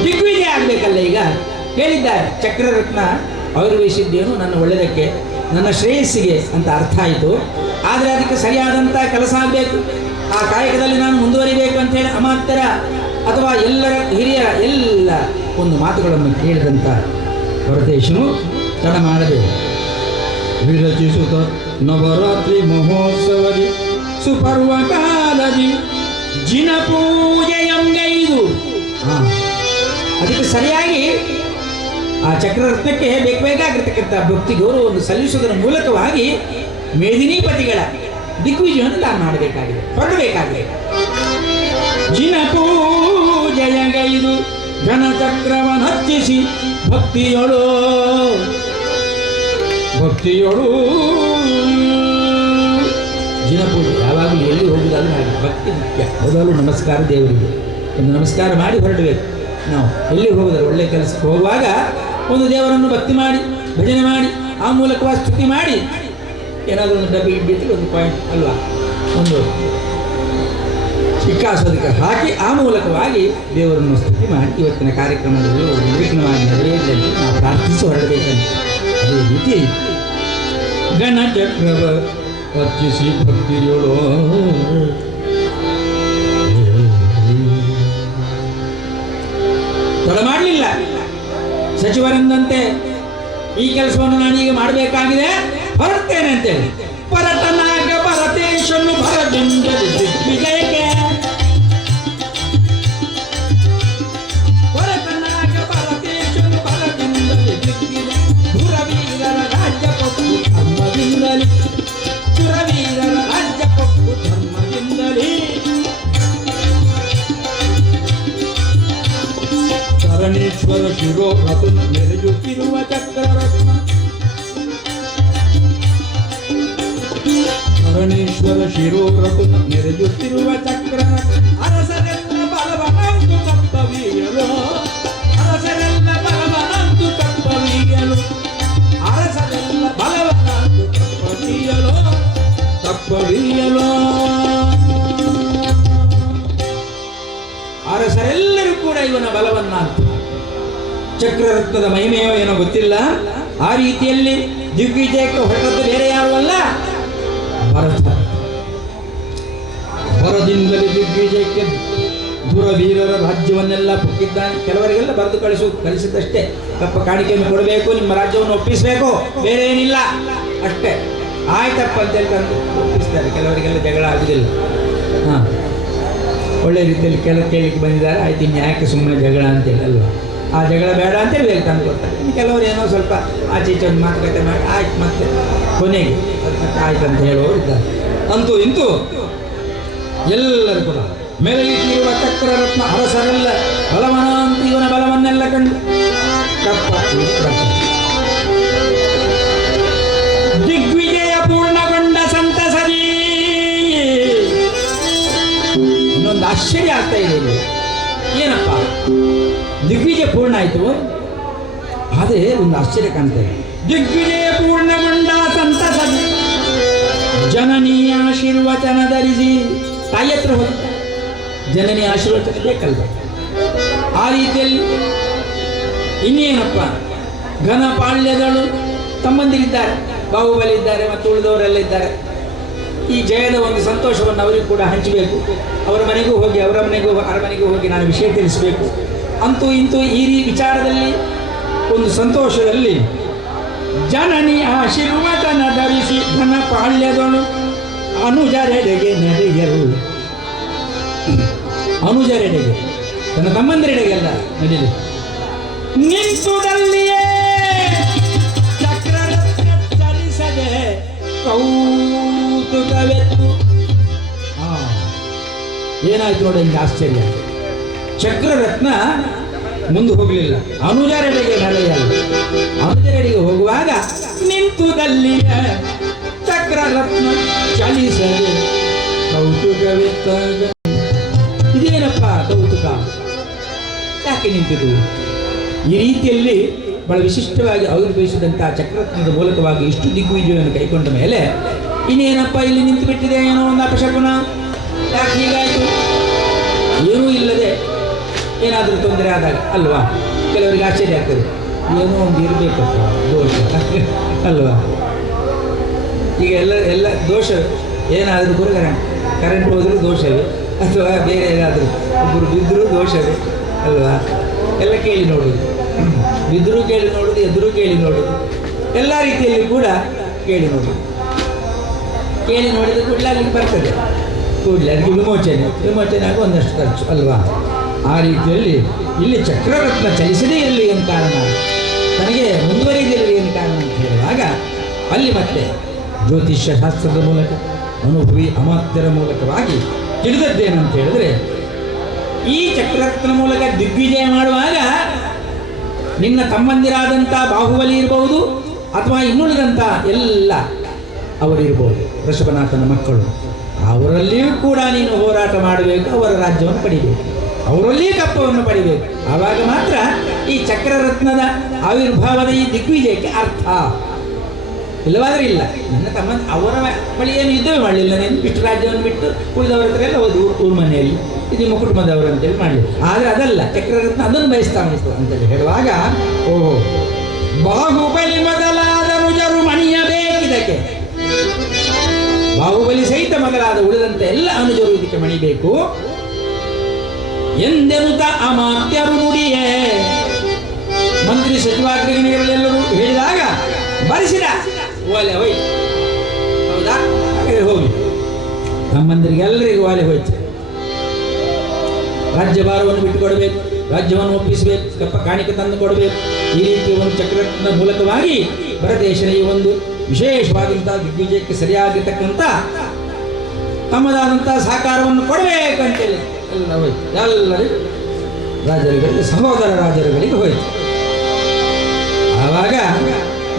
ದಿಗ್ವಿಜಯ ಆಗ್ಬೇಕಲ್ಲ. ಈಗ ಹೇಳಿದ್ದಾರೆ ಚಕ್ರರತ್ನ ಆವಿರ್ವಹಿಸಿದ್ದೇನು ನನ್ನ ಒಳ್ಳೆಯದಕ್ಕೆ, ನನ್ನ ಶ್ರೇಯಸ್ಸಿಗೆ ಅಂತ ಅರ್ಥ ಆಯಿತು. ಆದರೆ ಅದಕ್ಕೆ ಸರಿಯಾದಂಥ ಕೆಲಸ ಆಗಬೇಕು, ಆ ಕಾಯಕದಲ್ಲಿ ನಾನು ಮುಂದುವರಿಬೇಕು ಅಂತೇಳಿ ಅಮಾತ್ಯರ ಅಥವಾ ಎಲ್ಲರ ಹಿರಿಯರ ಎಲ್ಲ ಒಂದು ಮಾತುಗಳನ್ನು ಕೇಳಿದಂಥ ಭರತೇಶನು ತಡ ಮಾಡಬೇಕು. ವಿರಚಿಸುತ್ತ ನವರಾತ್ರಿ ಮಹೋತ್ಸವದಿ ಸುಪರ್ವಕಾಲದಿ ಜಿನ ಪೂಜೆಯಂಗೈದು. ಅದಕ್ಕೆ ಸರಿಯಾಗಿ ಆ ಚಕ್ರರತ್ನಕ್ಕೆ ಬೇಕಾಗಿರ್ತಕ್ಕಂಥ ಭಕ್ತಿ ಗೌರವವನ್ನು ಸಲ್ಲಿಸುವುದರ ಮೂಲಕವಾಗಿ ಮೇದಿನೀಪತಿಗಳ ದಿಗ್ವಿಜಯವನ್ನು ನಾನು ಮಾಡಬೇಕಾಗಿದೆ, ಹೊರಡಬೇಕಾಗಿದೆ. ಜಿನ ಪೂಜೆಯಂಗೈದು ಘನಚಕ್ರವನ್ನು ಹಚ್ಚಿಸಿ ಭಕ್ತಿಯೊಳು ಜಿನಪೂಜೆ ಯಾವಾಗಲೂ ಎಲ್ಲಿ ಹೋಗುವುದಾದ್ರೂ ಹಾಗೆ ಭಕ್ತಿ ಮುಖ್ಯ. ಮೊದಲು ನಮಸ್ಕಾರ ದೇವರಿಗೆ ಒಂದು ನಮಸ್ಕಾರ ಮಾಡಿ ಹೊರಡಬೇಕು. ನಾವು ಎಲ್ಲಿ ಹೋಗೋದಾದ್ರೆ ಒಳ್ಳೆ ಕೆಲಸಕ್ಕೆ ಹೋಗುವಾಗ ಒಂದು ದೇವರನ್ನು ಭಕ್ತಿ ಮಾಡಿ ಭಜನೆ ಮಾಡಿ ಆ ಮೂಲಕವಾಗಿ ಸ್ತುತಿ ಮಾಡಿ ಏನಾದರೂ ಒಂದು ಡಬ್ಬಿ ಇಟ್ಟಿದ್ರೆ ಒಂದು ಪಾಯಿಂಟ್ ಅಲ್ವಾ, ಒಂದು ಚಿಕ್ಕಾಸೋದಕ್ಕೆ ಹಾಕಿ ಆ ಮೂಲಕವಾಗಿ ದೇವರನ್ನು ಸ್ತುತಿ ಮಾಡಿ ಇವತ್ತಿನ ಕಾರ್ಯಕ್ರಮದಲ್ಲಿ ನಿರ್ವಿಘ್ನವಾಗಿ ನಡೆಯಲಿ ನಾವು ಪ್ರಾರ್ಥಿಸಿ ಹೊರಡಬೇಕಂತ. ಅದೇ ರೀತಿ ಘನಚಕ್ರವ ಅರ್ಚಿಸಿ ಭಕ್ತಿಯೋಳು ತಡ ಮಾಡಲಿಲ್ಲ. ಸಚಿವರೆಂದಂತೆ ಈ ಕೆಲಸವನ್ನು ನಾನೀಗ ಮಾಡಬೇಕಾಗಿದೆ, ಹೊರಡ್ತೇನೆ ಅಂತೇಳಿ ಪರತನಾಗ ಭರತೇಶನು ಭರದಿಂದ ದಿಗ್ವಿಜಯಕ್ಕೆ ಭರತನಾಗ ಭರತೇಶನು ಭರದಿಂದ ದಿಗ್ವಿಜಯ ಧುರವೀರರ ರಾಜ್ಯ ಕೊಟ್ಟು ಧರ್ಮದಿಂದಲೇ ಧುರವೀರರ ರಾಜ್ಯ ಕೊಟ್ಟು ಧರ್ಮದಿಂದಲೇ ಶರಣೇಶ್ವರ ಶಿರೋ ರತನ ಮೆರೆಯುತ್ತಿರುವ ಚಕ್ರರತ್ನ ಶರಣೇಶ್ವರ ಶಿರೋ ರತನ ಮೆರೆಯುತ್ತಿರುವ ಚಕ್ರರತ್ನ ಅರಸರೆಲ್ಲ ಬಲವನಂತು ತಪ್ಪವೀಯಲು ಅರಸರೆಲ್ಲ ಬಲವನಂತು ತಪ್ಪವೀಯಲು ಅರಸರೆಲ್ಲ ಬಲವನಂತು ತಪ್ಪವೀಯಲು ಅರಸರೆಲ್ಲರೂ ಕೂಡ ಇವನ ಬಲವನ್ನಂತು. ಚಕ್ರರತ್ನದ ಮಹಿಮೆಯೋ ಏನೋ ಗೊತ್ತಿಲ್ಲ. ಆ ರೀತಿಯಲ್ಲಿ ದಿಗ್ವಿಜಯಕ್ಕೆ ಹೊರಟದ್ದು ಬೇರೆ ಯಾರಲ್ಲ, ಭರತ. ಭರದಿಂದಲೇ ದಿಗ್ವಿಜಯಕ್ಕೆ ಧುರವೀರರ ರಾಜ್ಯವನ್ನೆಲ್ಲ ಪುಟ್ಟಿದ್ದಾನೆ. ಕೆಲವರಿಗೆಲ್ಲ ಬರೆದು ಕಳಿಸಿದ್ದಷ್ಟೇ, ತಪ್ಪ ಕಾಣಿಕೆಯನ್ನು ಕೊಡಬೇಕು, ನಿಮ್ಮ ರಾಜ್ಯವನ್ನು ಒಪ್ಪಿಸಬೇಕು, ಬೇರೆ ಏನಿಲ್ಲ ಅಷ್ಟೇ. ಆಯ್ತಪ್ಪ ಅಂತೇಳಿ ತಂದು ಒಪ್ಪಿಸ್ತಾರೆ. ಕೆಲವರಿಗೆಲ್ಲ ಜಗಳ ಆಗುದಿಲ್ಲ. ಒಳ್ಳೆ ರೀತಿಯಲ್ಲಿ ಕೇಳಲಿಕ್ಕೆ ಬಂದಿದ್ದಾರೆ, ಆಯ್ತು ಇನ್ನು ಯಾಕೆ ಸುಮ್ಮನೆ ಜಗಳ ಅಂತೇಳಿ ಅಲ್ವಾ, ಆ ಜಗಳ ಬೇಡ ಅಂತೇಳಿ ಬೇಗ ತಂದು ಕೊಡ್ತಾರೆ. ಇನ್ನು ಕೆಲವರು ಏನೋ ಸ್ವಲ್ಪ ಆಚೆ ಈಚೆ ಒಂದು ಮಾತುಕತೆ ಮಾಡಿ ಆಯ್ತು ಮತ್ತೆ ಕೊನೆಗೆ ಮತ್ತೆ ಆಯ್ತು ಅಂತ ಹೇಳುವವರು ಇದ್ದಾರೆ. ಅಂತೂ ಇಂತೂ ಎಲ್ಲರೂ ಕೂಡ ಮೆರೆಯುತ್ತಿರುವ ಚಕ್ರರತ್ನ ಅರಸರೆಲ್ಲ ಬಲವನಾಂತ ಇವನ ಬಲವನ್ನೆಲ್ಲ ಕಂಡು ದಿಗ್ವಿಜಯ ಪೂರ್ಣಗೊಂಡ ಸಂತಸದಿ ಇನ್ನೊಂದು ಆಶ್ಚರ್ಯ ಆಗ್ತಾ ಇದೆ. ಏನಪ್ಪ ದಿಗ್ವಿಜಯ ಪೂರ್ಣ ಆಯಿತು, ಆದರೆ ಒಂದು ಆಶ್ಚರ್ಯ ಕಾಣ್ತಾ ಇದೆ. ದಿಗ್ವಿಜಯ ಪೂರ್ಣಗೊಂಡ ಸಂತಸದಿ ಜನನೀಯ ಆಶೀರ್ವಚನ ಧರಿಸಿ ತಾಯಿ ಹತ್ರ ಹೋದ. ಜನನಿ ಆಶೀರ್ವಚನ ಬೇಕಲ್ವ, ಆ ರೀತಿಯಲ್ಲಿ ಇನ್ನೇನಪ್ಪ ಘನಪಾಳ್ಯದಳು ತಮ್ಮಂದಿರಿದ್ದಾರೆ, ಬಾಹುಬಲಿ ಇದ್ದಾರೆ ಮತ್ತು ಉಳಿದವರೆಲ್ಲ ಇದ್ದಾರೆ. ಈ ಜಯದ ಒಂದು ಸಂತೋಷವನ್ನು ಅವರಿಗೂ ಕೂಡ ಹಂಚಬೇಕು. ಅವರ ಮನೆಗೂ ಹೋಗಿ ಅವರ ಮನೆಗೂ ಅರಮನೆಗೂ ಹೋಗಿ ನಾನು ವಿಷಯ ತಿಳಿಸಬೇಕು. ಅಂತೂ ಇಂತೂ ಈ ವಿಚಾರದಲ್ಲಿ ಒಂದು ಸಂತೋಷದಲ್ಲಿ ಜನನಿ ಆಶೀರ್ವಚನ ಧರಿಸಿ ಘನಪಾಳ್ಯದಳು ಅನುಜರೆಡೆಗೆ ನಡೆಯಲು, ಅನುಜರೆಡೆಗೆ ತನ್ನ ತಮ್ಮಂದಿರೆಡೆಗೆಲ್ಲ ನಡೆಯಲು ನಿಂತುದಲ್ಲಿಯೇ ಚಕ್ರರತ್ನ ಚಲಿಸದೆ ಕೌತುಕವೆತ್ತು. ಏನಾಯ್ತು ನೋಡಿ, ಹಿಂಗೆ ಆಶ್ಚರ್ಯ. ಚಕ್ರರತ್ನ ಮುಂದೆ ಹೋಗಲಿಲ್ಲ, ಅನುಜರೆಡೆಗೆ ನಡೆಯಲ್ಲ. ಅನುಜರೆಡೆಗೆ ಹೋಗುವಾಗ ನಿಂತುದಲ್ಲಿಯೇ ಚಕ್ರ ಚಕ್ರ ರತ್ನ ಚಲಿಸದೆ ಕೌತುಕವಿತ್ತಾಗ. ಇದೇನಪ್ಪ ಕೌತುಕ, ಯಾಕೆ ನಿಂತಿದ್ದು? ಈ ರೀತಿಯಲ್ಲಿ ಬಹಳ ವಿಶಿಷ್ಟವಾಗಿ ಆವಿರ್ಭವಿಸಿದಂತಹ ಚಕ್ರರತ್ನದ ಮೂಲಕವಾಗಿ ಇಷ್ಟು ದಿಗ್ವಿಜಯವನ್ನು ಕೈಗೊಂಡ ಮೇಲೆ ಇನ್ನೇನಪ್ಪ ಇಲ್ಲಿ ನಿಂತು ಬಿಟ್ಟಿದೆ, ಏನೋ ಒಂದು ಅಪಶಕುನ, ಯಾಕೆ ಹೀಗಾಯಿತು? ಏನೂ ಇಲ್ಲದೆ ಏನಾದರೂ ತೊಂದರೆ ಆದಾಗ ಅಲ್ವಾ ಕೆಲವರಿಗೆ ಆಶ್ಚರ್ಯ ಆಗ್ತದೆ, ಏನೋ ಒಂದು ಇರಬೇಕಪ್ಪ ದೋಷ ಅಲ್ವಾ. ಈಗ ಎಲ್ಲ ದೋಷ ಏನಾದರೂ ಕೂಡ ಕರೆಂಟ್ ಹೋದರೂ ದೋಷವೇ, ಅಥವಾ ಬೇರೆ ಏನಾದರೂ ಒಬ್ಬರು ಬಿದ್ದರೂ ದೋಷವೇ ಅಲ್ವಾ. ಎಲ್ಲ ಕೇಳಿ ನೋಡೋದು, ಬಿದ್ದರೂ ಕೇಳಿ ನೋಡೋದು, ಎದುರು ಕೇಳಿ ನೋಡೋದು, ಎಲ್ಲ ರೀತಿಯಲ್ಲಿ ಕೂಡ ಕೇಳಿ ನೋಡೋದು. ಕೇಳಿ ನೋಡಿದ ಕೂಡಲೇ ಅಲ್ಲಿಗೆ ಬರ್ತದೆ, ಕೂಡಲೇ ಅದಕ್ಕೆ ವಿಮೋಚನೆ ಆಗಿ ಒಂದಷ್ಟು ಖರ್ಚು ಅಲ್ವಾ. ಆ ರೀತಿಯಲ್ಲಿ ಇಲ್ಲಿ ಚಕ್ರರತ್ನ ಚಲಿಸದೇ ಇರಲಿ ಏನು ಕಾರಣ, ನನಗೆ ಮುಂದುವರಿದಿರಲಿ ಏನು ಕಾರಣ ಅಂತ ಹೇಳುವಾಗ ಅಲ್ಲಿ ಮತ್ತೆ ಜ್ಯೋತಿಷ್ಯ ಶಾಸ್ತ್ರದ ಮೂಲಕ ಅನುಭವಿ ಅಮಾತ್ಯರ ಮೂಲಕವಾಗಿ ತಿಳಿದದ್ದೇನಂತ ಹೇಳಿದ್ರೆ, ಈ ಚಕ್ರರತ್ನ ಮೂಲಕ ದಿಗ್ವಿಜಯ ಮಾಡುವಾಗ ನಿನ್ನ ತಮ್ಮಂದಿರಾದಂಥ ಬಾಹುಬಲಿ ಇರಬಹುದು ಅಥವಾ ಇನ್ನುಳಿದಂಥ ಎಲ್ಲ ಅವರಿರ್ಬೋದು, ಋಷಭನಾಥನ ಮಕ್ಕಳು, ಅವರಲ್ಲಿಯೂ ಕೂಡ ನೀನು ಹೋರಾಟ ಮಾಡಬೇಕು, ಅವರ ರಾಜ್ಯವನ್ನು ಪಡಿಬೇಕು, ಅವರಲ್ಲಿಯೇ ಕಪ್ಪವನ್ನು ಪಡಿಬೇಕು. ಆವಾಗ ಮಾತ್ರ ಈ ಚಕ್ರರತ್ನದ ಆವಿರ್ಭಾವದ ಈ ದಿಗ್ವಿಜಯಕ್ಕೆ ಅರ್ಥ. ಇಲ್ಲವಾದರೆ ಇಲ್ಲ. ನನ್ನ ತಮ್ಮ ಅವರ ಬಳಿ ಏನು ಯುದ್ಧವೇ ಮಾಡಲಿಲ್ಲ, ನೀನು ಇಷ್ಟು ರಾಜ್ಯವನ್ನು ಬಿಟ್ಟು ಉಳಿದವರ ಹತ್ರ ಎಲ್ಲ ಹೋದು ಊರ ಮನೆಯಲ್ಲಿ ಇದು ನಿಮ್ಮ ಕುಟುಂಬದವರು ಅಂತೇಳಿ ಮಾಡಲಿ. ಆದರೆ ಅದಲ್ಲ, ಚಕ್ರರತ್ನ ಅದನ್ನು ಬಯಸ್ತಾ ಉಂಟು ಅಂತೇಳಿ ಹೇಳುವಾಗ, ಓಹೋ ಬಾಹುಬಲಿ ಮೊದಲಾದ ರುಜರು ಮಣಿಯಬೇಕಿದಕ್ಕೆ, ಬಾಹುಬಲಿ ಸಹಿತ ಮೊದಲಾದ ಉಳಿದಂತೆ ಎಲ್ಲ ಅನುಜರು ಇದಕ್ಕೆ ಮಣಿಬೇಕು ಎಂದೆನುತ ಅಮಾತ್ಯರು ನುಡಿಯೇ. ಮಂತ್ರಿ ಸಚಿವಾಗ್ರಗಣಿಗಳೆಲ್ಲರೂ ಹೇಳಿದಾಗ ಬರೆಸಿದ ಓಲೆ ಹೋಯ್ತು. ಹೌದಾ? ಹಾಗಾದ್ರೆ ಹೋಗಿ ತಮ್ಮಂದರಿಗೆ ಎಲ್ಲರಿಗೂ ಓಲೆ ಹೋಯ್ತು. ರಾಜ್ಯಭಾರವನ್ನು ಬಿಟ್ಟು ಕೊಡಬೇಕು, ರಾಜ್ಯವನ್ನು ಒಪ್ಪಿಸಬೇಕು, ಕಪ್ಪ ಕಾಣಿಕೆ ತಂದು ಕೊಡಬೇಕು. ಈ ರೀತಿ ಒಂದು ಚಕ್ರರತ್ನ ಮೂಲಕವಾಗಿ ಭರತೇಶನ ಈ ಒಂದು ವಿಶೇಷವಾದಂತಹ ದಿಗ್ವಿಜಯಕ್ಕೆ ಸರಿಯಾಗಿರ್ತಕ್ಕಂಥ ತಮ್ಮದಾದಂತಹ ಸಹಕಾರವನ್ನು ಕೊಡಬೇಕಂತೇಳಿ ಎಲ್ಲ ಹೋಯ್ತು. ಎಲ್ಲರಿಗೂ ರಾಜರುಗಳಿಗೆ, ಸಹೋದರ ರಾಜರುಗಳಿಗೆ ಹೋಯ್ತು. ಆವಾಗ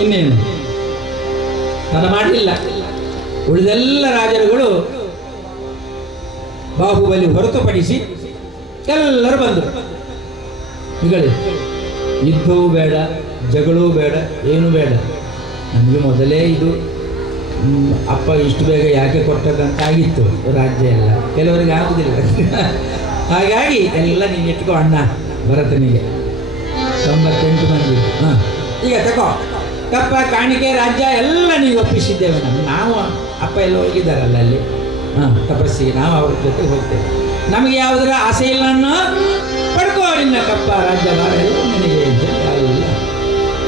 ಇನ್ನೇನು ತಡ ಮಾಡಲಿಲ್ಲ. ಉಳಿದೆಲ್ಲ ರಾಜರುಗಳು ಬಾಹುಬಲಿ ಹೊರತುಪಡಿಸಿ ಎಲ್ಲರೂ ಬಂದರು. ಈಗಲೇ ಯುದ್ಧವೂ ಬೇಡ, ಜಗಳವೂ ಬೇಡ, ಏನೂ ಬೇಡ, ನಮಗೆ ಮೊದಲೇ ಇದು ಅಪ್ಪ ಇಷ್ಟು ಬೇಗ ಯಾಕೆ ಕೊಟ್ಟದಂತ ಆಗಿತ್ತು ರಾಜ್ಯ ಎಲ್ಲ, ಕೆಲವರಿಗೆ ಆಗುದಿಲ್ಲ. ಹಾಗಾಗಿ ಎಲ್ಲ ನೀನು ಇಟ್ಕೋ ಅಣ್ಣ ಭರತನಿಗೆ 98 ಮಂದಿ. ಈಗ ತಗೋ ಕಪ್ಪ ಕಾಣಿಕೆ ರಾಜ್ಯ ಎಲ್ಲ ನೀವು ಒಪ್ಪಿಸಿದ್ದೇವೆ. ನಾವು ಅಪ್ಪ ಎಲ್ಲ ಹೋಗಿದ್ದಾರಲ್ಲ ಅಲ್ಲಿ ತಪಸ್ಸಿಗೆ, ನಾವು ಅವ್ರ ಜೊತೆ ಹೋಗ್ತೇವೆ. ನಮಗೆ ಯಾವುದರ ಆಸೆ ಇಲ್ಲ ಅನ್ನೋ ಪಡ್ಕೋ ನಿನ್ನ ಕಪ್ಪ ರಾಜ್ಯ ಭಾರ ಎಲ್ಲ ನಿನಗೆ ಎಲ್ಲ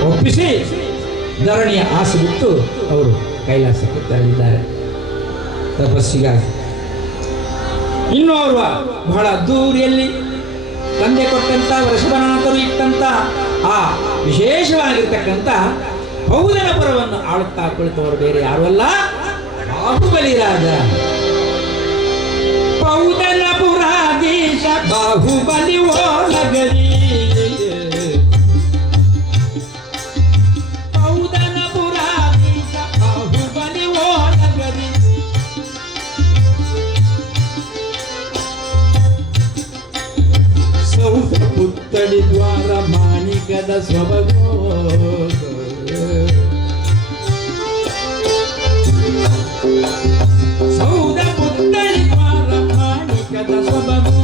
ಒಪ್ಪಿಸಿ ಧರಣಿಯ ಆಸೆ ಬಿಟ್ಟು ಅವರು ಕೈಲಾಸಕ್ಕೆ ತೆರಳಿದ್ದಾರೆ ತಪಸ್ಸಿಗಾಗಿ. ಇನ್ನು ಅವರು ಬಹಳ ಅದ್ದೂರಿಯಲ್ಲಿ ತಂದೆ ಕೊಟ್ಟಂತ ವೃಷಭನಾಥರು ಇಟ್ಟಂತ ಆ ವಿಶೇಷವಾಗಿರ್ತಕ್ಕಂಥ ಪೌದನಪುರವನ್ನು ಆಳುತ್ತಾ ಕುಳಿತವರು ಬೇರೆ ಯಾರು ಅಲ್ಲ, ಬಾಹುಬಲಿ ರಾಜ. ಪೌದನಪುರಾಧೀಶ ಬಾಹುಬಲಿ ಓಲಗರಿ, ಪೌದನಪುರಾಧೀಶ ಬಾಹುಬಲಿ ಓಲಗರಿ. ಸೌಧ ಪುತ್ತಳಿ ದ್ವಾರ ಮಾಣಿಕದ ಸ್ವಭಗೋ, ಸೌಧ ಪುತ್ತಳಿ ದ್ವಾರ ಮಾಣಿಕದ ಸ್ವಭಗೋ.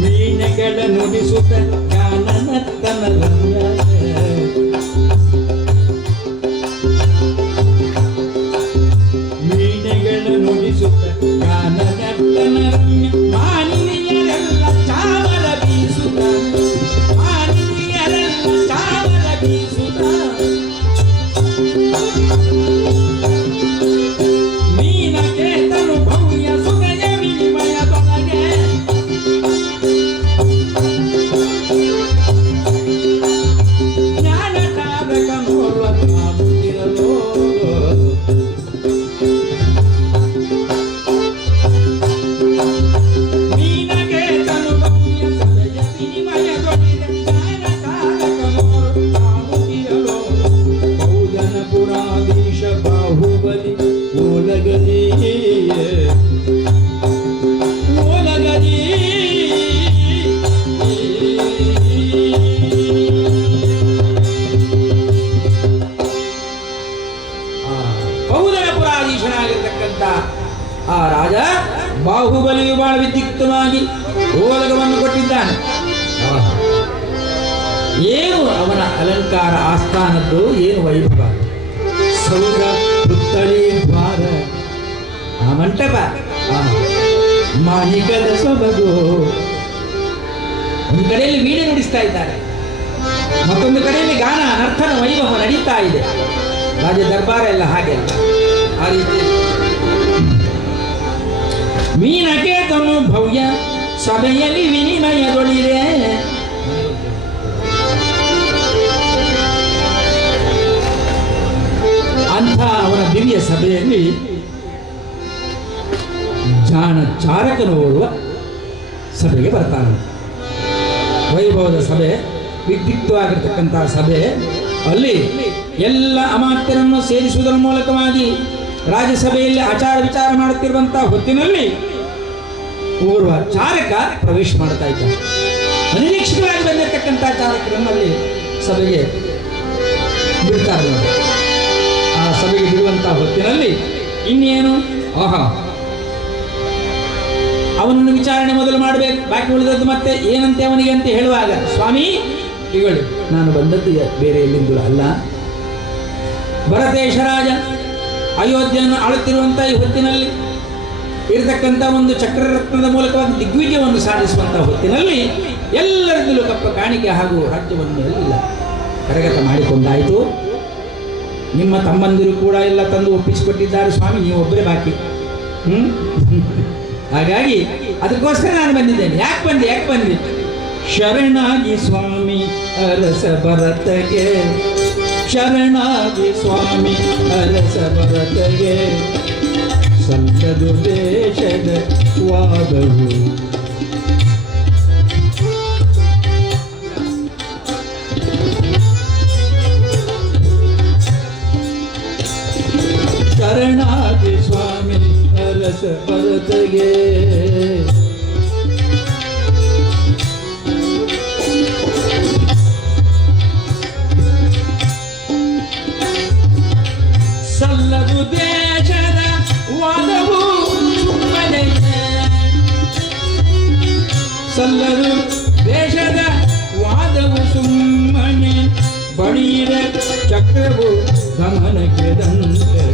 ಮೀನೆಗಳ ನುಡಿಸುತ್ತ ಗಾನನತ್ತನ ರಮ್ಯ, ಮೀನೆಗಳ ನುಡಿಸುತ್ತ ಗಾನನತ್ತನ ರಮ್ಯ. ಮಾನಿನಿಯರೆಲ್ಲ ಚಾಮರ ಬೀಸುತ್ತ ಪುರಾಧೀಶ ಬಾಹುಬಲಿ ಓಲಗದಿ ಓಲಗದಿ ಪೌದರ ಪುರಾಧೀಶನಾಗಿರ್ತಕ್ಕಂಥ ಆ ರಾಜ ಬಾಹುಬಲಿಯು ಬಹಳ ವಿದ್ಯುಕ್ತವಾಗಿ ಓಲಗವನ್ನು ಕೊಟ್ಟಿದ್ದಾನೆ. ಏನು ಅವನ ಅಲಂಕಾರ, ಆಸ್ಥಾನದ್ದು ಏನು ವೈಭವ, ಸೌಧ ಪುತ್ತಳಿ ದ್ವಾರ, ಆ ಮಂಟಪ, ಆ ಮಾಹಿಕದ ಸೊಬಗು. ಒಂದು ಕಡೆಯಲ್ಲಿ ವೀಣೆ ನುಡಿಸ್ತಾ ಇದ್ದಾರೆ, ಮತ್ತೊಂದು ಕಡೆಯಲ್ಲಿ ಗಾನ ನರ್ತನ ವೈಭವ ನಡೀತಾ ಇದೆ. ರಾಜ ದರ್ಬಾರ ಎಲ್ಲ ಹಾಗೆ ಆ ರೀತಿ ಮೀನಕೇತನು ಭವ್ಯ ಸಭೆಯಲ್ಲಿ ವಿನಿಮಯಗೊಳಿದೆ. ಅಂಥ ಅವನ ದಿವ್ಯ ಸಭೆಯಲ್ಲಿ ಜಾಣ ಚಾರಕನು ಓಡುವ ಸಭೆಗೆ ಬರ್ತಾನೆ. ವೈಭವದ ಸಭೆ, ವಿದ್ಯುಕ್ತವಾಗಿರ್ತಕ್ಕಂತಹ ಸಭೆ. ಅಲ್ಲಿ ಎಲ್ಲ ಅಮಾತ್ಯರನ್ನು ಸೇರಿಸುವುದರ ಮೂಲಕವಾಗಿ ರಾಜ್ಯಸಭೆಯಲ್ಲಿ ಆಚಾರ ವಿಚಾರ ಮಾಡುತ್ತಿರುವಂತಹ ಹೊತ್ತಿನಲ್ಲಿ ಓರ್ವ ಚಾರಕ ಪ್ರವೇಶ ಮಾಡ್ತಾ ಇದ್ದಾನೆ. ಅನಿರೀಕ್ಷಿತವಾಗಿ ಬಂದಿರತಕ್ಕಂತಹ ಚಾರಕರನ್ನಲ್ಲಿ ಸಭೆಗೆ ಬಿಡ್ತಾರೆ ನೋಡಿ. ಆ ಸಭೆಗೆ ಬಿಡುವಂತಹ ಹೊತ್ತಿನಲ್ಲಿ ಇನ್ನೇನು, ಆಹಾ, ಅವನನ್ನು ವಿಚಾರಣೆ ಮೊದಲು ಮಾಡಬೇಕು, ಬಾಕಿ ಉಳಿದದ್ದು ಮತ್ತೆ ಏನಂತೆ ಅವನಿಗೆ ಅಂತ ಹೇಳುವಾಗ, ಸ್ವಾಮಿ ಇಗಳು ನಾನು ಬಂದದ್ದು ಬೇರೆ ಎಲ್ಲಿಂದಲೂ ಅಲ್ಲ, ಭರತೇಶ ರಾಜ ಅಯೋಧ್ಯೆಯನ್ನು ಆಳುತ್ತಿರುವಂಥ ಈ ಹೊತ್ತಿನಲ್ಲಿ ಇರತಕ್ಕಂಥ ಒಂದು ಚಕ್ರರತ್ನದ ಮೂಲಕವಾಗಿ ದಿಗ್ವಿಜಯವನ್ನು ಸಾಧಿಸುವಂಥ ಹೊತ್ತಿನಲ್ಲಿ ಎಲ್ಲರಿಗೂ ಕಪ್ಪ ಕಾಣಿಕೆ ಹಾಗೂ ರಾಜ್ಯವನ್ನು ಎಲ್ಲ ಕರಗತ ಮಾಡಿಕೊಂಡಾಯಿತು. ನಿಮ್ಮ ತಮ್ಮಂದಿರು ಕೂಡ ಎಲ್ಲ ತಂದು ಒಪ್ಪಿಸಿಕೊಟ್ಟಿದ್ದಾರೆ ಸ್ವಾಮಿ, ನೀವು ಒಬ್ಬರೇ ಬಾಕಿ. ಹಾಗಾಗಿ ಅದಕ್ಕೋಸ್ಕರ ನಾನು ಬಂದಿದ್ದೇನೆ. ಯಾಕೆ ಬಂದೆ? ಶರಣಾಗಿ ಸ್ವಾಮಿ ಅರಸ ಭರತಗೆ, ಶರಣಾಗಿ ಸ್ವಾಮಿ ಅರಸ ಭರತಗೆ, ಸಲ್ಲದು ದೇಶದ ವಾದವು. ಶರಣಾಗಿ ಸ್ವಾಮಿ ಅರಸ ಭರತಗೆ, ಸಲ್ಲದು ದೇಶದ ವಾದವು ಸುಮ್ಮನೆ, ಸಲ್ಲದು ದೇಶದ ವಾದವು ಸುಮ್ಮನೆ, ಬಡಿದ ಚಕ್ರವು ಗಮನಕ್ಕೆ ದಂತೆ.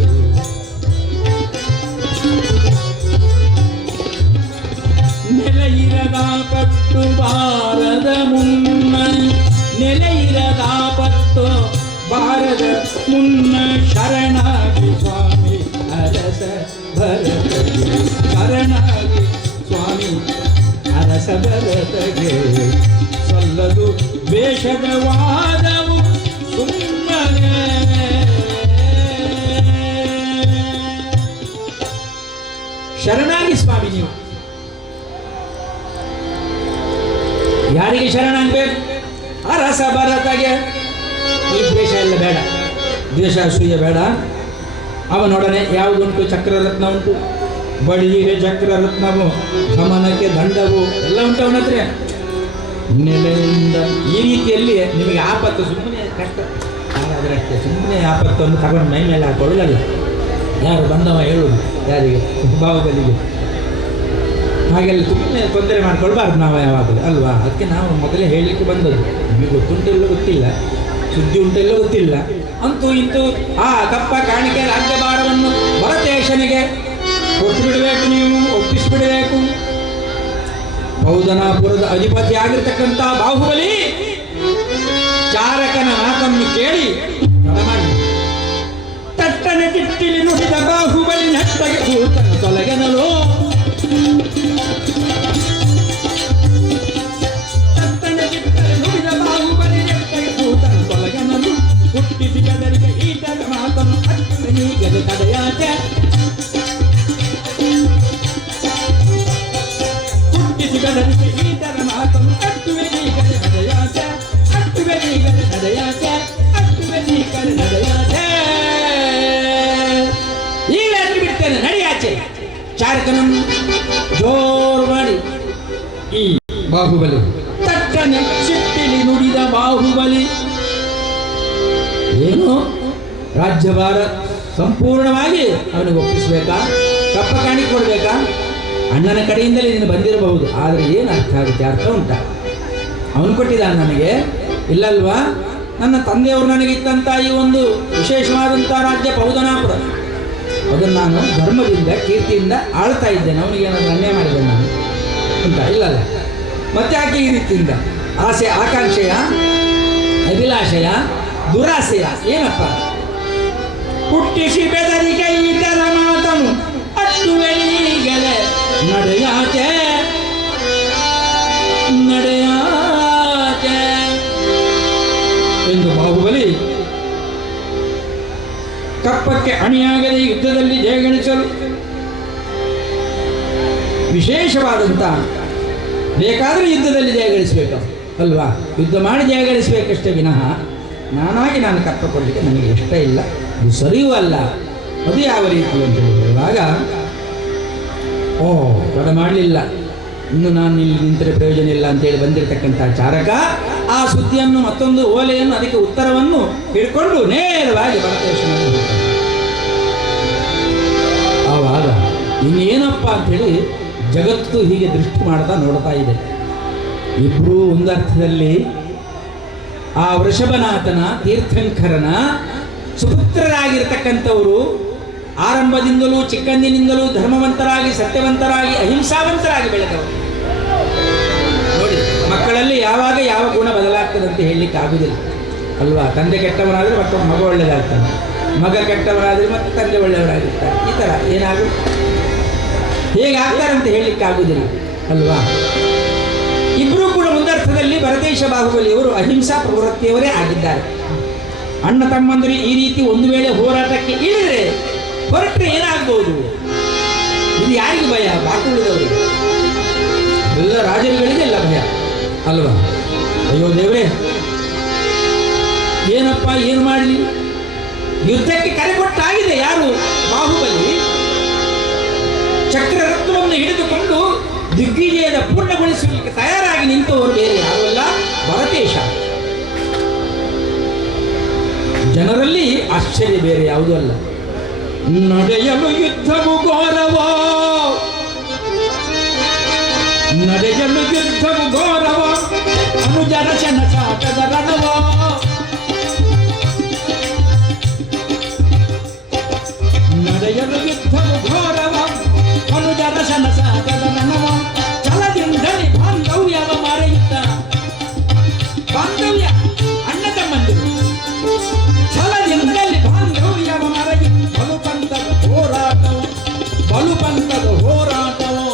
ನೆಲೆಯಿರದ ಪಟ್ಟು ಬಾರದ ಮುನ್ನ, ನೆಲೆಯಿರದ ಪಟ್ಟು ಬಾರದ ಮುನ್ನ, ಶರಣಾಗಿ ಸ್ವಾಮಿ ಅರಸ ಭರತಗೆ, ಶರಣಾಗಿ ಸ್ವಾಮಿ ಅರಸ ಭರತಗೆ, ಸಲ್ಲದು ವೇಷದ ವಾದವು ಸುಮ್ಮನೆ. ಶರಣಾಗಿ ಸ್ವಾಮಿ ನೀವು ಯಾರಿಗೆ ಶರಣಾಗಬೇಕು? ಅರಸ ಭರತಗೆ. ಈ ದ್ವೇಷ ಎಲ್ಲ ಬೇಡ, ದ್ವೇಷ ಅಸೂಯೆ ಬೇಡ. ಅವನೊಡನೆ ಯಾವುದುಂಟು? ಚಕ್ರರತ್ನ ಉಂಟು, ಬಳಿಯಿರೆ ಚಕ್ರರತ್ನವು, ಗಮನಕ್ಕೆ ದಂಡವು ಎಲ್ಲ ಉಂಟು ಅವನ ಹತ್ರ. ನೆಲೆಯಿಂದ ಈ ರೀತಿಯಲ್ಲಿ ನಿಮಗೆ ಆಪತ್ತು ಸುಮ್ಮನೆ ಕಷ್ಟ ಹಾಗಾದರೆ ಅಷ್ಟೇ, ಸುಮ್ಮನೆ ಆಪತ್ತನ್ನು ತಗೊಂಡು ಮೈ ಮೇಲೆ ಹಾಕೊಳ್ಳಲ್ಲ. ಯಾರು ಬಂದವ ಹೇಳುವುದು ಯಾರಿಗೆ? ಬಾಹುಬಲಿಗೆ. ಹಾಗೆಲ್ಲ ಸುಮ್ಮನೆ ತೊಂದರೆ ಮಾಡ್ಕೊಳ್ಬಾರ್ದು ನಾವು ಯಾವಾಗಲೂ ಅಲ್ವಾ? ಅದಕ್ಕೆ ನಾವು ಮೊದಲೇ ಹೇಳಲಿಕ್ಕೆ ಬಂದದ್ದು. ನಿಮಗೆ ಗೊತ್ತುಂಟೆಲ್ಲ ಗೊತ್ತಿಲ್ಲ, ಸುದ್ದಿ ಉಂಟೆಲ್ಲ ಗೊತ್ತಿಲ್ಲ, ಅಂತೂ ಇಂತೂ ಆ ಕಪ್ಪ ಕಾಣಿಕೆ ರಾಜ್ಯಭಾರವನ್ನು ಭರತೇಶನಿಗೆ ಕೊಟ್ಟು ಬಿಡಬೇಕು, ನೀವು ಒಪ್ಪಿಸಿಬಿಡಬೇಕು. ಬೌದ್ಧನಾಪುರದ ಅಧಿಪತಿ ಆಗಿರ್ತಕ್ಕಂಥ ಬಾಹುಬಲಿ ಚಾರಕನ ಮಾತನ್ನು ಕೇಳಿ ತಡಮಾಡಿ ತಟ್ಟನೆ ತಿಟ್ಟಿಲಿ ನುಡಿದ ಬಾಹುಬಲಿ ನೆಟ್ಟಗೆ ಭೂತನ ತೊಲಗನಲು. ತಟ್ಟನೆ ತಿಟ್ಟಲಿ ನುಡಿದ ಬಾಹುಬಲಿ ನೆಟ್ಟಗೆ ಭೂತನ ತೊಲಗನಲು. ಹುಟ್ಟಿಸಿ ಗದರಿಗೆ ಈತನ ಮಾತನ್ನು ಅಟ್ಟನೆ ಗದೆ ತಡೆಯಾಚೆ. ಹುಟ್ಟಿಸಿ ಗದರಿಗೆ ಈತನ ಮಾತನ್ನು ಅಟ್ಟುವೆ ಗದೆ ನಡೆಯಾಚೆ, ಅಟ್ಟುವೆ ಗದೆ ನಡೆಯಾಚೆ, ಅಟ್ಟುವೆ ಗದೆ ನಡೆಯಾಚೆ. ಚಾರಕನನ್ನು ಜೋರು ಮಾಡಿ ಈ ಬಾಹುಬಲಿ ತಟ್ಟನೆ ಸಿಟ್ಟಿಲಿ ನುಡಿದ ಬಾಹುಬಲಿ, ಏನು ರಾಜ್ಯಭಾರ ಸಂಪೂರ್ಣವಾಗಿ ಅವನಿಗೆ ಒಪ್ಪಿಸಬೇಕಾ, ಕಪ್ಪ ಕಾಣಿಕೆ ಕೊಡಬೇಕಾ? ಅಣ್ಣನ ಕಡೆಯಿಂದಲೇ ನೀನು ಬಂದಿರಬಹುದು, ಆದರೆ ಏನು ಅರ್ಥ ಆಗುತ್ತೆ? ಅರ್ಥ ಉಂಟಾ? ಅವನು ಕೊಟ್ಟಿದ್ದಾನೆ ನನಗೆ, ಇಲ್ಲಲ್ವಾ? ನನ್ನ ತಂದೆಯವರು ನನಗಿತ್ತಂತ ಈ ಒಂದು ವಿಶೇಷವಾದಂಥ ರಾಜ್ಯ ಪೌದನಾಪುರ, ಅದನ್ನು ನಾನು ಧರ್ಮದಿಂದ ಕೀರ್ತಿಯಿಂದ ಆಳ್ತಾ ಇದ್ದೇನೆ. ಅವನಿಗೆ ಏನಾದರೂ ಅನ್ಯಾಯ ಮಾಡಿದ್ದೇನೆ ನಾನು ಉಂಟಾ? ಇಲ್ಲಲ್ಲ. ಮತ್ತೆ ಯಾಕೆ ಈ ರೀತಿಯಿಂದ ಆಸೆ, ಆಕಾಂಕ್ಷೆಯ, ಅಭಿಲಾಷೆಯ, ದುರಾಸೆಯ ಏನಪ್ಪ? ಹುಟ್ಟಿಸಿ ಬೆದರಿಕೆ ಇತರ ಮಾತನು ಅಟ್ಟುವೆಳಿಗಲೆ ನಡೆಯಾಚೆ ನಡೆಯಾಚೆ ಎಂದು ಬಾಹುಬಲಿ ಕಪ್ಪಕ್ಕೆ ಅಣಿಯಾಗದೆ ಯುದ್ಧದಲ್ಲಿ ಜಯಗಳಿಸಲು ವಿಶೇಷವಾದಂಥ, ಬೇಕಾದರೆ ಯುದ್ಧದಲ್ಲಿ ಜಯಗಳಿಸಬೇಕು ಅಲ್ವಾ? ಯುದ್ಧ ಮಾಡಿ ಜಯಗಳಿಸಬೇಕಷ್ಟೇ ವಿನಃ ನಾನಾಗಿ ನಾನು ಕಪ್ಪ ಕೊಡಲಿಕ್ಕೆ ನನಗೆ ಇಷ್ಟ ಇಲ್ಲ, ಅದು ಸರಿಯೂ ಅಲ್ಲ. ಅದು ಯಾವ ರೀತಿ ಅಂತ ಹೇಳುವಾಗ, ಓ ತಡ ಮಾಡಲಿಲ್ಲ, ಇನ್ನು ನಾನು ಇಲ್ಲಿ ನಿಂತರೆ ಪ್ರಯೋಜನ ಇಲ್ಲ ಅಂತೇಳಿ ಬಂದಿರತಕ್ಕಂಥ ಚಾರಕ ಆ ಸುದ್ದಿಯನ್ನು, ಮತ್ತೊಂದು ಓಲೆಯನ್ನು, ಅದಕ್ಕೆ ಉತ್ತರವನ್ನು ಹಿಡ್ಕೊಂಡು ನೇರವಾಗಿ ಭರತೇಶನಲ್ಲಿ ಹೋಗ್ತಾನೆ. ಆವಾಗ ಇನ್ನೇನಪ್ಪ ಅಂಥೇಳಿ ಜಗತ್ತು ಹೀಗೆ ದೃಷ್ಟಿ ಮಾಡ್ತಾ ನೋಡ್ತಾ ಇದೆ. ಇಬ್ಬರೂ ಒಂದರ್ಥದಲ್ಲಿ ಆ ವೃಷಭನಾಥನ, ತೀರ್ಥಂಕರನ ಸುಪುತ್ರರಾಗಿರ್ತಕ್ಕಂಥವರು, ಆರಂಭದಿಂದಲೂ ಚಿಕ್ಕಂದಿನಿಂದಲೂ ಧರ್ಮವಂತರಾಗಿ, ಸತ್ಯವಂತರಾಗಿ, ಅಹಿಂಸಾವಂತರಾಗಿ ಬೆಳೆದವರು. ನೋಡಿ, ಮಕ್ಕಳಲ್ಲಿ ಯಾವಾಗ ಯಾವ ಗುಣ ಬದಲಾಗ್ತದಂತೆ ಹೇಳಲಿಕ್ಕೆ ಆಗುವುದಿಲ್ಲ ಅಲ್ವಾ? ತಂದೆ ಕೆಟ್ಟವನಾದರೆ ಮತ್ತೊಬ್ಬ ಮಗ ಒಳ್ಳೆಯದಾಗ್ತಾನೆ, ಮಗ ಕೆಟ್ಟವನಾದರೆ ಮತ್ತೆ ತಂದೆ ಒಳ್ಳೆಯವರಾಗಿರ್ತಾರೆ. ಈ ಥರ ಏನಾಗುತ್ತೆ, ಹೇಗಾಗ್ತಾರಂತ ಹೇಳಲಿಕ್ಕೆ ಆಗುವುದಿಲ್ಲ ಅಲ್ವಾ? ಇಬ್ಬರೂ ಕೂಡ ಮುಂದರ್ಥದಲ್ಲಿ ಭರತೇಶ ಬಾಹುಬಲಿಯವರು ಅಹಿಂಸಾ ಪ್ರವೃತ್ತಿಯವರೇ ಆಗಿದ್ದಾರೆ. ಅಣ್ಣ ತಮ್ಮಂದರು ಈ ರೀತಿ ಒಂದು ವೇಳೆ ಹೋರಾಟಕ್ಕೆ ಇಳಿದರೆ, ಹೊರಟ್ರೆ ಏನಾಗ್ಬೋದು? ಇದು ಯಾರಿಗೆ ಭಯ? ಬಾಕುಳಿದವರು ಎಲ್ಲ ರಾಜರುಗಳಿಗೆ ಎಲ್ಲ ಭಯ ಅಲ್ವಾ? ಅಯ್ಯೋ ದೇವರೇ, ಏನಪ್ಪ ಏನು ಮಾಡಲಿ? ಯುದ್ಧಕ್ಕೆ ಕರೆ ಕೊಟ್ಟಾಗಿದೆ ಯಾರು? ಬಾಹುಬಲಿ. ಚಕ್ರರತ್ನವನ್ನು ಹಿಡಿದುಕೊಂಡು ದಿಗ್ವಿಜಯದ ಪೂರ್ಣಗೊಳಿಸಲಿಕ್ಕೆ ತಯಾರಾಗಿ ನಿಂತವರು ಬೇರೆ ಯಾರು ಅಲ್ಲ, ಭರತೇಶ. ಜನರಲ್ಲಿ ಆಶ್ಚರ್ಯ ಬೇರೆ ಯಾವುದೂ ಅಲ್ಲ. ನಡೆಯಲು ಯುದ್ಧವು ಘೋರವೋ, ನಡೆಯಲು ಯುದ್ಧವು ಘೋರವೋ, ಅನುಜರ ಶನಸಾಟದ ರಣವೋ, ನಡೆಯಲು ಯುದ್ಧವು ಘೋರವೋ, ಅನುಜರ ಶನಸಾಟದ ರಣವೋ, ಛಲದಿಂದಲೇ ಬಾಂಧವ್ಯವ ಮರೆಯುತ್ತ, ಬಾಂಧವ್ಯ ಅಣ್ಣ ತಮ್ಮಂದಿರು, ಛಲದಿಂದಲೇ ಬಾಂಧವ್ಯವ ಮರೆಯುತ್ತ, ಬಲುಪಂಥದ ಹೋರಾಟವು, ಬಲುಪಂಥದ ಹೋರಾಟವು.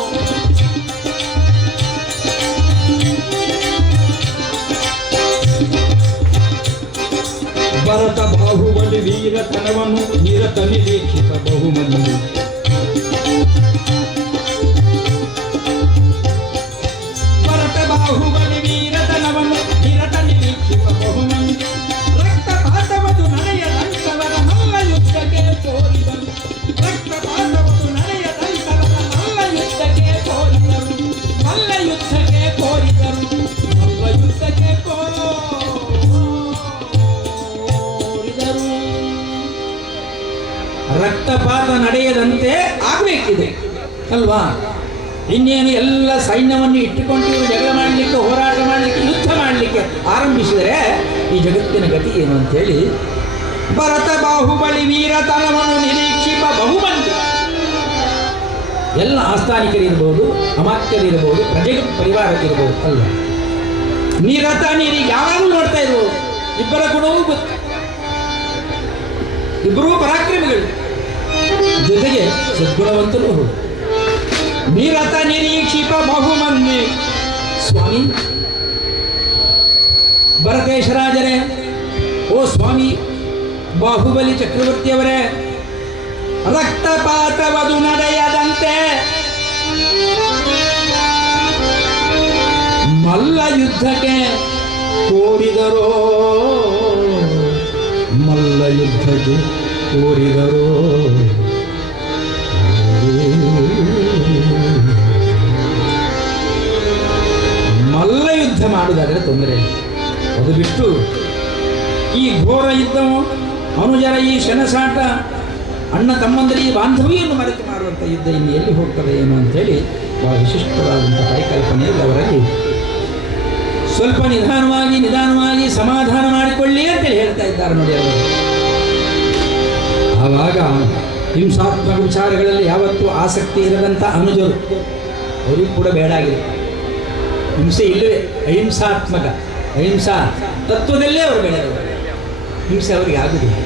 ಭರತ ಬಾಹುಬಲಿ ವೀರತನವನ್ನು ನಿರತ ನಿರೀಕ್ಷಿತ ಬಹುಮಂದಿ, ಭರತ ಬಾಹುಬಲಿ ವೀರತನವನ್ನು ನಿರತ ನಿರೀಕ್ಷಿತ ಬಹುಮಂದಿ, ರಕ್ತಪಾತವದು ನಡೆಯದಂತವರ ಮಲ್ಲ ಯುದ್ಧಕ್ಕೆ ತೋರಿದರು, ರಕ್ತಪಾತವದು ನಡೆಯದಂತವರ ಮಲ್ಲ ಯುದ್ಧಕ್ಕೆ ತೋರಿದರು, ಮಲ್ಲ ಯುದ್ಧಕ್ಕೆ ಕೋರಿದರು, ಮಲ್ಲ ಯುದ್ಧಕ್ಕೆ ಕೋರಿದರು. ರಕ್ತಪಾತ ನಡೆಯದಂತೆ ಆಗಬೇಕಿದೆ ಅಲ್ವಾ? ಇನ್ನೇನು ಎಲ್ಲ ಸೈನ್ಯವನ್ನು ಇಟ್ಟುಕೊಂಡು ಇವರು ಜಗಳ ಮಾಡಲಿಕ್ಕೆ, ಹೋರಾಟ ಮಾಡಲಿಕ್ಕೆ, ಯುದ್ಧ ಮಾಡಲಿಕ್ಕೆ ಆರಂಭಿಸಿದರೆ ಈ ಜಗತ್ತಿನ ಗತಿ ಏನು ಅಂತೇಳಿ, ಭರತ ಬಾಹುಬಲಿ ವೀರತನವನ್ನು ನಿರೀಕ್ಷಿಪ ಬಹುಮಂದಿ, ಎಲ್ಲ ಆಸ್ಥಾನಿಕರಿರ್ಬೋದು, ಅಮಾತ್ಯರಿರ್ಬೋದು, ಪ್ರಜೆ ಪರಿವಾರಕ್ಕಿರ್ಬೋದು ಅಲ್ಲ, ನಿರತ ನೀರಿ ಯಾವಾಗಲೂ ನೋಡ್ತಾ ಇರ್ಬೋದು. ಇಬ್ಬರ ಗುಣವೂ ಗೊತ್ತು, ಇಬ್ಬರೂ ಪರಾಕ್ರಮಿಗಳು, ಜೊತೆಗೆ ಸದ್ಗುಣವಂತರು ಹೌದು. ನಿರತ ನಿರೀಕ್ಷಿಪ ಬಹುಮಂದಿ. ಸ್ವಾಮಿ ಭರತೇಶರಾಜರೇ, ಓ ಸ್ವಾಮಿ ಬಾಹುಬಲಿ ಚಕ್ರವರ್ತಿಯವರೇ, ರಕ್ತಪಾತವದು ನಡೆಯದಂತೆ ಮಲ್ಲ ಯುದ್ಧಕ್ಕೆ ಕೋರಿದರೋ, ಮಲ್ಲ ಯುದ್ಧಕ್ಕೆ ಕೋರಿದರೋ, ಮಲ್ಲ ಯುದ್ಧ ಮಾಡುವುದಾದರೆ ತೊಂದರೆ ಇಲ್ಲ. ಅದು ಬಿಟ್ಟು ಈ ಘೋರ ಯುದ್ಧವು ಅನುಜರ ಈ ಶನಸಾಟ ಅಣ್ಣ ತಮ್ಮಂದರ ಈ ಬಾಂಧವ್ಯನ್ನು ಮರೆತು ಮಾಡುವಂಥ ಯುದ್ಧ ಇನ್ನು ಎಲ್ಲಿ ಹೋಗ್ತದೆ ಏನು ಅಂತೇಳಿ ಬಹಳ ವಿಶಿಷ್ಟವಾದಂಥ ಪರಿಕಲ್ಪನೆಯಲ್ಲಿ ಅವರಲ್ಲಿ ಸ್ವಲ್ಪ ನಿಧಾನವಾಗಿ ಸಮಾಧಾನ ಮಾಡಿಕೊಳ್ಳಿ ಅಂತೇಳಿ ಹೇಳ್ತಾ ಇದ್ದಾರೆ ನೋಡಿ ಅವರು. ಆವಾಗ ಹಿಂಸಾತ್ಮಕ ವಿಚಾರಗಳಲ್ಲಿ ಯಾವತ್ತೂ ಆಸಕ್ತಿ ಇರದಂಥ ಅನುಜರು ಅವರಿಗೂ ಕೂಡ ಬೇಡ ಆಗಿದೆ. ಹಿಂಸೆ ಇಲ್ಲವೇ ಅಹಿಂಸಾ ತತ್ವದಲ್ಲೇ ಅವರು ಬೆಳೆದವರು, ಹಿಂಸೆ ಅವರಿಗೆ ಆಗುವುದಿಲ್ಲ.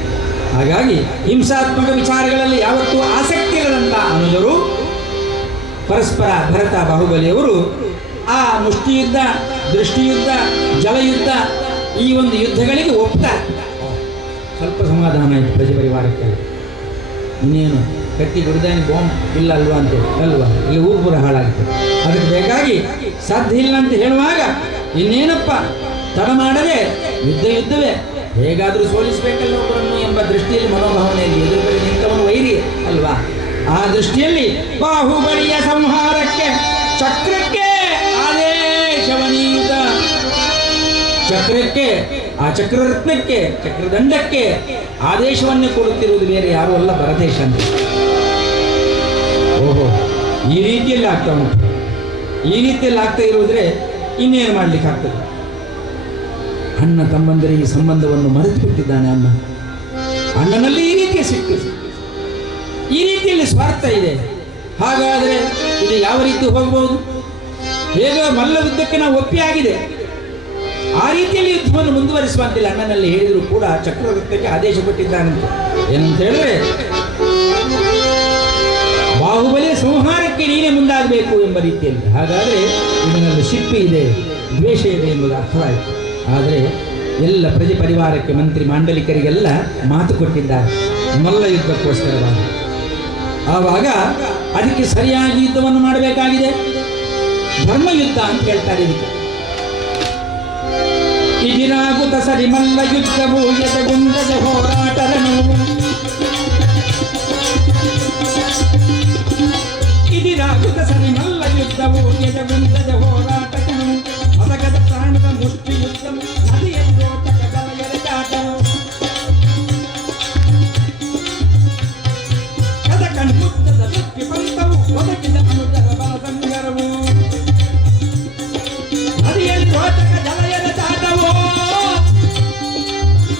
ಹಾಗಾಗಿ ಹಿಂಸಾತ್ಮಕ ವಿಚಾರಗಳಲ್ಲಿ ಯಾವತ್ತೂ ಆಸಕ್ತಿ ಇರದಂಥ ಅನುಜರು ಪರಸ್ಪರ ಭರತ ಬಾಹುಬಲಿಯವರು ಆ ಮುಷ್ಟಿಯುದ್ಧ, ದೃಷ್ಟಿಯುದ್ಧ, ಜಲಯುದ್ಧ ಈ ಒಂದು ಯುದ್ಧಗಳಿಗೆ ಒಪ್ತಾರೆ. ಸ್ವಲ್ಪ ಸಮಾಧಾನ ಆಯಿತು ಪ್ರಜೆ ಪರಿವಾರಕ್ಕೆ. ಇನ್ನೇನು ಕತ್ತಿ ಗುರುದಾನಿ ಬಾಂಬ್ ಇಲ್ಲ ಅಲ್ವಾ ಅಂತೇಳಿ ಅಲ್ವಾ, ಇಲ್ಲಿ ಊರು ಪೂರ ಹಾಳಾಗ್ತದೆ. ಅದಕ್ಕೆ ಬೇಕಾಗಿ ಸಾಧ್ಯ ಇಲ್ಲ ಅಂತ ಹೇಳುವಾಗ ಇನ್ನೇನಪ್ಪ ತಡ ಮಾಡದೆ ಯುದ್ಧವೇ ಹೇಗಾದರೂ ಸೋಲಿಸಬೇಕಲ್ಲ ಒಬ್ಬರನ್ನು ಎಂಬ ದೃಷ್ಟಿಯಲ್ಲಿ ಮನೋಭಾವನೆಯಲ್ಲಿ ಎದುರುಗಡೆ ನಿಂತವನು ವೈರಿ ಅಲ್ವಾ. ಆ ದೃಷ್ಟಿಯಲ್ಲಿ ಬಾಹುಬಲಿಯ ಸಂಹಾರಕ್ಕೆ ಚಕ್ರಕ್ಕೆ ಆದೇಶವನೀತ, ಚಕ್ರಕ್ಕೆ ಆ ಚಕ್ರರತ್ನಕ್ಕೆ ಚಕ್ರದಂಡಕ್ಕೆ ಆದೇಶವನ್ನೇ ಕೊಡುತ್ತಿರುವುದು ಬೇರೆ ಯಾರೂ ಅಲ್ಲ, ಭರತೇಶ ಅಂತ. ಓಹೋ, ಈ ರೀತಿಯಲ್ಲಿ ಆಗ್ತಾ ಉಂಟು. ಈ ರೀತಿಯಲ್ಲಿ ಆಗ್ತಾ ಇರುವುದ್ರೆ ಇನ್ನೇನು ಮಾಡ್ಲಿಕ್ಕೆ ಆಗ್ತದೆ. ಅಣ್ಣ ತಮ್ಮಂದಿರ ಈ ಸಂಬಂಧವನ್ನು ಮರೆತು ಬಿಟ್ಟಿದ್ದಾನೆ ಅಣ್ಣನಲ್ಲಿ ಈ ರೀತಿಯ ಸಿಟ್ಟು, ಈ ರೀತಿಯಲ್ಲಿ ಸ್ವಾರ್ಥ ಇದೆ. ಹಾಗಾದರೆ ಇದು ಯಾವ ರೀತಿ ಹೋಗಬಹುದು? ಹೇಗೋ ಮಲ್ಲ ಯುದ್ಧಕ್ಕೆ ನಾವು ಒಪ್ಪಿ ಆಗಿದೆ, ಆ ರೀತಿಯಲ್ಲಿ ಯುದ್ಧವನ್ನು ಮುಂದುವರಿಸುವಂತಿಲ್ಲ ಅಣ್ಣನಲ್ಲಿ ಹೇಳಿದರೂ ಕೂಡ ಚಕ್ರವೃತ್ತಕ್ಕೆ ಆದೇಶ ಕೊಟ್ಟಿದ್ದಾನಂತೆ. ಏನಂತ ಹೇಳಿದ್ರೆ ಬಾಹುಬಲಿಯ ಸಂಹಾರಕ್ಕೆ ನೀನೇ ಮುಂದಾಗಬೇಕು ಎಂಬ ರೀತಿಯಲ್ಲಿ. ಹಾಗಾದರೆ ಇದರಲ್ಲಿ ಸಿಟ್ಟು ಇದೆ, ದ್ವೇಷ ಇದೆ ಎಂಬುದು ಅರ್ಥವಾಯಿತು. ಆದರೆ ಎಲ್ಲ ಪ್ರಜೆ ಪರಿವಾರಕ್ಕೆ ಮಂತ್ರಿ ಮಾಂಡಲಿಕರಿಗೆಲ್ಲ ಮಾತು ಕೊಟ್ಟಿದ್ದಾರೆ ಮಲ್ಲ ಯುದ್ಧಕ್ಕೋಸ್ಕರವಾಗಿ. ಆವಾಗ ಅದಕ್ಕೆ ಸರಿಯಾಗಿ ಯುದ್ಧವನ್ನು ಮಾಡಬೇಕಾಗಿದೆ, ಧರ್ಮಯುದ್ಧ ಅಂತ ಹೇಳ್ತಾರೆ ಇದಕ್ಕೆ. ಇದಿರಾಗುತ್ತ ಸರಿ ಮಲ್ಲ ಯುದ್ಧವು ಎದಗುಂದದ ಹೋರಾಟದ ನೋವು, ಇದಿರಾಗುತ್ತ ಸರಿ ಮಲ್ಲ ಯುದ್ಧವು ಎದಗುಂದದ ಹೋರಾಟದ ನೋವು, ಮದಗದ ಪ್ರಾಣದ ಮುಷ್ಟಿ ಯುದ್ಧವು ನದಿಯಲ್ಲಿ ರೋಚಕ ಜಲಯರ ಚಾಟವು, ಕದ ಕಣ್ಮುದ್ದದ ಮುಷ್ಟಿ ಪಂಥವು ಒದಗಿದ ಅನುಜರ ಬಲ ಸಂಗರವು, ನದಿಯಲ್ಲಿ ರೋಚಕ ಜಲಯರ ಚಾಟವು,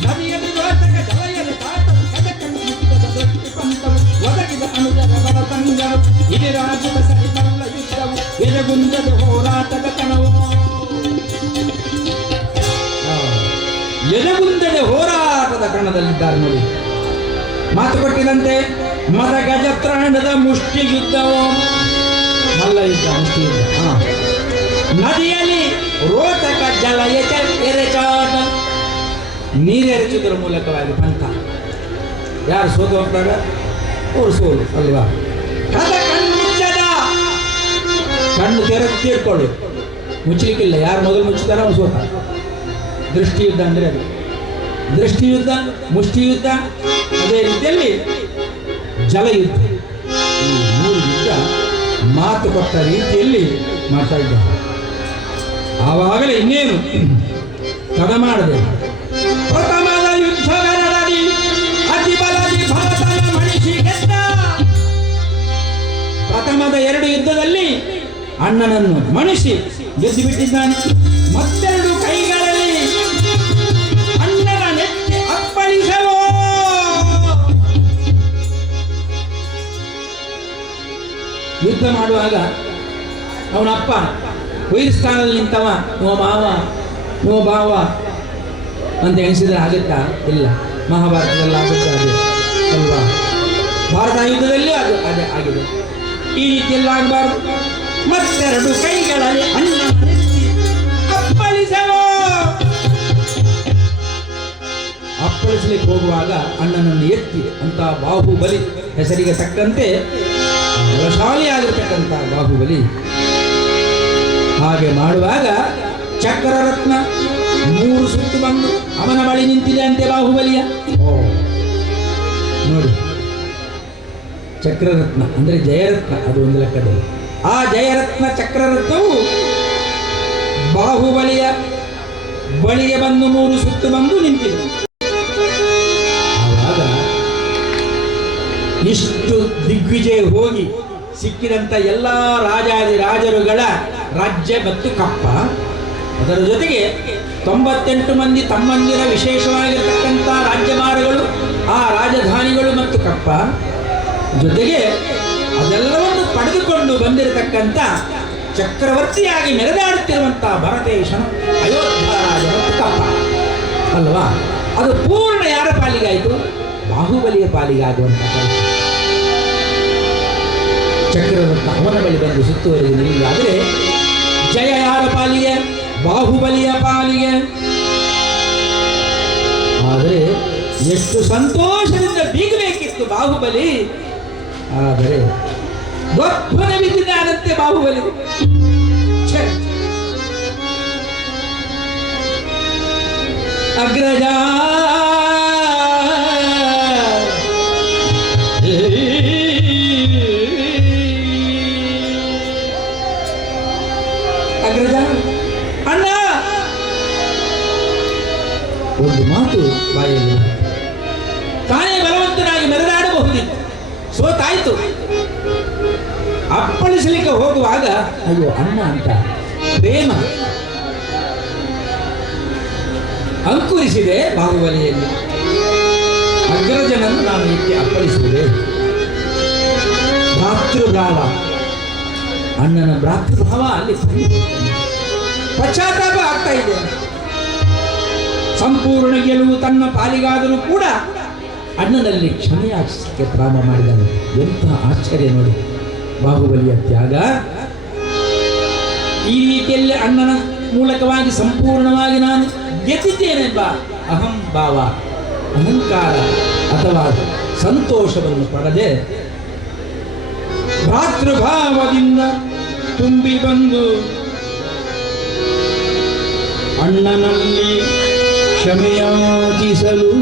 ನದಿಯಲ್ಲಿ ರೋಚಕ ಜಲಯರ ಚಾಟವು, ಕದ ಕಣ್ಮುದ್ದದ ಮುಷ್ಟಿ ಪಂಥವು ಒದಗಿದ ಅನುಜರ ಬಲ ಸಂಗರವು, ಇದಿರಾಗುತ್ತ ಸರಿ ಮಲ್ಲ ಯುದ್ಧವು ಎದಗುಂದದ ಹೋರಾಟದ ಕಣವು. ಎದಗುಂದದ ಹೋರಾಟದ ಕಣದಲ್ಲಿದ್ದಾರೆ ನೋಡಿ. ಮಾತು ಕೊಟ್ಟಿದಂತೆ ಮದ ಗಜತ್ರಾಣದ ಮುಷ್ಟಿ ಯುದ್ಧವು, ಮಲ್ಲ ಯುದ್ಧ, ಮುಷ್ಟಿ ಯುದ್ಧ. ನದಿಯಲ್ಲಿ ರೋಚಕ ಜಲ ಎರೆಚಾಟ, ನೀರೆರೆಸುವುದರ ಮೂಲಕವಾಗಿ ಪಂಥ. ಯಾರು ಸೋತು ಹೋಗ್ತಾರೆ ಅವರು ಸೋಲು ಅಲ್ವಾ. ಕದ ಕಣ್ಣುಚ್ಚದ, ಕಣ್ಣು ತೀರ್ಕೊಳ್ಳು, ಮುಚ್ಚಲಿಕ್ಕಿಲ್ಲ. ಯಾರು ಮೊದಲು ಮುಚ್ಚುತ್ತಾರೋ ಅವನು ಸೋತ. ದೃಷ್ಟಿಯುದ್ಧ ಅಂದರೆ ಅದು ದೃಷ್ಟಿಯುದ್ಧ, ಮುಷ್ಟಿಯುದ್ಧ, ಅದೇ ರೀತಿಯಲ್ಲಿ ಜಲಯುದ್ಧ. ಈ ಮೂರು ಯುದ್ಧ ಮಾತು ಕೊಟ್ಟ ರೀತಿಯಲ್ಲಿ ಮಾಡ್ತಾ ಇದ್ದಾರೆ. ಆವಾಗಲೇ ಇನ್ನೇನು ತಡ ಮಾಡದೆ ಪ್ರಥಮದ ಯುದ್ಧವೆರಡರಿ ಅತಿ ಬಲದಿ ಭರತನ ಮಣಿಸಿ ಗೆದ್ದ. ಪ್ರಥಮದ ಎರಡು ಯುದ್ಧದಲ್ಲಿ ಅಣ್ಣನನ್ನು ಮಣಿಸಿ ಗೆದ್ದು ಬಿಟ್ಟಿದ್ದಾನೆ. ಮತ್ತೆರಡು ಕೈಗಳಲ್ಲಿ ಅಣ್ಣನ ನೆತ್ತಿ ಅಪ್ಪಳಿಸಲು ಯುದ್ಧ ಮಾಡುವಾಗ ಅವನಪ್ಪ ವೈರ್ ಸ್ಥಾನದಲ್ಲಿ ನಿಂತವ, ನೋ ಮಾವ ನೋ ಭಾವ ಅಂತ ಎಣಿಸಿದ್ರೆ ಆಗುತ್ತಾ? ಇಲ್ಲ. ಮಹಾಭಾರತದಲ್ಲಿ ಆಗುತ್ತೆ ಅದೇ ಅಲ್ವಾ. ಭಾರತ ಯುದ್ಧದಲ್ಲಿ ಅದು ಅದೇ ಆಗಿದೆ. ಈ ರೀತಿಯಲ್ಲಿ ಆಗಬಾರ್ದು. ಮತ್ತೆರಡು ಕೈಗಳಲ್ಲಿ ಅಣ್ಣ ಅಪ್ಪಳಿಸಲು, ಅಪ್ಪಳಿಸಲಿಕ್ಕೆ ಹೋಗುವಾಗ ಅಣ್ಣನನ್ನು ಎತ್ತಿ ಅಂತ ಬಾಹುಬಲಿ ಹೆಸರಿಗೆ ತಕ್ಕಂತೆ ಬಲಶಾಲಿಯಾಗಿರ್ತಕ್ಕಂಥ ಬಾಹುಬಲಿ ಹಾಗೆ ಮಾಡುವಾಗ ಚಕ್ರರತ್ನ 3 ಸುತ್ತು ಬಂದು ಅವನ ಬಳಿ ನಿಂತಿದೆ ಅಂತೆ ಬಾಹುಬಲಿಯ. ನೋಡಿ ಚಕ್ರರತ್ನ ಅಂದರೆ ಜಯರತ್ನ, ಅದು ಒಂದು ಲೆಕ್ಕದಲ್ಲಿ. ಆ ಜಯರತ್ನ ಚಕ್ರರತ್ನವು ಬಾಹುಬಲಿಯ ಬಳಿಗೆ ಬಂದು 3 ಸುತ್ತು ಬಂದು ನಿಂತಿದೆ. ಆವಾಗ ಇಷ್ಟು ದಿಗ್ವಿಜಯ ಹೋಗಿ ಸಿಕ್ಕಿದಂಥ ಎಲ್ಲ ರಾಜರುಗಳ ರಾಜ್ಯ ಮತ್ತು ಕಪ್ಪ, ಅದರ ಜೊತೆಗೆ 98 ಮಂದಿ ತಮ್ಮಂದಿರ ವಿಶೇಷವಾಗಿರತಕ್ಕಂಥ ರಾಜ್ಯಭಾರಗಳು, ಆ ರಾಜಧಾನಿಗಳು ಮತ್ತು ಕಪ್ಪ, ಜೊತೆಗೆ ಅದೆಲ್ಲವನ್ನು ಪಡೆದುಕೊಂಡು ಬಂದಿರತಕ್ಕಂಥ ಚಕ್ರವರ್ತಿಯಾಗಿ ಮೆರೆದಾಡುತ್ತಿರುವಂಥ ಭರತೇಶನು ಅಯೋಧ್ಯ ರಾಜ ಮತ್ತು ಕಪ್ಪ ಅಲ್ವಾ? ಅದು ಪೂರ್ಣ ಯಾರ ಪಾಲಿಗಾಯಿತು? ಬಾಹುಬಲಿಯ ಪಾಲಿಗಾಗುವಂಥ ಚಕ್ರವರ್ತಿ ಅವನ ಬಳಿ ಬಂದು ಸುತ್ತುವರೆದು ನಿಲ್ಲುವುದಾದರೆ ಜಯ ಯಾರ ಪಾಲಿಗೆ? ಬಾಹುಬಲಿಯ ಪಾಲಿಗೆ. ಆದರೆ ಎಷ್ಟು ಸಂತೋಷದಿಂದ ಬೀಗಬೇಕಿತ್ತು ಬಾಹುಬಲಿ, ಆದರೆ ಗೊಬ್ಬರ ಬಿದ್ದಿದ್ದಾನಂತೆ ಬಾಹುಬಲಿ. ಅಗ್ರಜ ಅಗ್ರಜ ಅಣ್ಣ, ಒಂದು ಮಾತು ಬಾಯಲ್ಲಿ. ತಾನೇ ಬಲವಂತನಾಗಿ ಮೆರೆದಾಡಬಹುದಿತ್ತು, ಸೋತಾಯ್ತು. ಅಪ್ಪಳಿಸಲಿಕ್ಕೆ ಹೋಗುವಾಗ ಅಯ್ಯೋ ಅಣ್ಣ ಅಂತ ಪ್ರೇಮ ಅಂಕುರಿಸಿದೆ ಬಾಹುಬಲಿಯಲ್ಲಿ. ಅಗ್ರಜನನ್ನು ನಾನು ಏಕೆ ಅಪ್ಪಳಿಸುವುದೇ? ಭ್ರಾತೃಭಾವ, ಅಣ್ಣನ ಭ್ರಾತೃಭಾವ ಅಲ್ಲಿ ಪಶ್ಚಾತ್ತಾಪ ಆಗ್ತಾ ಇದೆ. ಸಂಪೂರ್ಣ ಗೆಲುವು ತನ್ನ ಪಾಲಿಗಾದರೂ ಕೂಡ ಅಣ್ಣನಲ್ಲಿ ಕ್ಷಮೆಯಾಚಿಸಲಿಕ್ಕೆ ಪ್ರಾರಂಭ ಮಾಡಿದನು. ಎಂಥ ಆಶ್ಚರ್ಯ ನೋಡಿ ಬಾಹುಬಲಿಯ ತ್ಯಾಗ. ಈ ರೀತಿಯಲ್ಲಿ ಅಣ್ಣನ ಮೂಲಕವಾಗಿ ಸಂಪೂರ್ಣವಾಗಿ ನಾನು ಗೆದ್ದಿದ್ದೇನೆಂಬ ಅಹಂಭಾವ, ಅಹಂಕಾರ ಅಥವಾ ಸಂತೋಷವನ್ನು ಪಡೆದೆ ಭ್ರಾತೃಭಾವದಿಂದ ತುಂಬಿ ಬಂದು ಅಣ್ಣನಲ್ಲಿ ಕ್ಷಮೆಯಾಚಿಸಲು.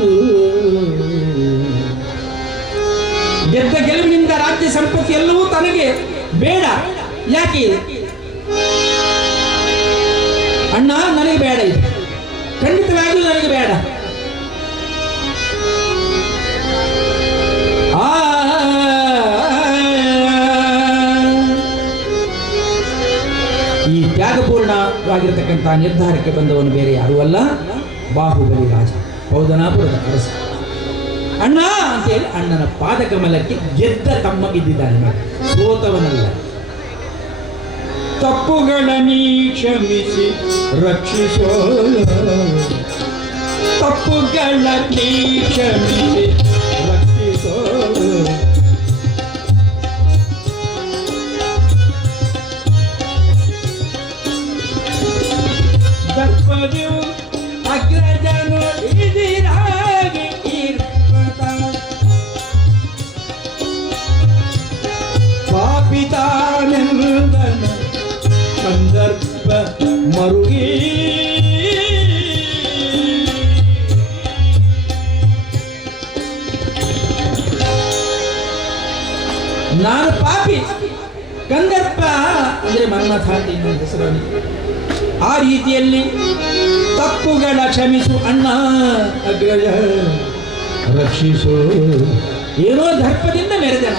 ಗೆದ್ದ ಗೆಲುವಿನಿಂದ ರಾಜ್ಯ ಸಂಪತ್ತಿ ಎಲ್ಲವೂ ತನಗೆ ಬೇಡ. ಯಾಕೆ ಅಣ್ಣ? ನನಗೆ ಬೇಡ, ಇದು ಖಂಡಿತವಾಗಿಯೂ ನನಗೆ ಬೇಡ. ಈ ತ್ಯಾಗಪೂರ್ಣವಾಗಿರತಕ್ಕಂಥ ನಿರ್ಧಾರಕ್ಕೆ ಬಂದವನು ಬೇರೆ ಯಾರೂ ಅಲ್ಲ, ಬಾಹುಬಲಿ ರಾಜ, ಪೌದನಾಪುರದ ಅರಸ. ಅಣ್ಣ ಅಂತೇಳಿ ಅಣ್ಣನ ಪಾದಕಮಲಕ್ಕೆ ಗೆದ್ದ ತಮ್ಮ ಬಿದ್ದಿದ್ದಾನೆ, ಸೋತವನಲ್ಲ. ತಪ್ಪುಗಳ ನೀ ಕ್ಷಮಿಸಿ ರಕ್ಷಿಸೋ, ತಪ್ಪುಗಳ ನೀ ಕ್ಷಮಿಸಿ ರಕ್ಷಿಸೋ. ದರ್ಪದಿವು ಅಗ್ರಜನು ಇದಿರಾಗಿ ಇರ್ಪತ, ಪಾಪಿತಾನೆಂದನ ಸಂದರ್ಭ ಮರುಗಿ. ನಾನು ಪಾಪಿ, ಕಂದರ್ಪ ಅಂದರೆ ಮನ್ಮಥಾಟಿ ಹೆಸರನ್ನು. ಆ ರೀತಿಯಲ್ಲಿ ತಪ್ಪುಗಳ ಕ್ಷಮಿಸು ಅಣ್ಣ, ಅಗ್ರಜ ರಕ್ಷಿಸು. ಏನೋ ದರ್ಪದಿಂದ ಮೆರೆದನ.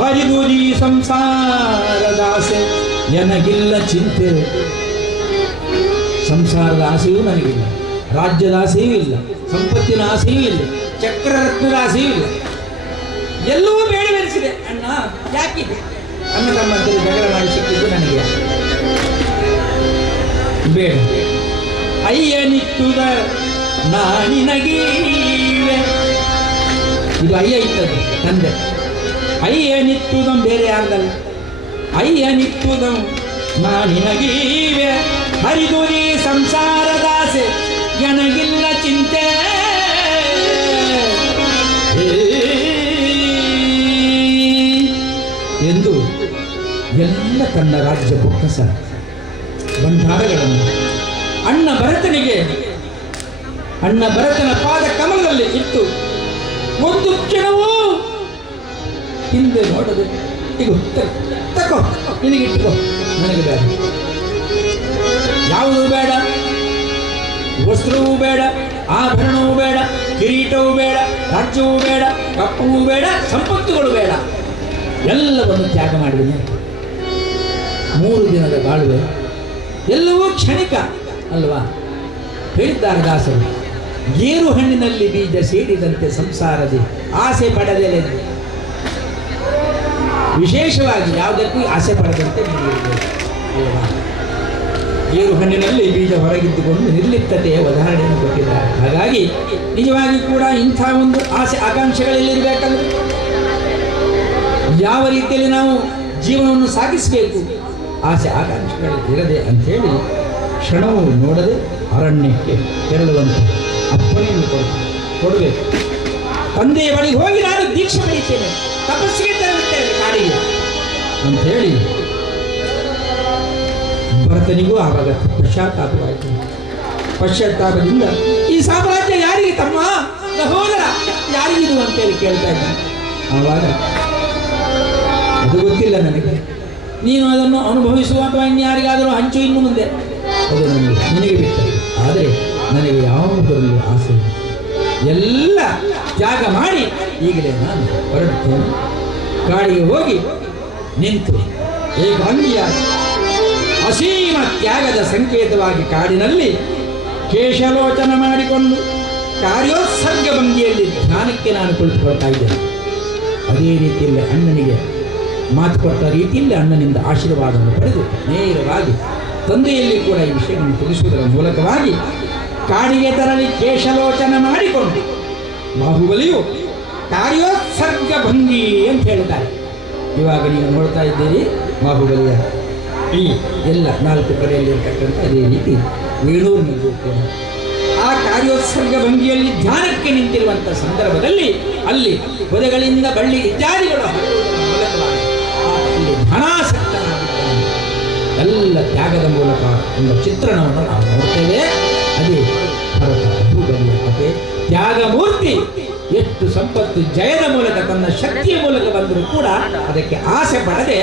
ಹರಿದುರಿ ಸಂಸಾರದ ಆಸೆ ನನಗಿಲ್ಲ ಚಿಂತೆ. ಸಂಸಾರದ ಆಸೆಯೂ ನನಗಿಲ್ಲ, ರಾಜ್ಯದ ಆಸೆಯೂ ಇಲ್ಲ, ಸಂಪತ್ತಿನ ಆಸೆಯೂ ಇಲ್ಲ, ಚಕ್ರರತ್ನದ ಆಸೆಯೂ ಇಲ್ಲ. ಎಲ್ಲವೂ ಬೇಡವೆನಿಸಿದೆ ಅಣ್ಣ. ಯಾಕಿದೆ? ಅಣ್ಣ ತಮ್ಮಂತರು ಜಗಳ ಮಾಡಿ ಸಿಕ್ಕಿದ್ದು ನನಗೆ ಬೇಡ. ಅಯ್ಯನಿತ್ತುದ ನಾನಿನಗೀವೆ. ಇದು ಅಯ್ಯ ಇತ್ತದು ತಂದೆ. ಅಯ್ಯನಿತ್ತುದಂ ಬೇರೆ ಯಾರ್ದಲ್ಲ. ಅಯ್ಯನಿತ್ತುದಂ ನಾನಿನಗೀವೆ, ಹರಿದುರಿ ಸಂಸಾರದಾಸೆ ನನಗಿಲ್ಲ ಚಿಂತೆ. ಎಂದು ಎಲ್ಲ ತನ್ನ ರಾಜ್ಯ ಬೊಕ್ಕಸ ಭಂಡಾರಗಳನ್ನು ಅಣ್ಣ ಭರತನ ಪಾದ ಕಮಲದಲ್ಲಿ ಇಟ್ಟು ಹಿಂದೆ ನೋಡದೆ ಈಗ ತಕೋ ನಿನಗಿಟ್ಟುಕೋ, ನನಗೆ ಬೇಡ. ಯಾವುದೂ ಬೇಡ, ವಸ್ತ್ರವೂ ಬೇಡ, ಆಭರಣವೂ ಬೇಡ, ಕಿರೀಟವೂ ಬೇಡ, ರಾಜ್ಯವೂ ಬೇಡ, ಕಪ್ಪವೂ ಬೇಡ, ಸಂಪತ್ತುಗಳು ಬೇಡ, ಎಲ್ಲವನ್ನು ತ್ಯಾಗ ಮಾಡಿದ್ದೇನೆ. 3 ದಿನದ ಬಾಳುವೆ ಎಲ್ಲವೂ ಕ್ಷಣಿಕ ಅಲ್ವಾ? ಹೇಳಿದ್ದಾರೆ ದಾಸರು, ಗೇರು ಹಣ್ಣಿನಲ್ಲಿ ಬೀಜ ಸೇರಿದಂತೆ ಸಂಸಾರದಿ ಆಸೆ ಪಡದೆ ವಿಶೇಷವಾಗಿ ಯಾವುದಕ್ಕೂ ಆಸೆ ಪಡದಂತೆ ನೀಡಿರಬೇಕು. ಗೇರು ಹಣ್ಣಿನಲ್ಲಿ ಬೀಜ ಹೊರಗಿದ್ದುಕೊಂಡು ನಿರ್ಲಿಪ್ತತೆಯ ಉದಾಹರಣೆಯನ್ನು ಕೊಟ್ಟಿದ್ದಾರೆ. ಹಾಗಾಗಿ ನಿಜವಾಗಿ ಕೂಡ ಇಂಥ ಒಂದು ಆಸೆ ಆಕಾಂಕ್ಷೆಗಳಲ್ಲಿರಬೇಕಂದ್ರೆ ಯಾವ ರೀತಿಯಲ್ಲಿ ನಾವು ಜೀವನವನ್ನು ಸಾಗಿಸಬೇಕು, ಆಸೆ ಆಕಾಂಕ್ಷೆಗಳಿರದೆ ಅಂಥೇಳಿ ಕ್ಷಣವು ನೋಡದೆ ಅರಣ್ಯಕ್ಕೆ ತೆರಳುವಂತೆ ಅಪ್ಪಣೆಯನ್ನು ಕೊಡಬೇಕು. ತಂದೆಯ ಬಳಿಗೆ ಹೋಗಿ ನಾನು ದೀಕ್ಷೆ ಪಡೆಯುತ್ತೇನೆ, ತಪಸ್ಸಿಗೆ ತೆರಳುತ್ತೇನೆ ಕಾಡಿಗೆ ಅಂಥೇಳಿ ಭರತನಿಗೂ ಆವಾಗ ಪಶ್ಚಾತ್ತಾಪವಾಯಿತು. ಪಶ್ಚಾತ್ತಾಪದಿಂದ ಈ ಸಾಮ್ರಾಜ್ಯ ಯಾರಿಗೆ ತಮ್ಮ ಸಹೋದರ ಯಾರಿಗಿದು ಅಂತೇಳಿ ಕೇಳ್ತಾ ಇದ್ದ. ಆವಾಗ ಅದು ಗೊತ್ತಿಲ್ಲ ನನಗೆ, ನೀನು ಅದನ್ನು ಅನುಭವಿಸುವ ಅಥವಾ ಇನ್ಯಾರಿಗಾದರೂ ಹಂಚು ಇನ್ನು ಮುಂದೆ, ಅದು ನಿನಗೆ ಬಿಟ್ಟ. ಆದರೆ ನನಗೆ ಯಾವುದರಲ್ಲಿ ಆಸೆ ಎಲ್ಲ ತ್ಯಾಗ ಮಾಡಿ ಈಗಲೇ ನಾನು ಹೊರಡುತ್ತೇನೆ. ಗಾಡಿಗೆ ಹೋಗಿ ನಿಂತು ಏಕಾಂಗಿಯಾಗಿ ಅಸೀಮ ತ್ಯಾಗದ ಸಂಕೇತವಾಗಿ ಕಾಡಿನಲ್ಲಿ ಕೇಶಲೋಚನ ಮಾಡಿಕೊಂಡು ಕಾರ್ಯೋತ್ಸರ್ಗ ಭಂಗಿಯಲ್ಲಿ ಧ್ಯಾನಕ್ಕೆ ನಾನು ಕುಳಿತುಕೊಳ್ತಾ ಇದ್ದೇನೆ. ಅದೇ ರೀತಿಯಲ್ಲಿ ಅಣ್ಣನಿಗೆ ಮಾತು ಕೊಟ್ಟ ರೀತಿಯಲ್ಲಿ ಅಣ್ಣನಿಂದ ಆಶೀರ್ವಾದವನ್ನು ಪಡೆದು ನೇರವಾಗಿ ತಂದೆಯಲ್ಲಿ ಕೂಡ ಈ ವಿಷಯವನ್ನು ತಿಳಿಸುವುದರ ಮೂಲಕವಾಗಿ ಕಾಡಿಗೆ ತೆರಳಿ ಕೇಶಲೋಚನ ಮಾಡಿಕೊಂಡು ಬಾಹುಬಲಿಯು ಕಾರ್ಯೋತ್ಸರ್ಗ ಭಂಗಿ ಅಂತ ಹೇಳ್ತಾರೆ. ಇವಾಗ ನೀವು ನೋಡ್ತಾ ಇದ್ದೀರಿ ಬಾಹುಬಲಿಯ ಈ ಎಲ್ಲ 4 ಕಡೆಯಲ್ಲಿರ್ತಕ್ಕಂಥ ಅದೇ ರೀತಿ ವೇಣೂರಿನಲ್ಲೂ ಕೂಡ ಆ ಕಾರ್ಯೋತ್ಸರ್ಗ ಭಂಗಿಯಲ್ಲಿ ಧ್ಯಾನಕ್ಕೆ ನಿಂತಿರುವಂಥ ಸಂದರ್ಭದಲ್ಲಿ ಅಲ್ಲಿ ಪೊದೆಗಳಿಂದ ಬಳ್ಳಿ ಇತ್ಯಾದಿಗಳು ಅಲ್ಲಿ ಧನಾಸಕ್ತನಾಗಿದ್ದಾನೆ. ಎಲ್ಲ ತ್ಯಾಗದ ಮೂಲಕ ಒಂದು ಚಿತ್ರಣವನ್ನು ನಾವು ನೋಡ್ತೇವೆ. ಅದೇ ಭರತ ಬಾಹುಬಲಿಯ ಕಥೆ. ತ್ಯಾಗಮೂರ್ತಿ ಎಷ್ಟು ಸಂಪತ್ತು ಜಯದ ಮೂಲಕ ತನ್ನ ಶಕ್ತಿಯ ಮೂಲಕ ಬಂದರೂ ಕೂಡ ಅದಕ್ಕೆ ಆಸೆ ಪಡದೆ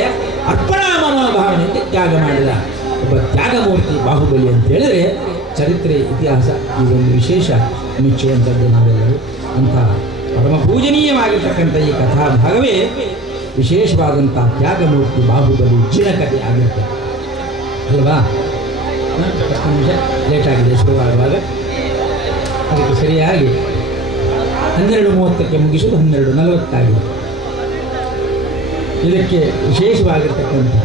ಅರ್ಪಣಾ ಮನೋಭಾವನೆಯಿಂದ ತ್ಯಾಗ ಮಾಡಿದ ಒಬ್ಬ ತ್ಯಾಗಮೂರ್ತಿ ಬಾಹುಬಲಿ ಅಂತ ಹೇಳಿದ್ರೆ ಚರಿತ್ರೆ ಇತಿಹಾಸ ಈ ಒಂದು ವಿಶೇಷ ಮೆಚ್ಚುವಂಥದ್ದು. ನಾವೆಲ್ಲರೂ ಅಂತಹ ಪರಮ ಪೂಜನೀಯವಾಗಿರ್ತಕ್ಕಂಥ ಈ ಕಥಾಭಾಗವೇ ವಿಶೇಷವಾದಂಥ ತ್ಯಾಗಮೂರ್ತಿ ಬಾಹುಬಲಿ ಜಿನಕಥೆ ಆಗಿರುತ್ತೆ ಅಲ್ವಾ? 10 ನಿಮಿಷ ಲೇಟಾಗಿದೆ ಶುರುವಾಗುವಾಗ. ಅದಕ್ಕೆ ಸರಿಯಾಗಿ 12:30ಕ್ಕೆ ಮುಗಿಸೋದು 12:40 ಆಗಿದೆ. ಇದಕ್ಕೆ ವಿಶೇಷವಾಗಿರ್ತಕ್ಕಂಥ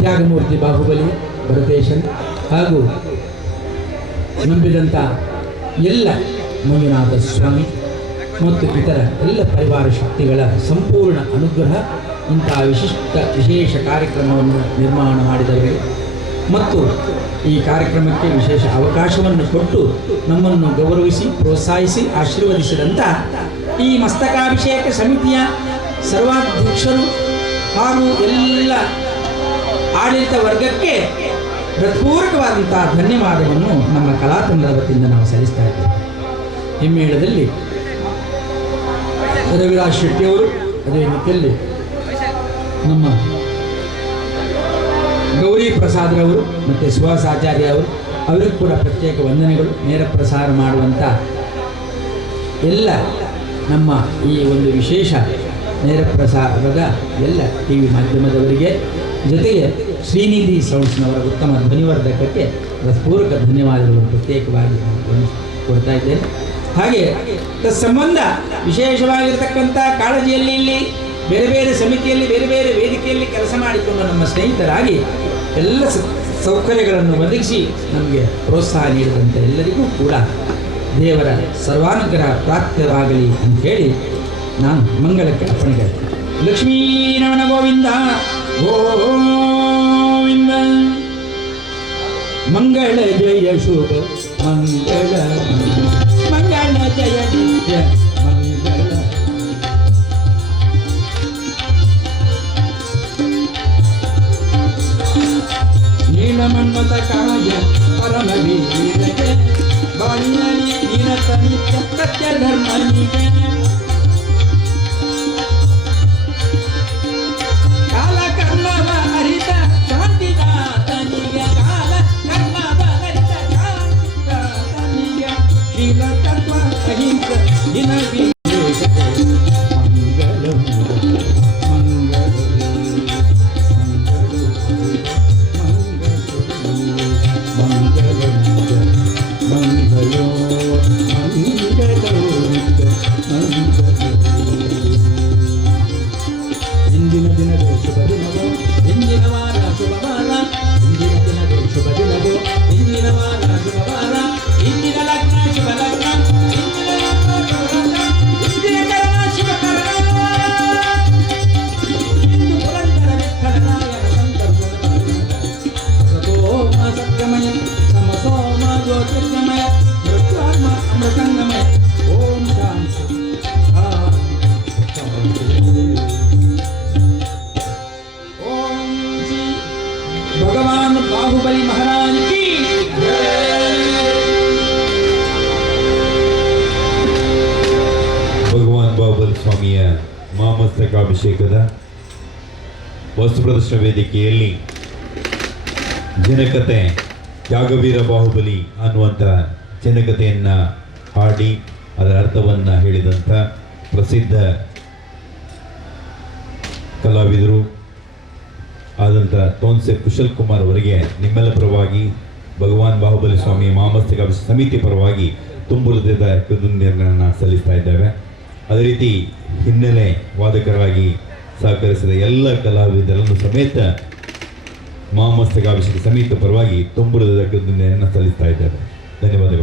ತ್ಯಾಗಮೂರ್ತಿ ಬಾಹುಬಲಿ ಭರತೇಶನ್ ಹಾಗೂ ನಂಬಿದಂಥ ಎಲ್ಲ ಮಂಜುನಾಥ ಸ್ವಾಮಿ ಮತ್ತು ಇತರ ಎಲ್ಲ ಪರಿವಾರ ಶಕ್ತಿಗಳ ಸಂಪೂರ್ಣ ಅನುಗ್ರಹ ಇಂತಹ ವಿಶೇಷ ಕಾರ್ಯಕ್ರಮವನ್ನು ನಿರ್ಮಾಣ ಮಾಡಿದವರಿಗೆ ಮತ್ತು ಈ ಕಾರ್ಯಕ್ರಮಕ್ಕೆ ವಿಶೇಷ ಅವಕಾಶವನ್ನು ಕೊಟ್ಟು ನಮ್ಮನ್ನು ಗೌರವಿಸಿ ಪ್ರೋತ್ಸಾಹಿಸಿ ಆಶೀರ್ವದಿಸಿದಂಥ ಈ ಮಸ್ತಕಾಭಿಷೇಕ ಸಮಿತಿಯ ಸರ್ವಾಧ್ಯಕ್ಷರು ಹಾಗೂ ಎಲ್ಲ ಆಡಳಿತ ವರ್ಗಕ್ಕೆ ಹೃತ್ಪೂರ್ವಕವಾದಂಥ ಧನ್ಯವಾದವನ್ನು ನಮ್ಮ ಕಲಾತಂಡದ ವತಿಯಿಂದ ನಾವು ಸಲ್ಲಿಸ್ತಾ ಇದ್ದೇವೆ. ಹಿಮ್ಮೇಳದಲ್ಲಿ ರವಿರಾಜ್ ಶೆಟ್ಟಿಯವರು, ಅದೇ ರೀತಿಯಲ್ಲಿ ನಮ್ಮ ಗೌರಿ ಪ್ರಸಾದ್ರವರು ಮತ್ತು ಸುಹಾಸ್ ಆಚಾರ್ಯ ಅವರು, ಅವರಿಗೂ ಕೂಡ ಪ್ರತ್ಯೇಕ ವಂದನೆಗಳು. ನೇರ ಪ್ರಸಾರ ಮಾಡುವಂಥ ಎಲ್ಲ ನಮ್ಮ ಈ ಒಂದು ವಿಶೇಷ ನೇರ ಪ್ರಸಾರದ ಎಲ್ಲ ಟಿ ವಿ ಮಾಧ್ಯಮದವರಿಗೆ, ಜೊತೆಗೆ ಶ್ರೀನಿಧಿ ಸೌಂಡ್ಸ್ನವರ ಉತ್ತಮ ಧ್ವನಿವರ್ಧಕಕ್ಕೆ ಹೃತ್ಪೂರ್ವಕ ಧನ್ಯವಾದಗಳನ್ನು ಪ್ರತ್ಯೇಕವಾಗಿ ಕೊಡ್ತಾ ಇದ್ದೇನೆ. ಹಾಗೆ ತತ್ಸಂಬಂಧ ವಿಶೇಷವಾಗಿರ್ತಕ್ಕಂಥ ಕಾಳಜಿಯಲ್ಲಿ ಇಲ್ಲಿ ಬೇರೆ ಬೇರೆ ಸಮಿತಿಯಲ್ಲಿ ಬೇರೆ ಬೇರೆ ವೇದಿಕೆಯಲ್ಲಿ ಕೆಲಸ ಮಾಡಿಕೊಂಡು ನಮ್ಮ ಸ್ನೇಹಿತರಾಗಿ ಎಲ್ಲ ಸೌಕರ್ಯಗಳನ್ನು ಒದಗಿಸಿ ನಮಗೆ ಪ್ರೋತ್ಸಾಹ ನೀಡಿದಂಥ ಎಲ್ಲರಿಗೂ ಕೂಡ ದೇವರ ಸರ್ವಾನುಗ್ರಹ ಪ್ರಾಪ್ತವಾಗಲಿ ಅಂತ ಹೇಳಿ ನಾನು ಮಂಗಳಕ್ಕೆ ಅರ್ಪಣೆ. ಲಕ್ಷ್ಮೀರಮಣ ಗೋವಿಂದ ಗೋವಿಂದ. ಮಂಗಳ ಜಯ ಶುಭ ಮಂಗಳ, ಮಂಗಳ ಜಯ ನಿತ್ಯ ಮಂಗಳ. ನೀಲಮನ್ಮತ ಕಾಯ ಪರಮ ವೀರಗೆ, ಬಾಳಿನಲ್ಲಿ ನಿರತ ನಿತ್ಯ ಸತ್ಯ ಧರ್ಮನಿಗೆ. ಇಂದಿನ ವಿವೇಕತೆ ಮಂಗಳಂ ಇಂದಿನ ದಿನದ ಶುಭ ದಿನವೋ ಇಂದಿನ ವಾರ ಶುಭವಾರ ಇಂದಿನ ದಿನದ ಶುಭ ದಿನವೋ ಇಂದಿನ ವಾರ ಶುಭವಾರ ಇಂದಿನ ಲಗ್ನ ಶುಭ ಲಗ್ನ ಇಂದಿನ ಲಗ್ನ ಶುಭ ಲಗ್ನ ಇಂದಿನ ಕರಣ ಶುಭ ಕರಣ ಇಂದು ಪುರಂದರ ವಿಠಲರಾಯರ ಸಂತೋಮ ಸತ್ಯಮಯ ಸಮಸೋಮ ಜ್ಯೋತಿರ್ಗಮಯ ಮೃತ್ಯುರ್ಮ ಅಮೃತಂಗಮಯ ಓಂ ಶಾಂತಿ भगवान बाहुबली महाराज की ಭಗವಾನ್ ಬಾಹುಬಲಿ ಸ್ವಾಮಿಯ ಮಹಾಮಸ್ತಕಾಭಿಷೇಕದ ವಸ್ತು ಪ್ರದರ್ಶನ ವೇದಿಕೆಯಲ್ಲಿ ಜನಕತೆ ತ್ಯಾಗವೀರ ಬಾಹುಬಲಿ ಅನ್ನುವಂಥ ಜನಕತೆಯನ್ನು ಹಾಡಿ ಅದರ ಅರ್ಥವನ್ನು ಹೇಳಿದಂಥ ಪ್ರಸಿದ್ಧ ಕಲಾವಿದರು ಆದಂಥ ತೋನ್ಸೆ ಕುಶಲ್ ಕುಮಾರ್ ಅವರಿಗೆ ನಿಮ್ಮೆಲ್ಲ ಪರವಾಗಿ ಭಗವಾನ್ ಬಾಹುಬಲಿ ಸ್ವಾಮಿ ಮಹಾಮಸ್ತಕಾಭಿಷೇಕ ಸಮಿತಿ ಪರವಾಗಿ ತುಂಬ ಹೃದಯದ ಕೃತಜ್ಞತೆಗಳನ್ನು ಸಲ್ಲಿಸ್ತಾ ಇದ್ದೇವೆ. ಅದೇ ರೀತಿ ಹಿನ್ನೆಲೆ ವಾದಕರಾಗಿ ಸಹಕರಿಸಿದ ಎಲ್ಲ ಕಲಾವಿದರನ್ನು ಸಮೇತ ಮಹಾಮಸ್ತಕಾಭಿಷೇಕ ಸಮಿತಿ ಪರವಾಗಿ ತುಂಬ ಹೃದಯದ ಕೃತಜ್ಞತೆಯನ್ನು ಸಲ್ಲಿಸ್ತಾ ಇದ್ದೇವೆ. ಧನ್ಯವಾದಗಳು.